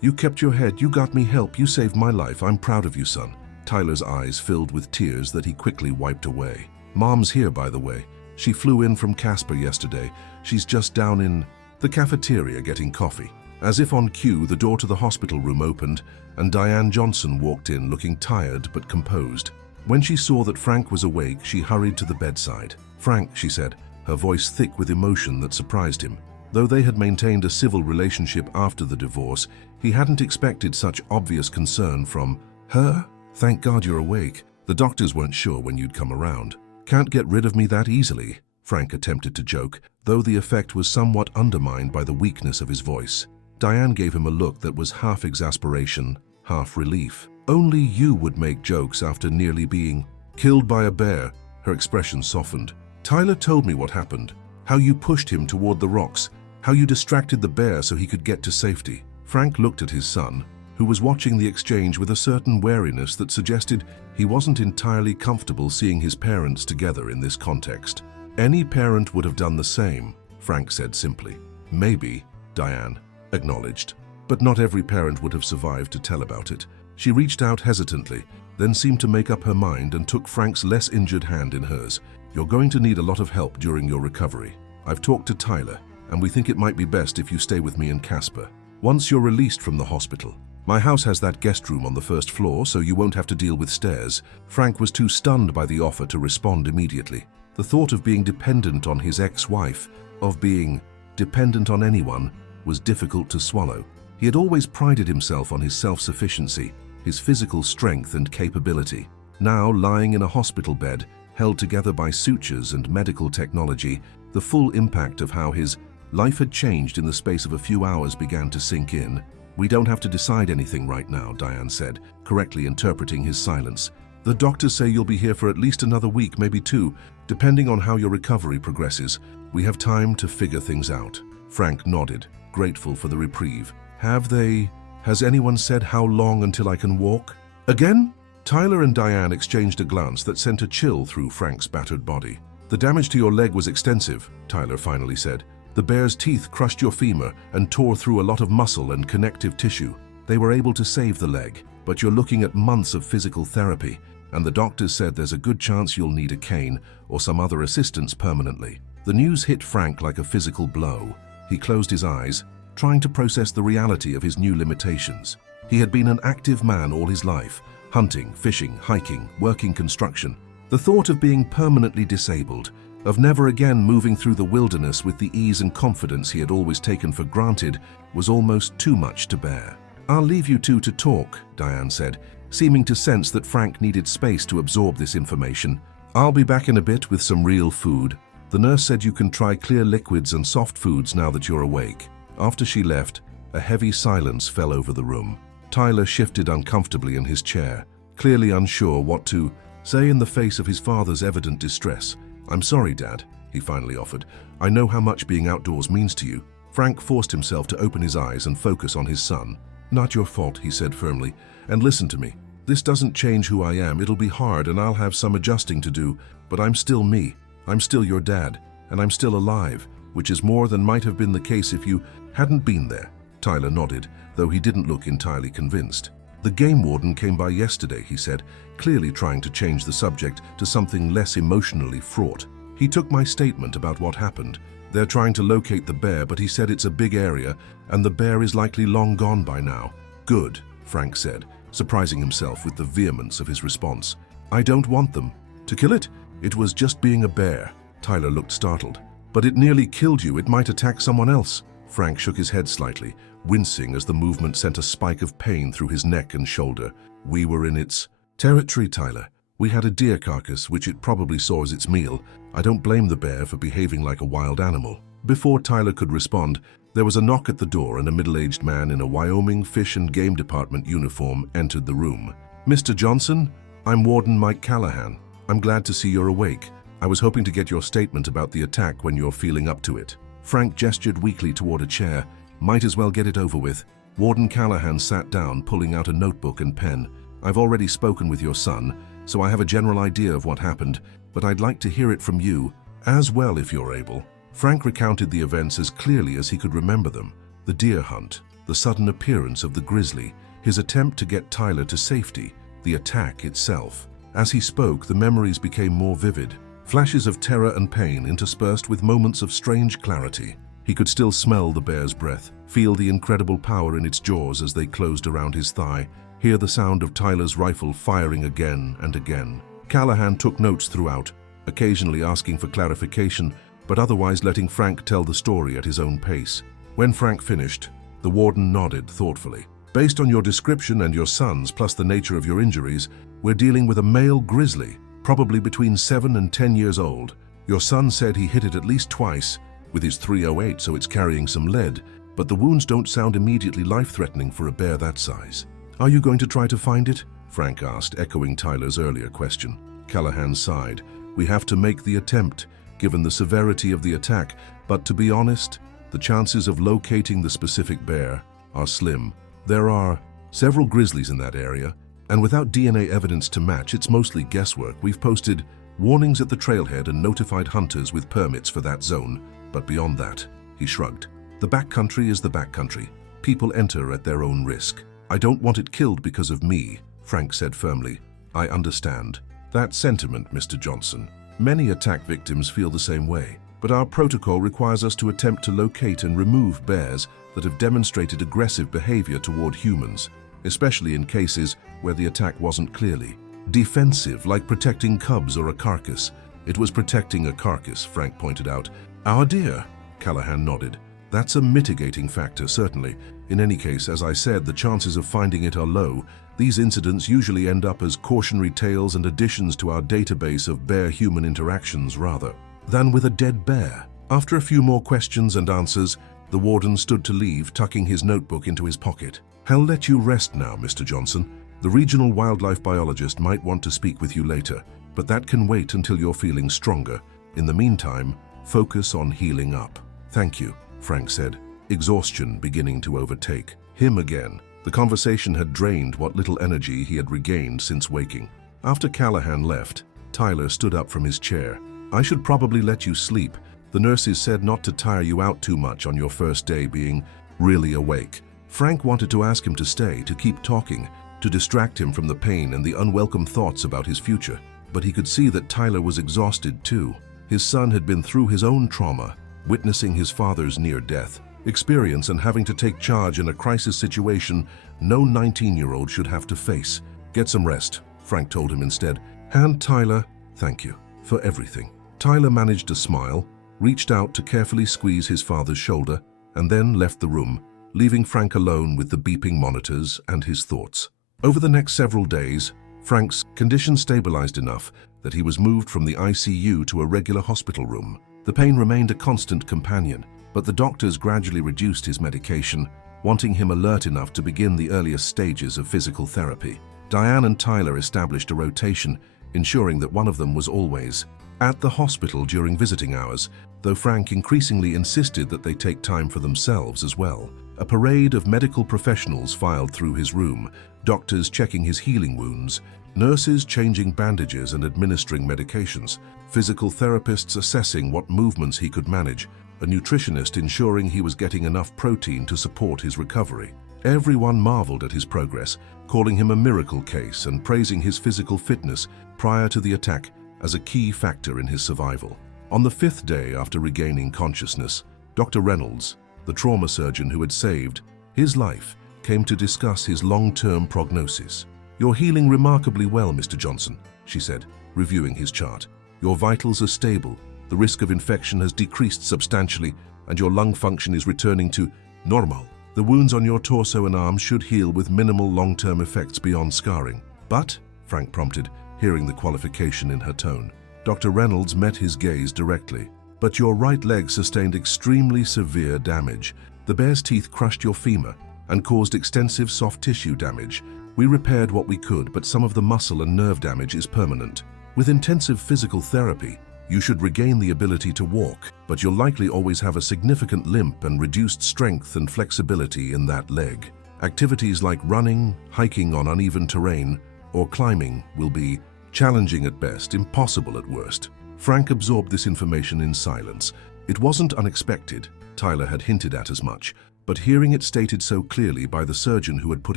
You kept your head, you got me help, you saved my life. I'm proud of you, son." Tyler's eyes filled with tears that he quickly wiped away. "Mom's here, by the way. She flew in from Casper yesterday. She's just down in the cafeteria getting coffee." As if on cue, the door to the hospital room opened, and Diane Johnson walked in looking tired but composed. When she saw that Frank was awake, she hurried to the bedside. "Frank," she said, her voice thick with emotion that surprised him. Though they had maintained a civil relationship after the divorce, he hadn't expected such obvious concern from her. "Thank God you're awake. The doctors weren't sure when you'd come around." "Can't get rid of me that easily," Frank attempted to joke, though the effect was somewhat undermined by the weakness of his voice. Diane gave him a look that was half exasperation, half relief. "Only you would make jokes after nearly being killed by a bear." Her expression softened. "Tyler told me what happened, how you pushed him toward the rocks, how you distracted the bear so he could get to safety." Frank looked at his son, who was watching the exchange with a certain wariness that suggested he wasn't entirely comfortable seeing his parents together in this context. "Any parent would have done the same," Frank said simply. "Maybe, Diane, Acknowledged. But not every parent would have survived to tell about it. She reached out hesitantly, then seemed to make up her mind and took Frank's less injured hand in hers. You're going to need a lot of help during your recovery. I've talked to Tyler, and we think it might be best if you stay with me in Casper. Once you're released from the hospital. My house has that guest room on the first floor, so you won't have to deal with stairs. Frank was too stunned by the offer to respond immediately. The thought of being dependent on his ex-wife, of being dependent on anyone, was difficult to swallow. He had always prided himself on his self-sufficiency, his physical strength and capability. Now, lying in a hospital bed, held together by sutures and medical technology, the full impact of how his life had changed in the space of a few hours began to sink in. We don't have to decide anything right now, Diane said, correctly interpreting his silence. The doctors say you'll be here for at least another week, maybe 2, depending on how your recovery progresses. We have time to figure things out. Frank nodded, grateful for the reprieve. Has anyone said how long until I can walk? Again? Tyler and Diane exchanged a glance that sent a chill through Frank's battered body. The damage to your leg was extensive, Tyler finally said. The bear's teeth crushed your femur and tore through a lot of muscle and connective tissue. They were able to save the leg, but you're looking at months of physical therapy, and the doctors said there's a good chance you'll need a cane or some other assistance permanently. The news hit Frank like a physical blow. He closed his eyes, trying to process the reality of his new limitations. He had been an active man all his life, hunting, fishing, hiking, working construction. The thought of being permanently disabled, of never again moving through the wilderness with the ease and confidence he had always taken for granted, was almost too much to bear. I'll leave you two to talk, Diane said, seeming to sense that Frank needed space to absorb this information. I'll be back in a bit with some real food. The nurse said you can try clear liquids and soft foods now that you're awake. After she left, a heavy silence fell over the room. Tyler shifted uncomfortably in his chair, clearly unsure what to say in the face of his father's evident distress. I'm sorry, Dad, he finally offered. I know how much being outdoors means to you. Frank forced himself to open his eyes and focus on his son. Not your fault, he said firmly. And listen to me. This doesn't change who I am. It'll be hard and I'll have some adjusting to do, but I'm still me. I'm still your dad, and I'm still alive, which is more than might have been the case if you hadn't been there. Tyler nodded, though he didn't look entirely convinced. The game warden came by yesterday, he said, clearly trying to change the subject to something less emotionally fraught. He took my statement about what happened. They're trying to locate the bear, but he said it's a big area, and the bear is likely long gone by now. Good, Frank said, surprising himself with the vehemence of his response. I don't want them to kill it. It was just being a bear. Tyler looked startled. But it nearly killed you. It might attack someone else. Frank shook his head slightly, wincing as the movement sent a spike of pain through his neck and shoulder. We were in its territory, Tyler. We had a deer carcass, which it probably saw as its meal. I don't blame the bear for behaving like a wild animal. Before Tyler could respond, there was a knock at the door and a middle-aged man in a Wyoming Fish and Game Department uniform entered the room. Mr. Johnson, I'm Warden Mike Callahan. I'm glad to see you're awake. I was hoping to get your statement about the attack when you're feeling up to it. Frank gestured weakly toward a chair. Might as well get it over with. Warden Callahan sat down, pulling out a notebook and pen. I've already spoken with your son, so I have a general idea of what happened, but I'd like to hear it from you, as well if you're able. Frank recounted the events as clearly as he could remember them. The deer hunt, the sudden appearance of the grizzly, his attempt to get Tyler to safety, the attack itself. As he spoke, the memories became more vivid. Flashes of terror and pain interspersed with moments of strange clarity. He could still smell the bear's breath, feel the incredible power in its jaws as they closed around his thigh, hear the sound of Tyler's rifle firing again and again. Callahan took notes throughout, occasionally asking for clarification, but otherwise letting Frank tell the story at his own pace. When Frank finished, the warden nodded thoughtfully. Based on your description and your son's, plus the nature of your injuries, we're dealing with a male grizzly, probably between 7 and 10 years old. Your son said he hit it at least twice, with his .308, so it's carrying some lead, but the wounds don't sound immediately life-threatening for a bear that size. Are you going to try to find it? Frank asked, echoing Tyler's earlier question. Callahan sighed. We have to make the attempt, given the severity of the attack, but to be honest, the chances of locating the specific bear are slim. There are several grizzlies in that area, and without DNA evidence to match, it's mostly guesswork. We've posted warnings at the trailhead and notified hunters with permits for that zone, but beyond that, he shrugged. The backcountry is the backcountry. People enter at their own risk. I don't want it killed because of me, Frank said firmly. I understand. That sentiment, Mr. Johnson. Many attack victims feel the same way, but our protocol requires us to attempt to locate and remove bears that have demonstrated aggressive behavior toward humans, especially in cases where the attack wasn't clearly defensive, like protecting cubs or a carcass. It was protecting a carcass, Frank pointed out. Our dear, Callahan nodded. That's a mitigating factor, certainly. In any case, as I said, the chances of finding it are low. These incidents usually end up as cautionary tales and additions to our database of bear-human interactions rather than with a dead bear. After a few more questions and answers, the warden stood to leave, tucking his notebook into his pocket. I'll let you rest now, Mr. Johnson. The regional wildlife biologist might want to speak with you later, but that can wait until you're feeling stronger. In the meantime, focus on healing up. Thank you, Frank said, exhaustion beginning to overtake him again. The conversation had drained what little energy he had regained since waking. After Callahan left, Tyler stood up from his chair. I should probably let you sleep. The nurses said not to tire you out too much on your first day being really awake. Frank wanted to ask him to stay, to keep talking, to distract him from the pain and the unwelcome thoughts about his future. But he could see that Tyler was exhausted too. His son had been through his own trauma, witnessing his father's near-death experience and having to take charge in a crisis situation no 19-year-old should have to face. Get some rest, Frank told him instead. And Tyler, thank you for everything. Tyler managed to smile, reached out to carefully squeeze his father's shoulder, and then left the room, leaving Frank alone with the beeping monitors and his thoughts. Over the next several days, Frank's condition stabilized enough that he was moved from the ICU to a regular hospital room. The pain remained a constant companion, but the doctors gradually reduced his medication, wanting him alert enough to begin the earliest stages of physical therapy. Diane and Tyler established a rotation, ensuring that one of them was always at the hospital during visiting hours, though Frank increasingly insisted that they take time for themselves as well. A parade of medical professionals filed through his room, doctors checking his healing wounds, nurses changing bandages and administering medications, physical therapists assessing what movements he could manage, a nutritionist ensuring he was getting enough protein to support his recovery. Everyone marveled at his progress, calling him a miracle case and praising his physical fitness prior to the attack as a key factor in his survival. On the 5th day after regaining consciousness, Dr. Reynolds, the trauma surgeon who had saved his life, came to discuss his long-term prognosis. You're healing remarkably well, Mr. Johnson, she said, reviewing his chart. Your vitals are stable, the risk of infection has decreased substantially, and your lung function is returning to normal. The wounds on your torso and arms should heal with minimal long-term effects beyond scarring. But, Frank prompted, hearing the qualification in her tone. Dr. Reynolds met his gaze directly. But your right leg sustained extremely severe damage. The bear's teeth crushed your femur and caused extensive soft tissue damage. We repaired what we could, but some of the muscle and nerve damage is permanent. With intensive physical therapy, you should regain the ability to walk, but you'll likely always have a significant limp and reduced strength and flexibility in that leg. Activities like running, hiking on uneven terrain, or climbing will be challenging at best, impossible at worst. Frank absorbed this information in silence. It wasn't unexpected, Tyler had hinted at as much, but hearing it stated so clearly by the surgeon who had put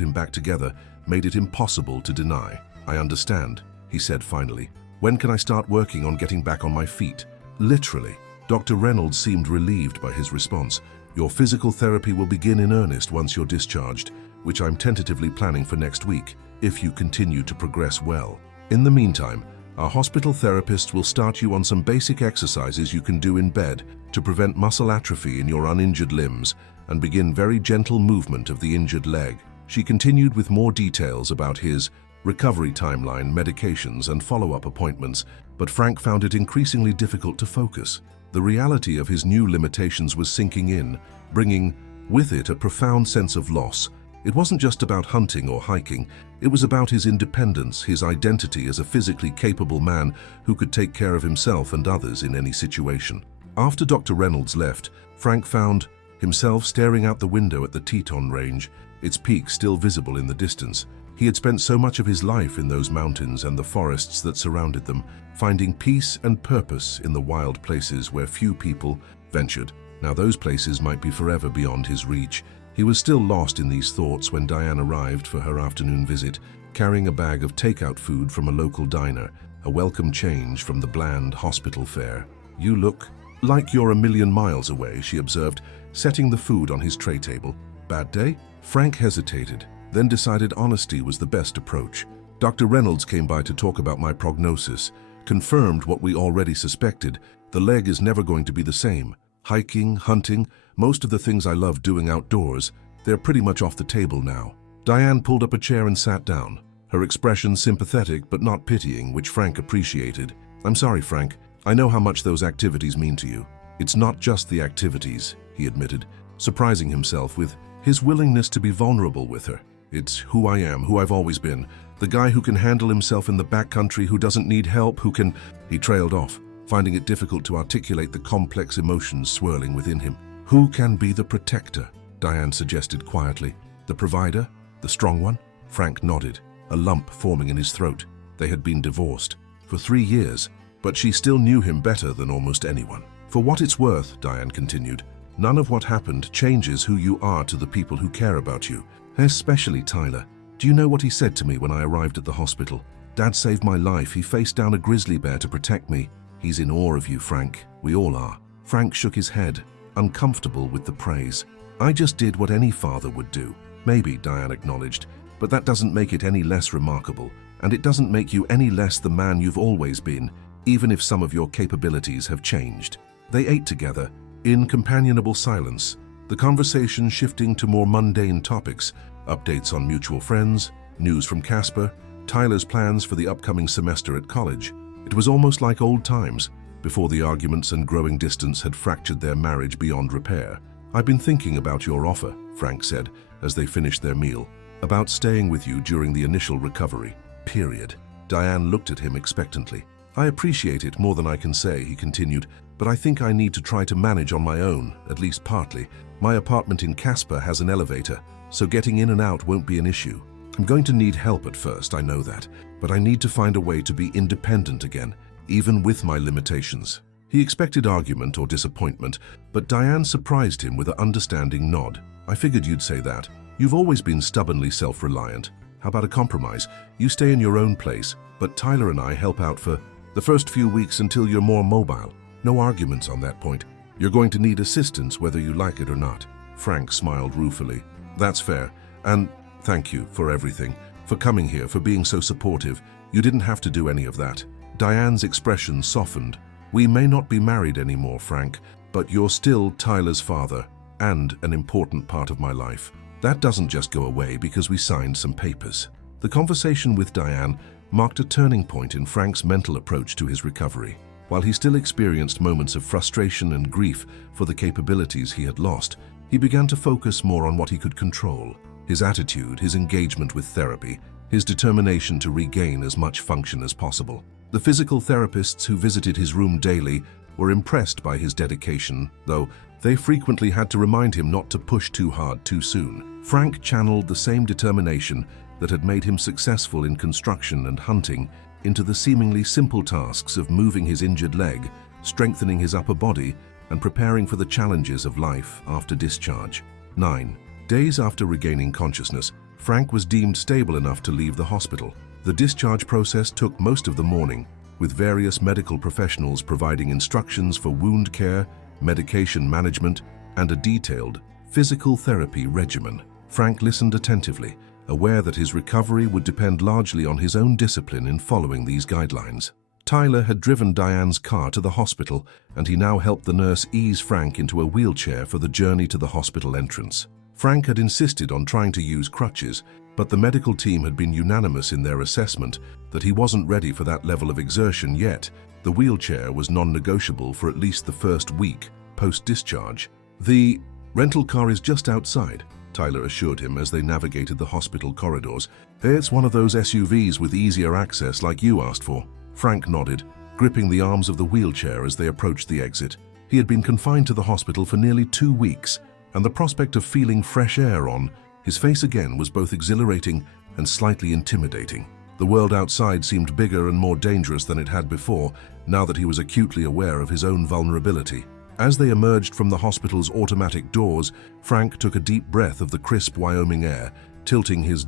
him back together made it impossible to deny. I understand, he said finally. When can I start working on getting back on my feet? Literally. Dr. Reynolds seemed relieved by his response. Your physical therapy will begin in earnest once you're discharged, which I'm tentatively planning for next week, if you continue to progress well. In the meantime, our hospital therapists will start you on some basic exercises you can do in bed to prevent muscle atrophy in your uninjured limbs and begin very gentle movement of the injured leg. She continued with more details about his recovery timeline, medications, and follow-up appointments, but Frank found it increasingly difficult to focus. The reality of his new limitations was sinking in, bringing with it a profound sense of loss. It wasn't just about hunting or hiking, it was about his independence, his identity as a physically capable man who could take care of himself and others in any situation. After Dr. Reynolds left, Frank found himself staring out the window at the Teton Range, its peak still visible in the distance. He had spent so much of his life in those mountains and the forests that surrounded them, finding peace and purpose in the wild places where few people ventured. Now those places might be forever beyond his reach. He was still lost in these thoughts when Diane arrived for her afternoon visit, carrying a bag of takeout food from a local diner, a welcome change from the bland hospital fare. "You look like you're a million miles away," she observed, setting the food on his tray table. "Bad day?" Frank hesitated, then decided honesty was the best approach. "Dr. Reynolds came by to talk about my prognosis, confirmed what we already suspected. The leg is never going to be the same. Hiking, hunting, most of the things I love doing outdoors, they're pretty much off the table now." Diane pulled up a chair and sat down, her expression sympathetic but not pitying, which Frank appreciated. "I'm sorry, Frank. I know how much those activities mean to you." "It's not just the activities," he admitted, surprising himself with his willingness to be vulnerable with her. "It's who I am, who I've always been. The guy who can handle himself in the backcountry, who doesn't need help, who can—" He trailed off, finding it difficult to articulate the complex emotions swirling within him. "Who can be the protector?" Diane suggested quietly. "The provider? The strong one?" Frank nodded, a lump forming in his throat. They had been divorced for 3 years, but she still knew him better than almost anyone. "For what it's worth," Diane continued, "none of what happened changes who you are to the people who care about you, especially Tyler. Do you know what he said to me when I arrived at the hospital? Dad saved my life. He faced down a grizzly bear to protect me. He's in awe of you, Frank. We all are." Frank shook his head, uncomfortable with the praise. "I just did what any father would do." "Maybe," Diane acknowledged, "but that doesn't make it any less remarkable, and it doesn't make you any less the man you've always been, even if some of your capabilities have changed." They ate together, in companionable silence, the conversation shifting to more mundane topics, updates on mutual friends, news from Casper, Tyler's plans for the upcoming semester at college. It was almost like old times, before the arguments and growing distance had fractured their marriage beyond repair. "I've been thinking about your offer," Frank said, as they finished their meal, "about staying with you during the initial recovery, period." Diane looked at him expectantly. "I appreciate it more than I can say," he continued, "but I think I need to try to manage on my own, at least partly. My apartment in Casper has an elevator, so getting in and out won't be an issue. I'm going to need help at first, I know that, but I need to find a way to be independent again, even with my limitations." He expected argument or disappointment, but Diane surprised him with an understanding nod. "I figured you'd say that. You've always been stubbornly self-reliant. How about a compromise? You stay in your own place, but Tyler and I help out for the first few weeks until you're more mobile. No arguments on that point. You're going to need assistance whether you like it or not." Frank smiled ruefully. "That's fair, and thank you for everything, for coming here, for being so supportive. You didn't have to do any of that." Diane's expression softened. "We may not be married anymore, Frank, but you're still Tyler's father and an important part of my life. That doesn't just go away because we signed some papers." The conversation with Diane marked a turning point in Frank's mental approach to his recovery. While he still experienced moments of frustration and grief for the capabilities he had lost, he began to focus more on what he could control: his attitude, his engagement with therapy, his determination to regain as much function as possible. The physical therapists who visited his room daily were impressed by his dedication, though they frequently had to remind him not to push too hard too soon. Frank channeled the same determination that had made him successful in construction and hunting into the seemingly simple tasks of moving his injured leg, strengthening his upper body, and preparing for the challenges of life after discharge. 9 days after regaining consciousness, Frank was deemed stable enough to leave the hospital. The discharge process took most of the morning, with various medical professionals providing instructions for wound care, medication management, and a detailed physical therapy regimen. Frank listened attentively, aware that his recovery would depend largely on his own discipline in following these guidelines. Tyler had driven Diane's car to the hospital, and he now helped the nurse ease Frank into a wheelchair for the journey to the hospital entrance. Frank had insisted on trying to use crutches, but the medical team had been unanimous in their assessment that he wasn't ready for that level of exertion yet. The wheelchair was non-negotiable for at least the first week post-discharge. "The rental car is just outside," Tyler assured him as they navigated the hospital corridors. "It's one of those SUVs with easier access like you asked for." Frank nodded, gripping the arms of the wheelchair as they approached the exit. He had been confined to the hospital for nearly 2 weeks, and the prospect of feeling fresh air on his face again was both exhilarating and slightly intimidating. The world outside seemed bigger and more dangerous than it had before, now that he was acutely aware of his own vulnerability. As they emerged from the hospital's automatic doors, Frank took a deep breath of the crisp Wyoming air, tilting his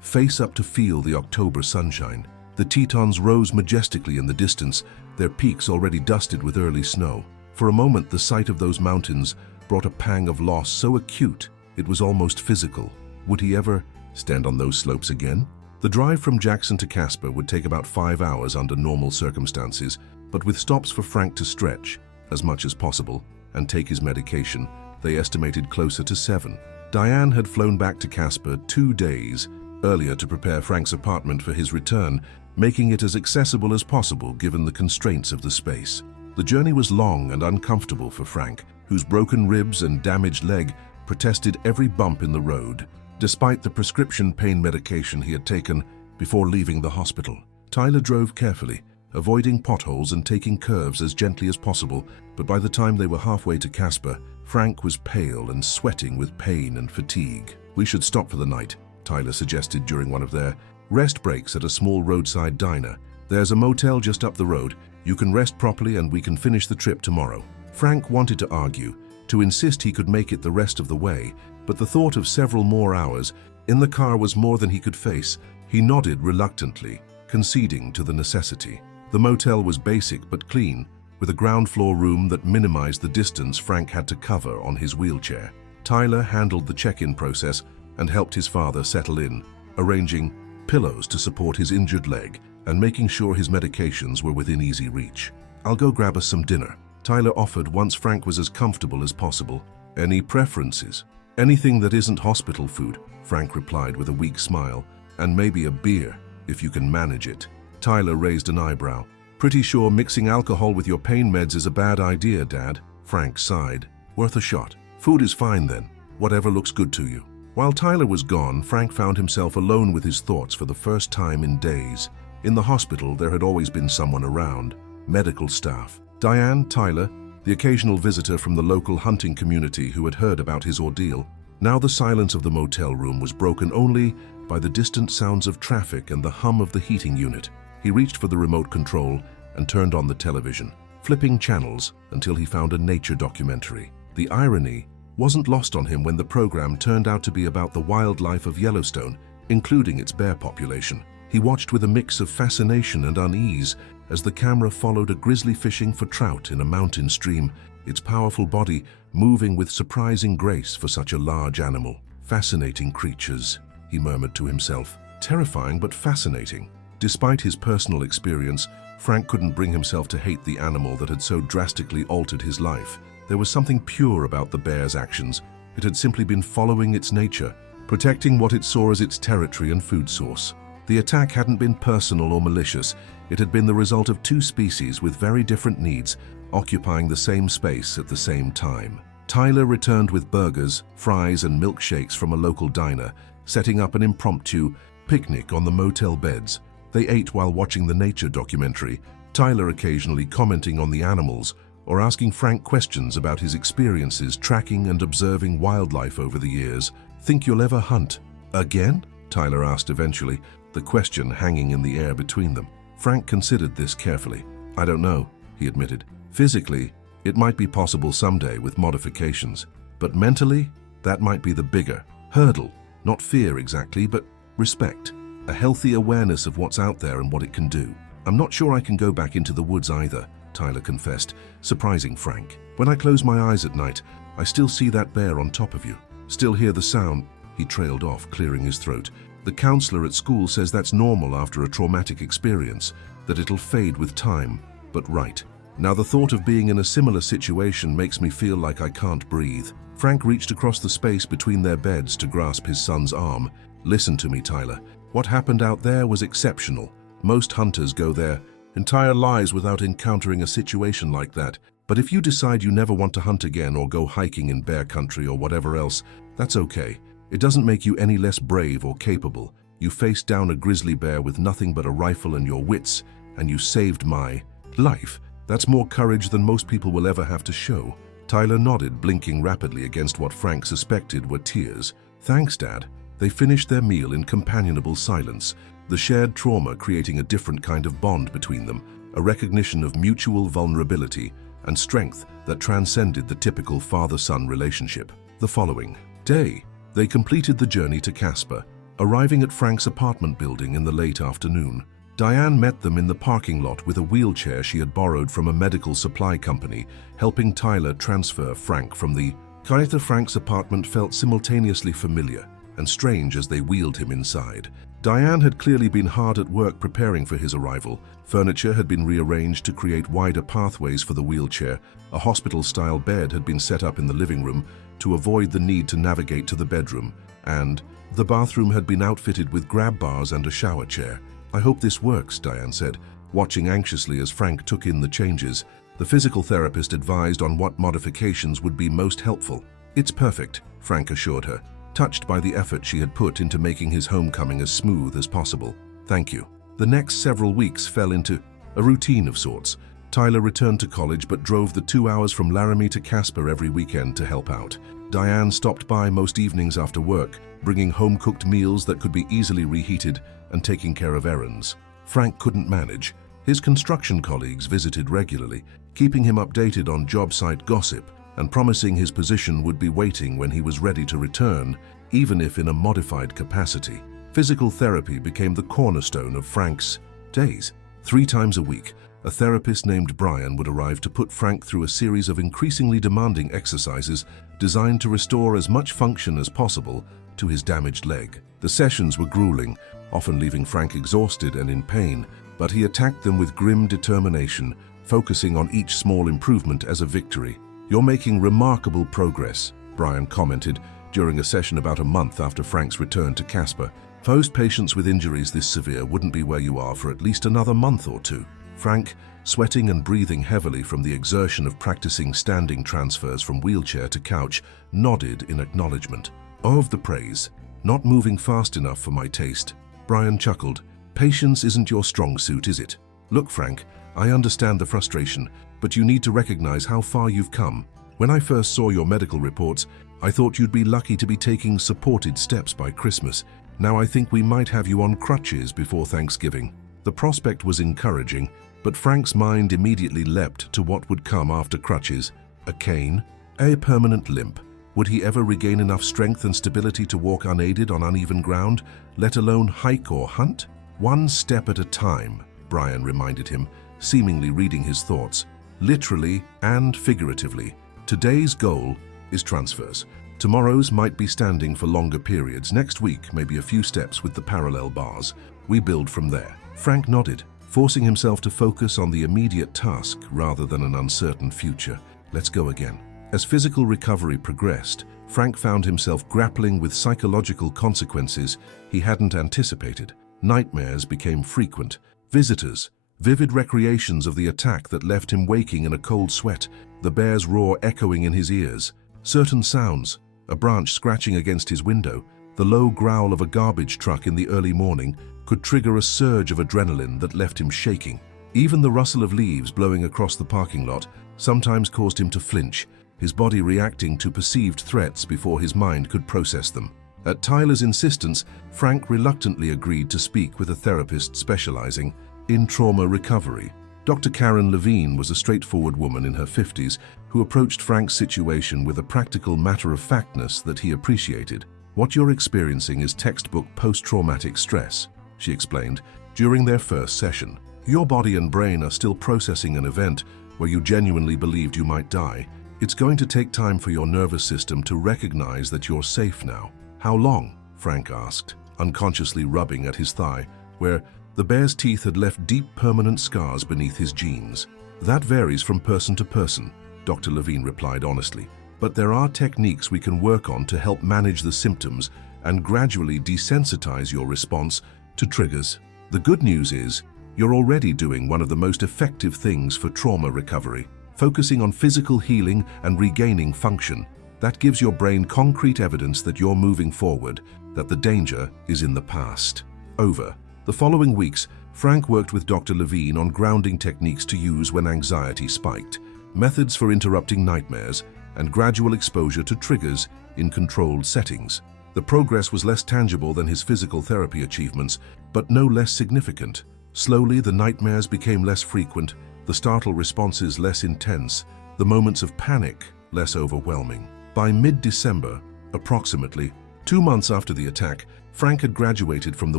face up to feel the October sunshine. The Tetons rose majestically in the distance, their peaks already dusted with early snow. For a moment, the sight of those mountains brought a pang of loss so acute it was almost physical. Would he ever stand on those slopes again? The drive from Jackson to Casper would take about 5 hours under normal circumstances, but with stops for Frank to stretch as much as possible and take his medication, they estimated closer to 7. Diane had flown back to Casper 2 days earlier to prepare Frank's apartment for his return, making it as accessible as possible given the constraints of the space. The journey was long and uncomfortable for Frank, whose broken ribs and damaged leg protested every bump in the road, despite the prescription pain medication he had taken before leaving the hospital. Tyler drove carefully, avoiding potholes and taking curves as gently as possible, but by the time they were halfway to Casper, Frank was pale and sweating with pain and fatigue. "We should stop for the night," Tyler suggested during one of their rest breaks at a small roadside diner. "There's a motel just up the road. You can rest properly and we can finish the trip tomorrow." Frank wanted to argue, to insist he could make it the rest of the way, but the thought of several more hours in the car was more than he could face. He nodded reluctantly, conceding to the necessity. The motel was basic but clean, with a ground floor room that minimized the distance Frank had to cover on his wheelchair. Tyler handled the check-in process and helped his father settle in, arranging pillows to support his injured leg and making sure his medications were within easy reach. "I'll go grab us some dinner," Tyler offered once Frank was as comfortable as possible. "Any preferences?" "Anything that isn't hospital food," Frank replied with a weak smile. "And maybe a beer, if you can manage it." Tyler raised an eyebrow. "Pretty sure mixing alcohol with your pain meds is a bad idea, Dad." Frank sighed. "Worth a shot. Food is fine then. Whatever looks good to you." While Tyler was gone, Frank found himself alone with his thoughts for the first time in days. In the hospital, there had always been someone around. Medical staff. Diane, Tyler, the occasional visitor from the local hunting community who had heard about his ordeal. Now the silence of the motel room was broken only by the distant sounds of traffic and the hum of the heating unit. He reached for the remote control and turned on the television, flipping channels until he found a nature documentary. The irony wasn't lost on him when the program turned out to be about the wildlife of Yellowstone, including its bear population. He watched with a mix of fascination and unease as the camera followed a grizzly fishing for trout in a mountain stream, its powerful body moving with surprising grace for such a large animal. "Fascinating creatures," he murmured to himself. "Terrifying but fascinating." Despite his personal experience, Frank couldn't bring himself to hate the animal that had so drastically altered his life. There was something pure about the bear's actions. It had simply been following its nature, protecting what it saw as its territory and food source. The attack hadn't been personal or malicious. It had been the result of two species with very different needs, occupying the same space at the same time. Tyler returned with burgers, fries, and milkshakes from a local diner, setting up an impromptu picnic on the motel beds. They ate while watching the nature documentary, Tyler occasionally commenting on the animals or asking Frank questions about his experiences tracking and observing wildlife over the years. "Think you'll ever hunt again?" Tyler asked eventually, the question hanging in the air between them. Frank considered this carefully. "I don't know," he admitted. "Physically, it might be possible someday with modifications, but mentally, that might be the bigger hurdle. Not fear exactly, but respect. A healthy awareness of what's out there and what it can do." "I'm not sure I can go back into the woods either," Tyler confessed, surprising Frank. "When I close my eyes at night, I still see that bear on top of you. Still hear the sound." He trailed off, clearing his throat. "The counselor at school says that's normal after a traumatic experience, that it'll fade with time. But right. Now the thought of being in a similar situation makes me feel like I can't breathe." Frank reached across the space between their beds to grasp his son's arm. "Listen to me, Tyler. What happened out there was exceptional. Most hunters go their entire lives without encountering a situation like that. But if you decide you never want to hunt again or go hiking in bear country or whatever else, that's okay. It doesn't make you any less brave or capable. You faced down a grizzly bear with nothing but a rifle and your wits, and you saved my life. That's more courage than most people will ever have to show." Tyler nodded, blinking rapidly against what Frank suspected were tears. "Thanks, Dad." They finished their meal in companionable silence, the shared trauma creating a different kind of bond between them, a recognition of mutual vulnerability and strength that that transcended the typical father-son relationship. The following day, they completed the journey to Casper, arriving at Frank's apartment building in the late afternoon. Diane met them in the parking lot with a wheelchair she had borrowed from a medical supply company, helping Tyler transfer Frank from the car. Frank's apartment felt simultaneously familiar and strange as they wheeled him inside. Diane had clearly been hard at work preparing for his arrival. Furniture had been rearranged to create wider pathways for the wheelchair. A hospital-style bed had been set up in the living room to avoid the need to navigate to the bedroom, and the bathroom had been outfitted with grab bars and a shower chair. "I hope this works," Diane said, watching anxiously as Frank took in the changes. The physical therapist advised on what modifications would be most helpful. "It's perfect," Frank assured her, touched by the effort she had put into making his homecoming as smooth as possible. "Thank you." The next several weeks fell into a routine of sorts. Tyler returned to college but drove the 2 hours from Laramie to Casper every weekend to help out. Diane stopped by most evenings after work, bringing home-cooked meals that could be easily reheated and taking care of errands. Frank couldn't manage. His construction colleagues visited regularly, keeping him updated on job site gossip and promising his position would be waiting when he was ready to return, even if in a modified capacity. Physical therapy became the cornerstone of Frank's days. 3 times a week, a therapist named Brian would arrive to put Frank through a series of increasingly demanding exercises designed to restore as much function as possible to his damaged leg. The sessions were grueling, often leaving Frank exhausted and in pain, but he attacked them with grim determination, focusing on each small improvement as a victory. "You're making remarkable progress," Brian commented during a session about a month after Frank's return to Casper. "Most patients with injuries this severe wouldn't be where you are for at least another month or 2. Frank, sweating and breathing heavily from the exertion of practicing standing transfers from wheelchair to couch, nodded in acknowledgement. Of the praise. "Not moving fast enough for my taste." Brian chuckled. "Patience isn't your strong suit, is it? Look, Frank, I understand the frustration, but you need to recognize how far you've come. When I first saw your medical reports, I thought you'd be lucky to be taking supported steps by Christmas. Now I think we might have you on crutches before Thanksgiving." The prospect was encouraging, but Frank's mind immediately leapt to what would come after crutches. A cane? A permanent limp? Would he ever regain enough strength and stability to walk unaided on uneven ground, let alone hike or hunt? "One step at a time," Brian reminded him, seemingly reading his thoughts. "Literally and figuratively. Today's goal is transfers. Tomorrow's might be standing for longer periods. Next week, maybe a few steps with the parallel bars. We build from there." Frank nodded, forcing himself to focus on the immediate task rather than an uncertain future. "Let's go again." As physical recovery progressed, Frank found himself grappling with psychological consequences he hadn't anticipated. Nightmares became frequent. Visitors, vivid recreations of the attack that left him waking in a cold sweat, the bear's roar echoing in his ears. Certain sounds, a branch scratching against his window, the low growl of a garbage truck in the early morning, could trigger a surge of adrenaline that left him shaking. Even the rustle of leaves blowing across the parking lot sometimes caused him to flinch, his body reacting to perceived threats before his mind could process them. At Tyler's insistence, Frank reluctantly agreed to speak with a therapist specializing in trauma recovery. Dr. Karen Levine was a straightforward woman in her 50s who approached Frank's situation with a practical matter-of-factness that he appreciated. "What you're experiencing is textbook post-traumatic stress," she explained during their first session. "Your body and brain are still processing an event where you genuinely believed you might die. It's going to take time for your nervous system to recognize that you're safe now." "How long?" Frank asked, unconsciously rubbing at his thigh, where the bear's teeth had left deep permanent scars beneath his jeans. "That varies from person to person," Dr. Levine replied honestly. "But there are techniques we can work on to help manage the symptoms and gradually desensitize your response to triggers. The good news is, you're already doing one of the most effective things for trauma recovery, focusing on physical healing and regaining function. That gives your brain concrete evidence that you're moving forward, that the danger is in the past." Over the following weeks, Frank worked with Dr. Levine on grounding techniques to use when anxiety spiked, methods for interrupting nightmares, and gradual exposure to triggers in controlled settings. The progress was less tangible than his physical therapy achievements, but no less significant. Slowly, the nightmares became less frequent, the startle responses less intense, the moments of panic less overwhelming. By mid-December, approximately 2 months after the attack, Frank had graduated from the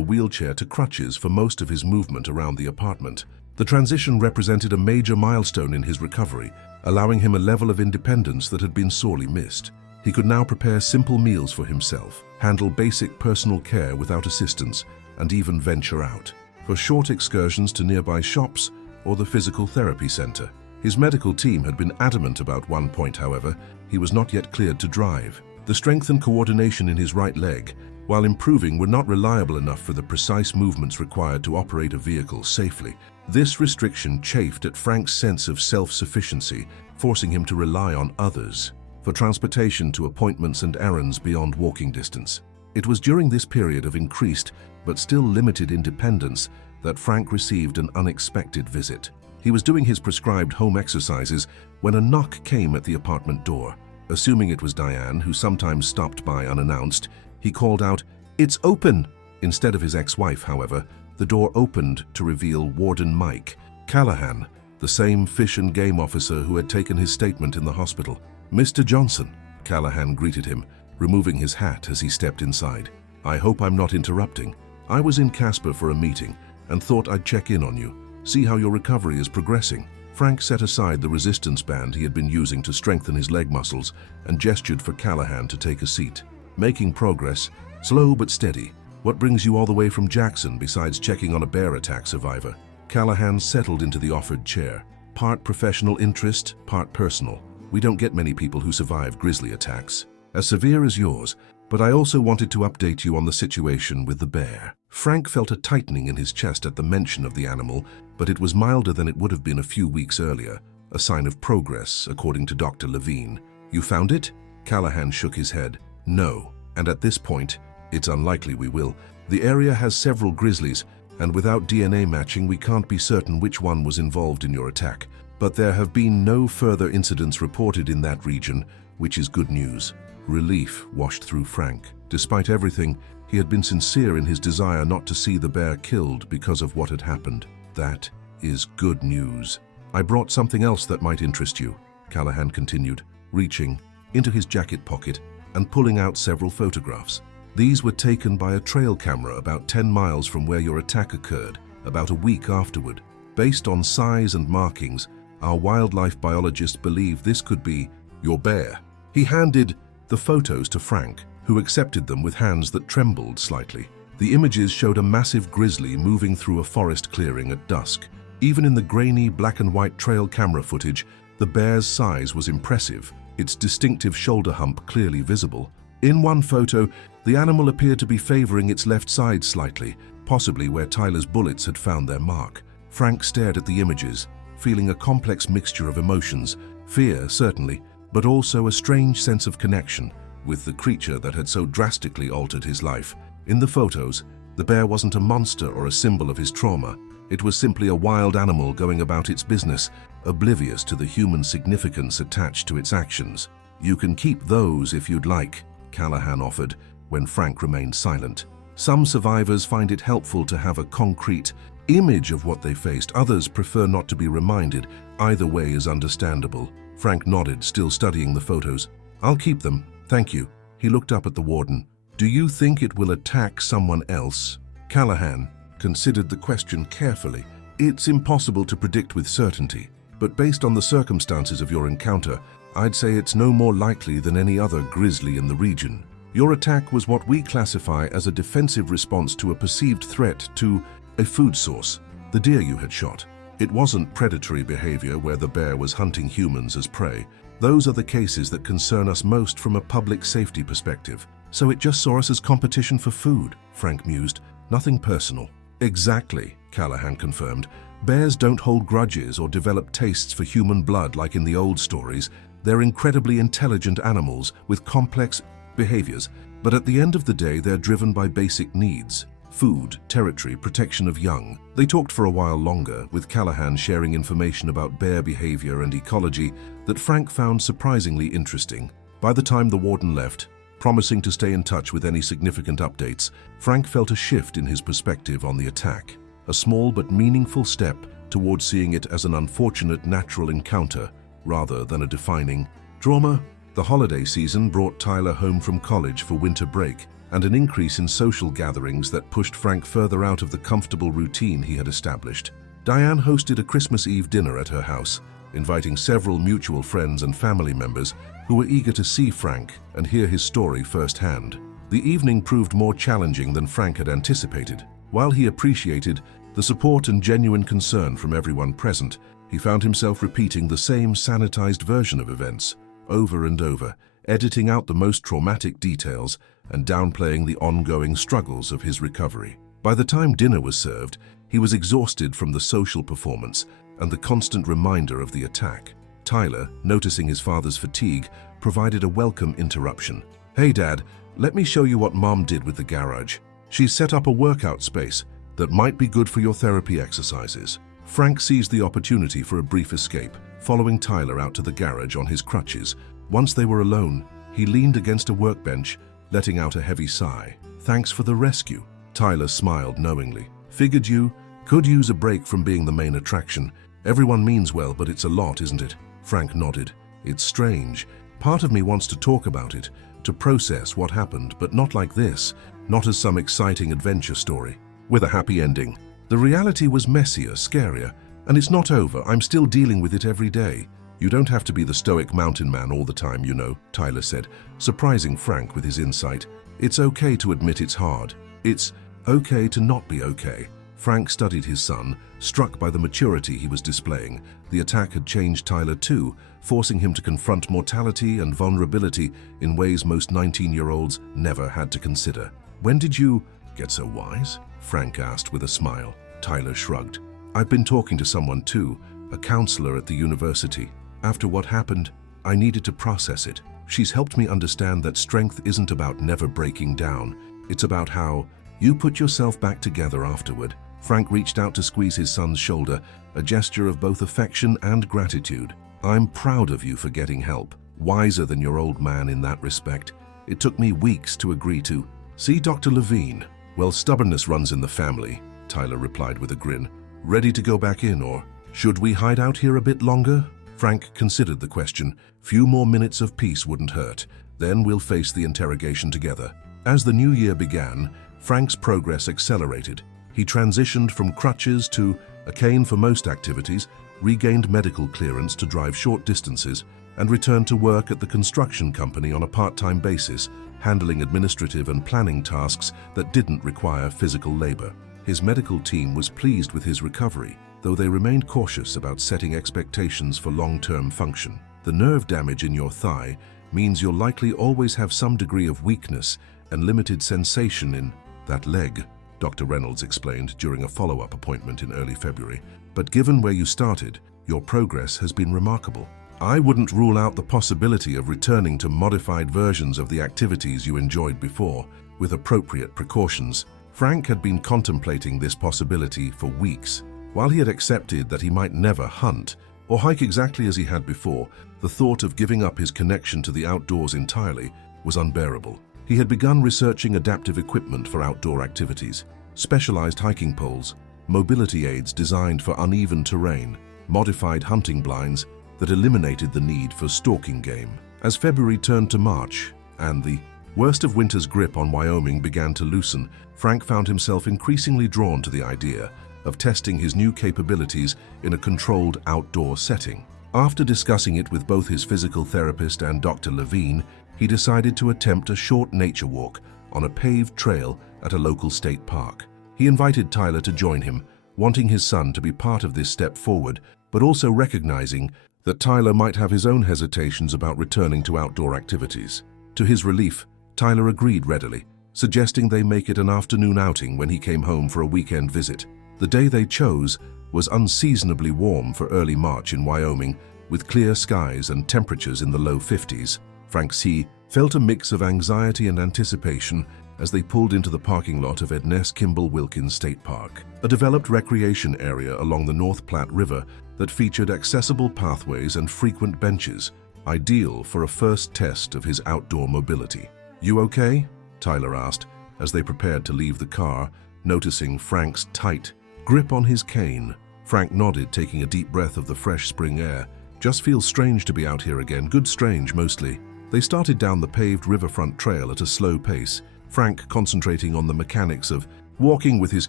wheelchair to crutches for most of his movement around the apartment. The transition represented a major milestone in his recovery, allowing him a level of independence that had been sorely missed. He could now prepare simple meals for himself, handle basic personal care without assistance, and even venture out for short excursions to nearby shops or the physical therapy center. His medical team had been adamant about one point, however: he was not yet cleared to drive. The strength and coordination in his right leg, while improving, were not reliable enough for the precise movements required to operate a vehicle safely. This restriction chafed at Frank's sense of self-sufficiency, forcing him to rely on others for transportation to appointments and errands beyond walking distance. It was during this period of increased but still limited independence that Frank received an unexpected visit. He was doing his prescribed home exercises when a knock came at the apartment door. Assuming it was Diane, who sometimes stopped by unannounced, he called out, "It's open!" Instead of his ex-wife, however, the door opened to reveal Warden Mike Callahan, the same fish and game officer who had taken his statement in the hospital. "Mr. Johnson," Callahan greeted him, removing his hat as he stepped inside. "I hope I'm not interrupting. I was in Casper for a meeting and thought I'd check in on you, see how your recovery is progressing." Frank set aside the resistance band he had been using to strengthen his leg muscles and gestured for Callahan to take a seat. "Making progress, slow but steady. What brings you all the way from Jackson besides checking on a bear attack survivor?" Callahan settled into the offered chair. "Part professional interest, part personal. We don't get many people who survive grizzly attacks as severe as yours, but I also wanted to update you on the situation with the bear." Frank felt a tightening in his chest at the mention of the animal, but it was milder than it would have been a few weeks earlier, a sign of progress, according to Dr. Levine. "You found it?" Callahan shook his head. "No, and at this point, it's unlikely we will. The area has several grizzlies, and without DNA matching, we can't be certain which one was involved in your attack. But there have been no further incidents reported in that region, which is good news." Relief washed through Frank. Despite everything, he had been sincere in his desire not to see the bear killed because of what had happened. "That is good news. I brought something else that might interest you," Callahan continued, reaching into his jacket pocket and pulling out several photographs. "These were taken by a trail camera about 10 miles from where your attack occurred, about a week afterward. Based on size and markings, our wildlife biologists believe this could be your bear." He handed the photos to Frank, who accepted them with hands that trembled slightly. The images showed a massive grizzly moving through a forest clearing at dusk. Even in the grainy black and white trail camera footage, the bear's size was impressive, its distinctive shoulder hump clearly visible. In one photo, the animal appeared to be favoring its left side slightly, possibly where Tyler's bullets had found their mark. Frank stared at the images, feeling a complex mixture of emotions: fear, certainly, but also a strange sense of connection with the creature that had so drastically altered his life. In the photos, the bear wasn't a monster or a symbol of his trauma. It was simply a wild animal going about its business, oblivious to the human significance attached to its actions. "You can keep those if you'd like," Callahan offered, when Frank remained silent. "Some survivors find it helpful to have a concrete image of what they faced. Others prefer not to be reminded. Either way is understandable." Frank nodded, still studying the photos. "I'll keep them, thank you." He looked up at the warden. "Do you think it will attack someone else?" Callahan considered the question carefully. "It's impossible to predict with certainty, but based on the circumstances of your encounter, I'd say it's no more likely than any other grizzly in the region. Your attack was what we classify as a defensive response to a perceived threat to a food source, the deer you had shot. It wasn't predatory behavior where the bear was hunting humans as prey. Those are the cases that concern us most from a public safety perspective. So it just saw us as competition for food," Frank mused. "Nothing personal." "Exactly," Callahan confirmed. "Bears don't hold grudges or develop tastes for human blood like in the old stories. They're incredibly intelligent animals with complex behaviors, but at the end of the day, they're driven by basic needs: food, territory, protection of young." They talked for a while longer, with Callahan sharing information about bear behavior and ecology that Frank found surprisingly interesting. By the time the warden left, promising to stay in touch with any significant updates, Frank felt a shift in his perspective on the attack, a small but meaningful step towards seeing it as an unfortunate natural encounter rather than a defining trauma. The holiday season brought Tyler home from college for winter break, and an increase in social gatherings that pushed Frank further out of the comfortable routine he had established. Diane hosted a Christmas Eve dinner at her house, inviting several mutual friends and family members who were eager to see Frank and hear his story firsthand. The evening proved more challenging than Frank had anticipated. While he appreciated the support and genuine concern from everyone present, he found himself repeating the same sanitized version of events over and over, editing out the most traumatic details and downplaying the ongoing struggles of his recovery. By the time dinner was served, he was exhausted from the social performance and the constant reminder of the attack. Tyler, noticing his father's fatigue, provided a welcome interruption. "Hey Dad, let me show you what Mom did with the garage. She's set up a workout space that might be good for your therapy exercises." Frank seized the opportunity for a brief escape, following Tyler out to the garage on his crutches. Once they were alone, he leaned against a workbench, letting out a heavy sigh. "Thanks for the rescue." Tyler smiled knowingly. "Figured you could use a break from being the main attraction. Everyone means well, but it's a lot, isn't it?" Frank nodded. "It's strange. Part of me wants to talk about it, to process what happened, but not like this, not as some exciting adventure story with a happy ending. The reality was messier, scarier, and it's not over. I'm still dealing with it every day." "You don't have to be the stoic mountain man all the time, you know," Tyler said, surprising Frank with his insight. "It's okay to admit it's hard. It's okay to not be okay." Frank studied his son, struck by the maturity he was displaying. The attack had changed Tyler too, forcing him to confront mortality and vulnerability in ways most 19-year-olds never had to consider. "When did you get so wise?" Frank asked with a smile. Tyler shrugged. "I've been talking to someone too, a counselor at the university. After what happened, I needed to process it. She's helped me understand that strength isn't about never breaking down. It's about how you put yourself back together afterward." Frank reached out to squeeze his son's shoulder, a gesture of both affection and gratitude. "I'm proud of you for getting help. Wiser than your old man in that respect. It took me weeks to agree to see Dr. Levine." "Well, stubbornness runs in the family," Tyler replied with a grin. "Ready to go back in, or should we hide out here a bit longer?" Frank considered the question. "Few more minutes of peace wouldn't hurt. Then we'll face the interrogation together." As the new year began, Frank's progress accelerated. He transitioned from crutches to a cane for most activities, regained medical clearance to drive short distances, and returned to work at the construction company on a part-time basis, handling administrative and planning tasks that didn't require physical labor. His medical team was pleased with his recovery, though they remained cautious about setting expectations for long-term function. "The nerve damage in your thigh means you'll likely always have some degree of weakness and limited sensation in that leg," Dr. Reynolds explained during a follow-up appointment in early February. "But given where you started, your progress has been remarkable. I wouldn't rule out the possibility of returning to modified versions of the activities you enjoyed before, with appropriate precautions." Frank had been contemplating this possibility for weeks. While he had accepted that he might never hunt or hike exactly as he had before, the thought of giving up his connection to the outdoors entirely was unbearable. He had begun researching adaptive equipment for outdoor activities, specialized hiking poles, mobility aids designed for uneven terrain, modified hunting blinds that eliminated the need for stalking game. As February turned to March and the worst of winter's grip on Wyoming began to loosen, Frank found himself increasingly drawn to the idea of testing his new capabilities in a controlled outdoor setting. After discussing it with both his physical therapist and Dr. Levine, he decided to attempt a short nature walk on a paved trail at a local state park. He invited Tyler to join him, wanting his son to be part of this step forward, but also recognizing that Tyler might have his own hesitations about returning to outdoor activities. To his relief, Tyler agreed readily, suggesting they make it an afternoon outing when he came home for a weekend visit. The day they chose was unseasonably warm for early March in Wyoming, with clear skies and temperatures in the low 50s. Frank C. felt a mix of anxiety and anticipation as they pulled into the parking lot of Edness Kimball Wilkins State Park, a developed recreation area along the North Platte River that featured accessible pathways and frequent benches, ideal for a first test of his outdoor mobility. "You okay?" Tyler asked as they prepared to leave the car, noticing Frank's tight grip on his cane. Frank nodded, taking a deep breath of the fresh spring air, Just feels strange to be out here again, good strange mostly. They started down the paved riverfront trail at a slow pace, Frank concentrating on the mechanics of walking with his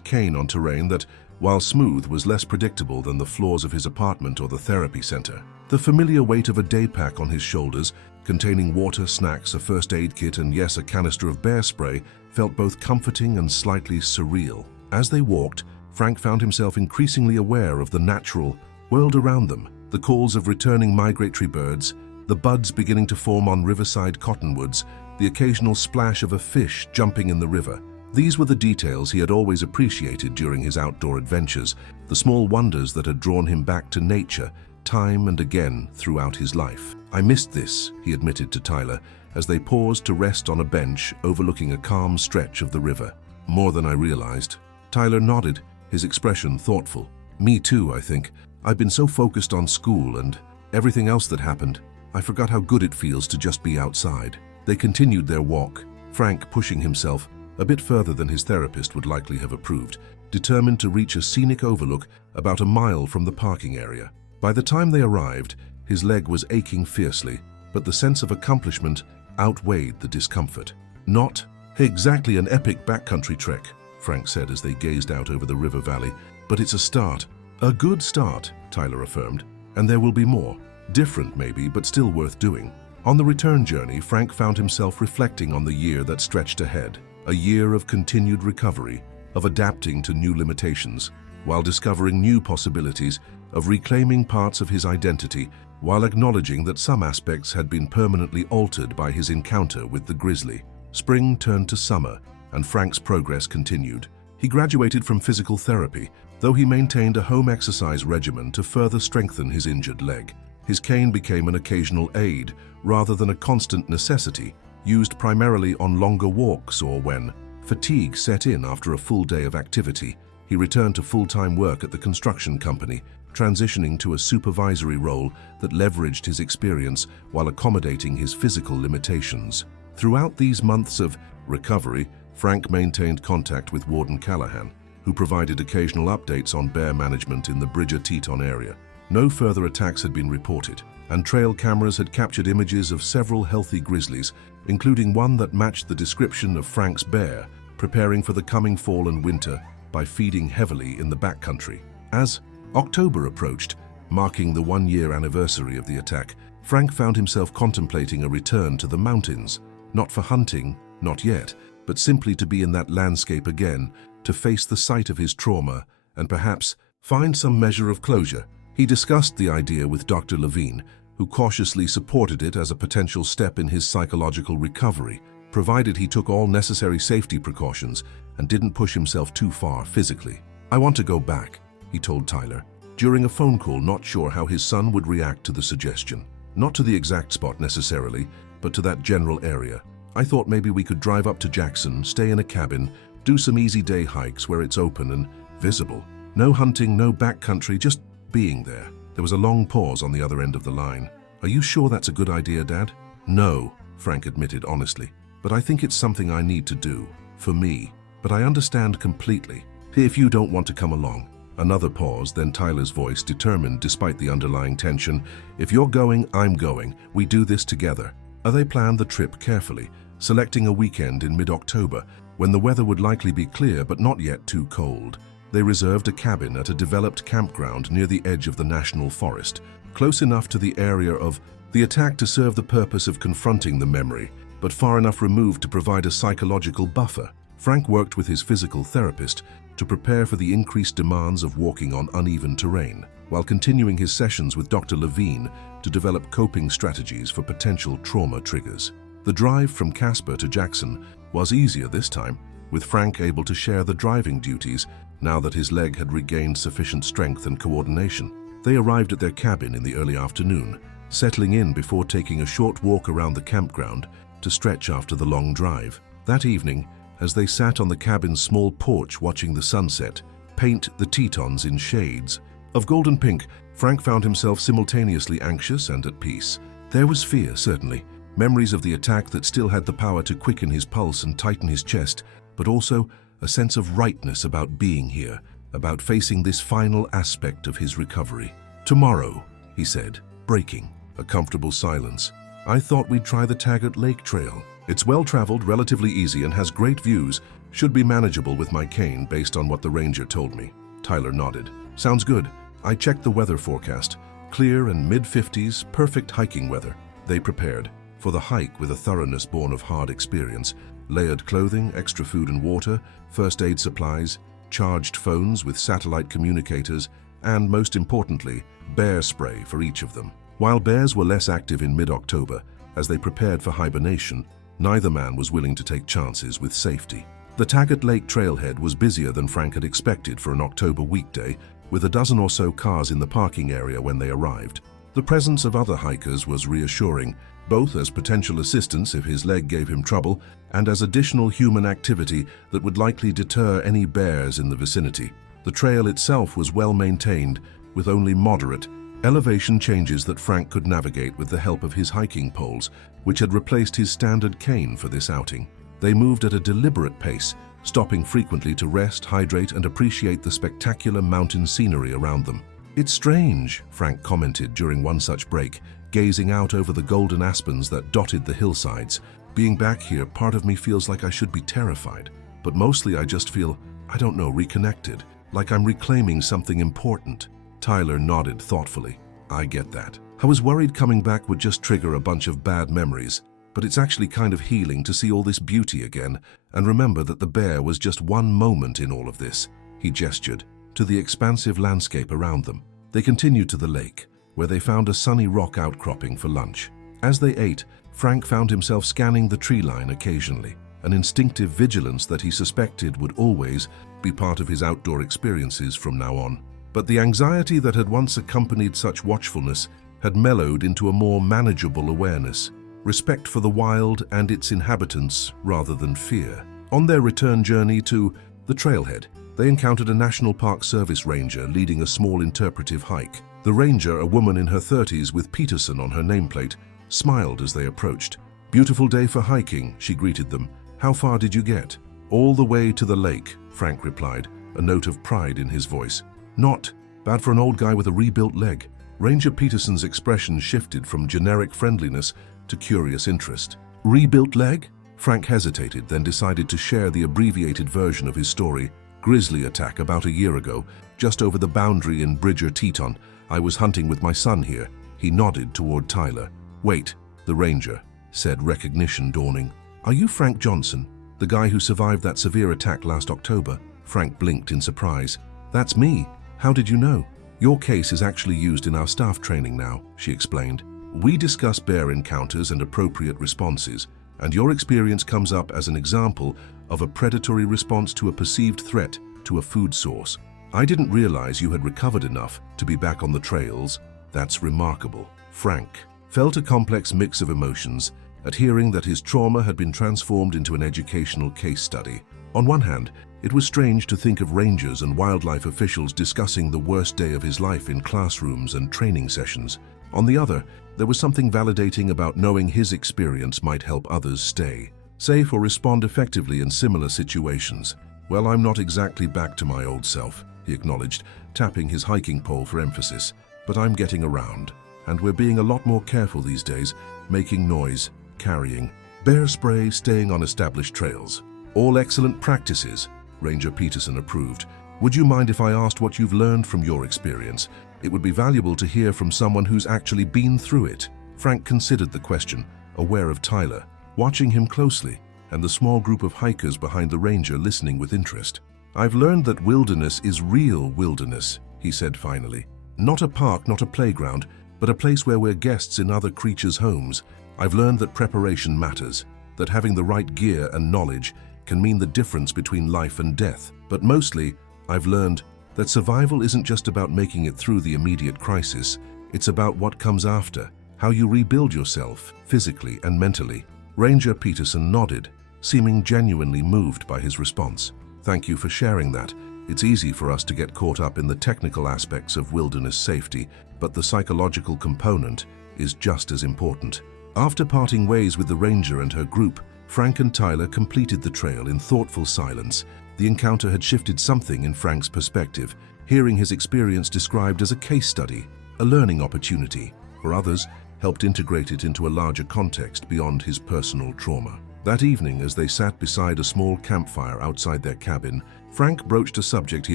cane on terrain that, while smooth, was less predictable than the floors of his apartment or the therapy center. The familiar weight of a day pack on his shoulders, containing water, snacks, a first aid kit, and yes, a canister of bear spray, felt both comforting and slightly surreal. As they walked, Frank found himself increasingly aware of the natural world around them, the calls of returning migratory birds, the buds beginning to form on riverside cottonwoods, the occasional splash of a fish jumping in the river. These were the details he had always appreciated during his outdoor adventures, the small wonders that had drawn him back to nature time and again throughout his life. "I missed this," he admitted to Tyler, as they paused to rest on a bench overlooking a calm stretch of the river. "More than I realized." Tyler nodded, his expression thoughtful. "Me too, I think. I've been so focused on school and everything else that happened, I forgot how good it feels to just be outside." They continued their walk, Frank pushing himself a bit further than his therapist would likely have approved, determined to reach a scenic overlook about a mile from the parking area. By the time they arrived, his leg was aching fiercely, but the sense of accomplishment outweighed the discomfort. "Not exactly an epic backcountry trek," Frank said as they gazed out over the river valley, "but it's a start. A good start," Tyler affirmed, "and there will be more. Different maybe, but still worth doing." On the return journey, Frank found himself reflecting on the year that stretched ahead, a year of continued recovery, of adapting to new limitations, while discovering new possibilities, of reclaiming parts of his identity, while acknowledging that some aspects had been permanently altered by his encounter with the grizzly. Spring turned to summer, and Frank's progress continued. He graduated from physical therapy, though he maintained a home exercise regimen to further strengthen his injured leg. His cane became an occasional aid, rather than a constant necessity, used primarily on longer walks or when fatigue set in after a full day of activity. He returned to full-time work at the construction company, transitioning to a supervisory role that leveraged his experience while accommodating his physical limitations. Throughout these months of recovery, Frank maintained contact with Warden Callahan, who provided occasional updates on bear management in the Bridger-Teton area. No further attacks had been reported, and trail cameras had captured images of several healthy grizzlies, including one that matched the description of Frank's bear, preparing for the coming fall and winter by feeding heavily in the backcountry. As October approached, marking the one-year anniversary of the attack, Frank found himself contemplating a return to the mountains, not for hunting, not yet, but simply to be in that landscape again, to face the site of his trauma, and perhaps find some measure of closure. He discussed the idea with Dr. Levine, who cautiously supported it as a potential step in his psychological recovery, provided he took all necessary safety precautions and didn't push himself too far physically. "I want to go back," he told Tyler, during a phone call, not sure how his son would react to the suggestion. "Not to the exact spot necessarily, but to that general area. I thought maybe we could drive up to Jackson, stay in a cabin, do some easy day hikes where it's open and visible. No hunting, no backcountry, just being there." There was a long pause on the other end of the line. "Are you sure that's a good idea, Dad?" "No," Frank admitted honestly, "but I think it's something I need to do, for me. But I understand completely. If you don't want to come along." Another pause, then Tyler's voice, determined despite the underlying tension. "If you're going, I'm going. We do this together." They planned the trip carefully, selecting a weekend in mid-October, when the weather would likely be clear but not yet too cold. They reserved a cabin at a developed campground near the edge of the national forest, close enough to the area of the attack to serve the purpose of confronting the memory, but far enough removed to provide a psychological buffer. Frank worked with his physical therapist to prepare for the increased demands of walking on uneven terrain, while continuing his sessions with Dr. Levine to develop coping strategies for potential trauma triggers. The drive from Casper to Jackson was easier this time, with Frank able to share the driving duties now that his leg had regained sufficient strength and coordination. They arrived at their cabin in the early afternoon, settling in before taking a short walk around the campground to stretch after the long drive. That evening, as they sat on the cabin's small porch watching the sunset paint the Tetons in shades of golden pink, Frank found himself simultaneously anxious and at peace. There was fear, certainly, memories of the attack that still had the power to quicken his pulse and tighten his chest, but also a sense of rightness about being here, about facing this final aspect of his recovery. "Tomorrow," he said, Breaking. A comfortable silence. I thought we'd try the Taggart Lake Trail. It's well-traveled, relatively easy, and has great views. Should be manageable with my cane based on what the ranger told me. Tyler nodded. Sounds good. I checked the weather forecast. Clear and mid-50s, perfect hiking weather. They prepared for the hike with a thoroughness born of hard experience. Layered clothing, extra food and water, first aid supplies, charged phones with satellite communicators, and most importantly, bear spray for each of them. While bears were less active in mid-October, as they prepared for hibernation, neither man was willing to take chances with safety. The Taggart Lake trailhead was busier than Frank had expected for an October weekday, with a dozen or so cars in the parking area when they arrived. The presence of other hikers was reassuring, both as potential assistance if his leg gave him trouble, and as additional human activity that would likely deter any bears in the vicinity. The trail itself was well maintained, with only moderate elevation changes that Frank could navigate with the help of his hiking poles, which had replaced his standard cane for this outing. They moved at a deliberate pace, stopping frequently to rest, hydrate, and appreciate the spectacular mountain scenery around them. It's strange, Frank commented during one such break, gazing out over the golden aspens that dotted the hillsides. Being back here, part of me feels like I should be terrified, but mostly I just feel, I don't know, reconnected, like I'm reclaiming something important. Tyler nodded thoughtfully. I get that. I was worried coming back would just trigger a bunch of bad memories, but it's actually kind of healing to see all this beauty again and remember that the bear was just one moment in all of this. He gestured to the expansive landscape around them. They continued to the lake, where they found a sunny rock outcropping for lunch. As they ate, Frank found himself scanning the tree line occasionally, an instinctive vigilance that he suspected would always be part of his outdoor experiences from now on. But the anxiety that had once accompanied such watchfulness had mellowed into a more manageable awareness, respect for the wild and its inhabitants rather than fear. On their return journey to the trailhead, they encountered a National Park Service ranger leading a small interpretive hike. The ranger, a woman in her 30s with Peterson on her nameplate, smiled as they approached. "Beautiful day for hiking," she greeted them. "How far did you get?" "All the way to the lake," Frank replied, a note of pride in his voice. "Not bad for an old guy with a rebuilt leg." Ranger Peterson's expression shifted from generic friendliness to curious interest. "Rebuilt leg?" Frank hesitated, then decided to share the abbreviated version of his story. "Grizzly attack about a year ago, just over the boundary in Bridger Teton. I was hunting with my son here." He nodded toward Tyler. "Wait," the ranger said, recognition dawning. "Are you Frank Johnson, the guy who survived that severe attack last October?" Frank blinked in surprise. "That's me. How did you know?" "Your case is actually used in our staff training now," she explained. "We discuss bear encounters and appropriate responses, and your experience comes up as an example of a predatory response to a perceived threat to a food source. I didn't realize you had recovered enough to be back on the trails. That's remarkable." Frank felt a complex mix of emotions at hearing that his trauma had been transformed into an educational case study. On one hand, it was strange to think of rangers and wildlife officials discussing the worst day of his life in classrooms and training sessions. On the other, there was something validating about knowing his experience might help others stay safe or respond effectively in similar situations. "Well, I'm not exactly back to my old self," he acknowledged, tapping his hiking pole for emphasis. "But I'm getting around, and we're being a lot more careful these days, making noise, carrying bear spray, staying on established trails. All excellent practices," Ranger Peterson approved. "Would you mind if I asked what you've learned from your experience? It would be valuable to hear from someone who's actually been through it." Frank considered the question, aware of Tyler, watching him closely, and the small group of hikers behind the ranger listening with interest. "I've learned that wilderness is real wilderness," he said finally. "Not a park, not a playground, but a place where we're guests in other creatures' homes. I've learned that preparation matters, that having the right gear and knowledge can mean the difference between life and death. But mostly, I've learned that survival isn't just about making it through the immediate crisis. It's about what comes after, how you rebuild yourself, physically and mentally." Ranger Peterson nodded, seeming genuinely moved by his response. "Thank you for sharing that. It's easy for us to get caught up in the technical aspects of wilderness safety, but the psychological component is just as important." After parting ways with the ranger and her group, Frank and Tyler completed the trail in thoughtful silence. The encounter had shifted something in Frank's perspective, hearing his experience described as a case study, a learning opportunity. for others, helped integrate it into a larger context beyond his personal trauma. That evening, as they sat beside a small campfire outside their cabin, Frank broached a subject he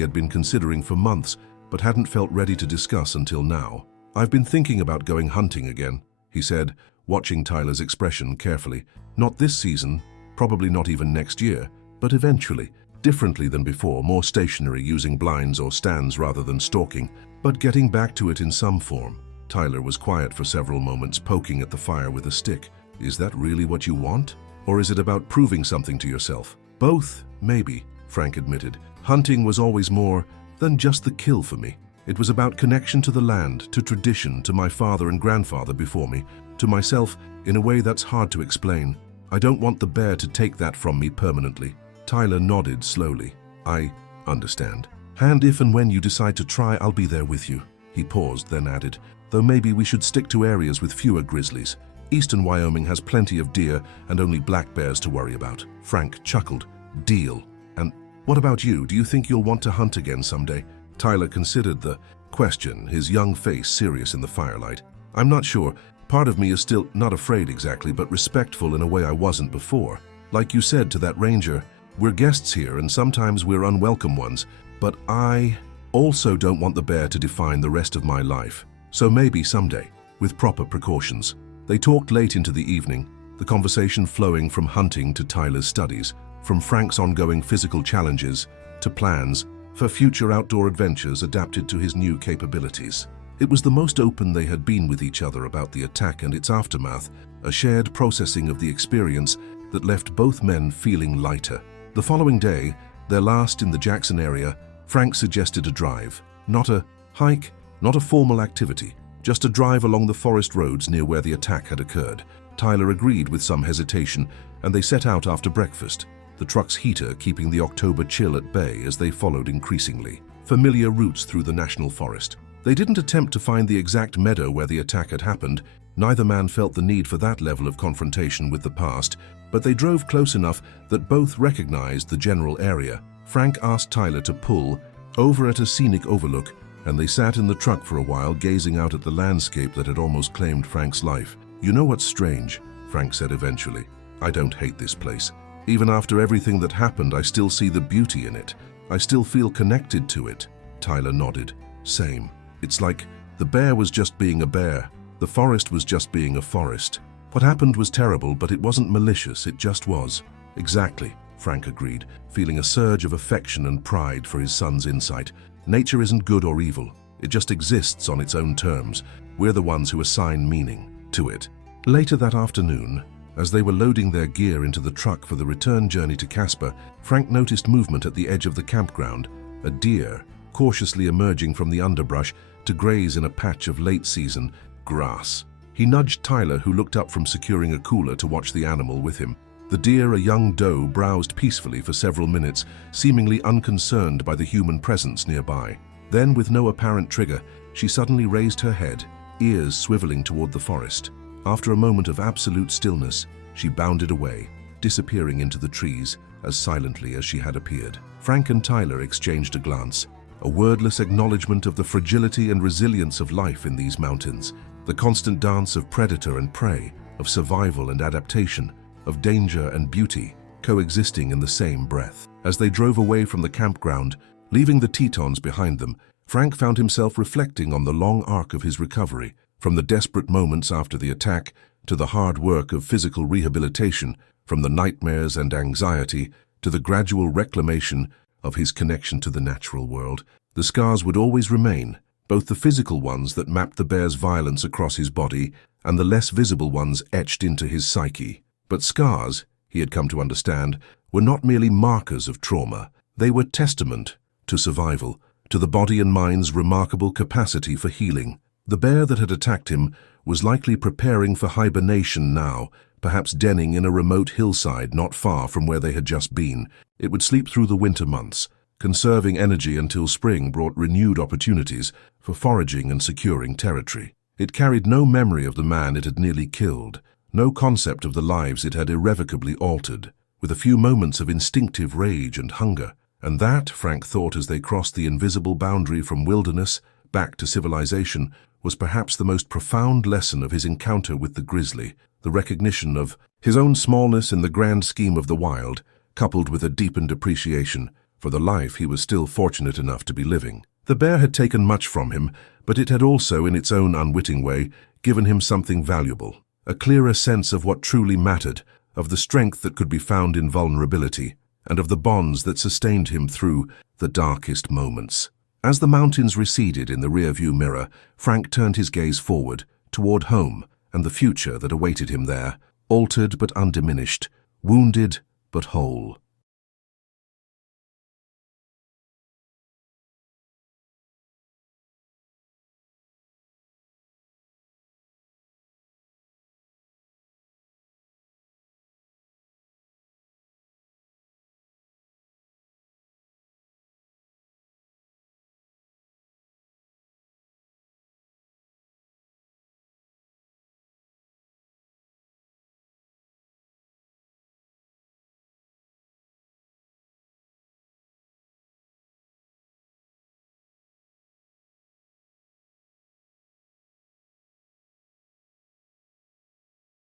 had been considering for months, but hadn't felt ready to discuss until now. "I've been thinking about going hunting again," he said, watching Tyler's expression carefully. "Not this season, probably not even next year, but eventually. Differently than before, more stationary, using blinds or stands rather than stalking, but getting back to it in some form." Tyler was quiet for several moments, poking at the fire with a stick. "Is that really what you want? Or is it about proving something to yourself?" "Both, maybe," Frank admitted. "Hunting was always more than just the kill for me. It was about connection to the land, to tradition, to my father and grandfather before me, to myself in a way that's hard to explain. I don't want the bear to take that from me permanently." Tyler nodded slowly. "I understand. And if and when you decide to try, I'll be there with you." He paused, then added, "Though maybe we should stick to areas with fewer grizzlies. Eastern Wyoming has plenty of deer and only black bears to worry about." Frank chuckled. "Deal. And what about you? Do you think you'll want to hunt again someday?" Tyler considered the question, his young face serious in the firelight. "I'm not sure. Part of me is still not afraid exactly, but respectful in a way I wasn't before. Like you said to that ranger, we're guests here and sometimes we're unwelcome ones, but I also don't want the bear to define the rest of my life. So maybe someday, with proper precautions." They talked late into the evening, the conversation flowing from hunting to Tyler's studies, from Frank's ongoing physical challenges to plans for future outdoor adventures adapted to his new capabilities. It was the most open they had been with each other about the attack and its aftermath, a shared processing of the experience that left both men feeling lighter. The following day, their last in the Jackson area, Frank suggested a drive. Not a hike, not a formal activity, just a drive along the forest roads near where the attack had occurred. Tyler agreed with some hesitation, and they set out after breakfast, the truck's heater keeping the October chill at bay as they followed increasingly familiar routes through the national forest. They didn't attempt to find the exact meadow where the attack had happened. Neither man felt the need for that level of confrontation with the past, but they drove close enough that both recognized the general area. Frank asked Tyler to pull over at a scenic overlook, and they sat in the truck for a while, gazing out at the landscape that had almost claimed Frank's life. "You know what's strange?" Frank said eventually. "I don't hate this place. Even after everything that happened, I still see the beauty in it. I still feel connected to it." Tyler nodded. "Same. It's like the bear was just being a bear. The forest was just being a forest. What happened was terrible, but it wasn't malicious, it just was." "Exactly," Frank agreed, feeling a surge of affection and pride for his son's insight. "Nature isn't good or evil. It just exists on its own terms. We're the ones who assign meaning to it." Later that afternoon, as they were loading their gear into the truck for the return journey to Casper, Frank noticed movement at the edge of the campground, a deer cautiously emerging from the underbrush to graze in a patch of late-season grass. He nudged Tyler, who looked up from securing a cooler to watch the animal with him. The deer, a young doe, browsed peacefully for several minutes, seemingly unconcerned by the human presence nearby. Then, with no apparent trigger, she suddenly raised her head, ears swiveling toward the forest. After a moment of absolute stillness, she bounded away, disappearing into the trees as silently as she had appeared. Frank and Tyler exchanged a glance, a wordless acknowledgement of the fragility and resilience of life in these mountains, the constant dance of predator and prey, of survival and adaptation, of danger and beauty, coexisting in the same breath. As they drove away from the campground, leaving the Tetons behind them, Frank found himself reflecting on the long arc of his recovery, from the desperate moments after the attack to the hard work of physical rehabilitation, from the nightmares and anxiety to the gradual reclamation of his connection to the natural world. The scars would always remain, both the physical ones that mapped the bear's violence across his body and the less visible ones etched into his psyche. But scars, he had come to understand, were not merely markers of trauma. They were testament to survival, to the body and mind's remarkable capacity for healing. The bear that had attacked him was likely preparing for hibernation now, perhaps denning in a remote hillside not far from where they had just been. It would sleep through the winter months, conserving energy until spring brought renewed opportunities for foraging and securing territory. It carried no memory of the man it had nearly killed, no concept of the lives it had irrevocably altered, with a few moments of instinctive rage and hunger. And that, Frank thought as they crossed the invisible boundary from wilderness back to civilization, was perhaps the most profound lesson of his encounter with the grizzly, the recognition of his own smallness in the grand scheme of the wild, coupled with a deepened appreciation for the life he was still fortunate enough to be living. The bear had taken much from him, but it had also, in its own unwitting way, given him something valuable, a clearer sense of what truly mattered, of the strength that could be found in vulnerability, and of the bonds that sustained him through the darkest moments. As the mountains receded in the rearview mirror, Frank turned his gaze forward, toward home and the future that awaited him there, altered but undiminished, wounded but whole.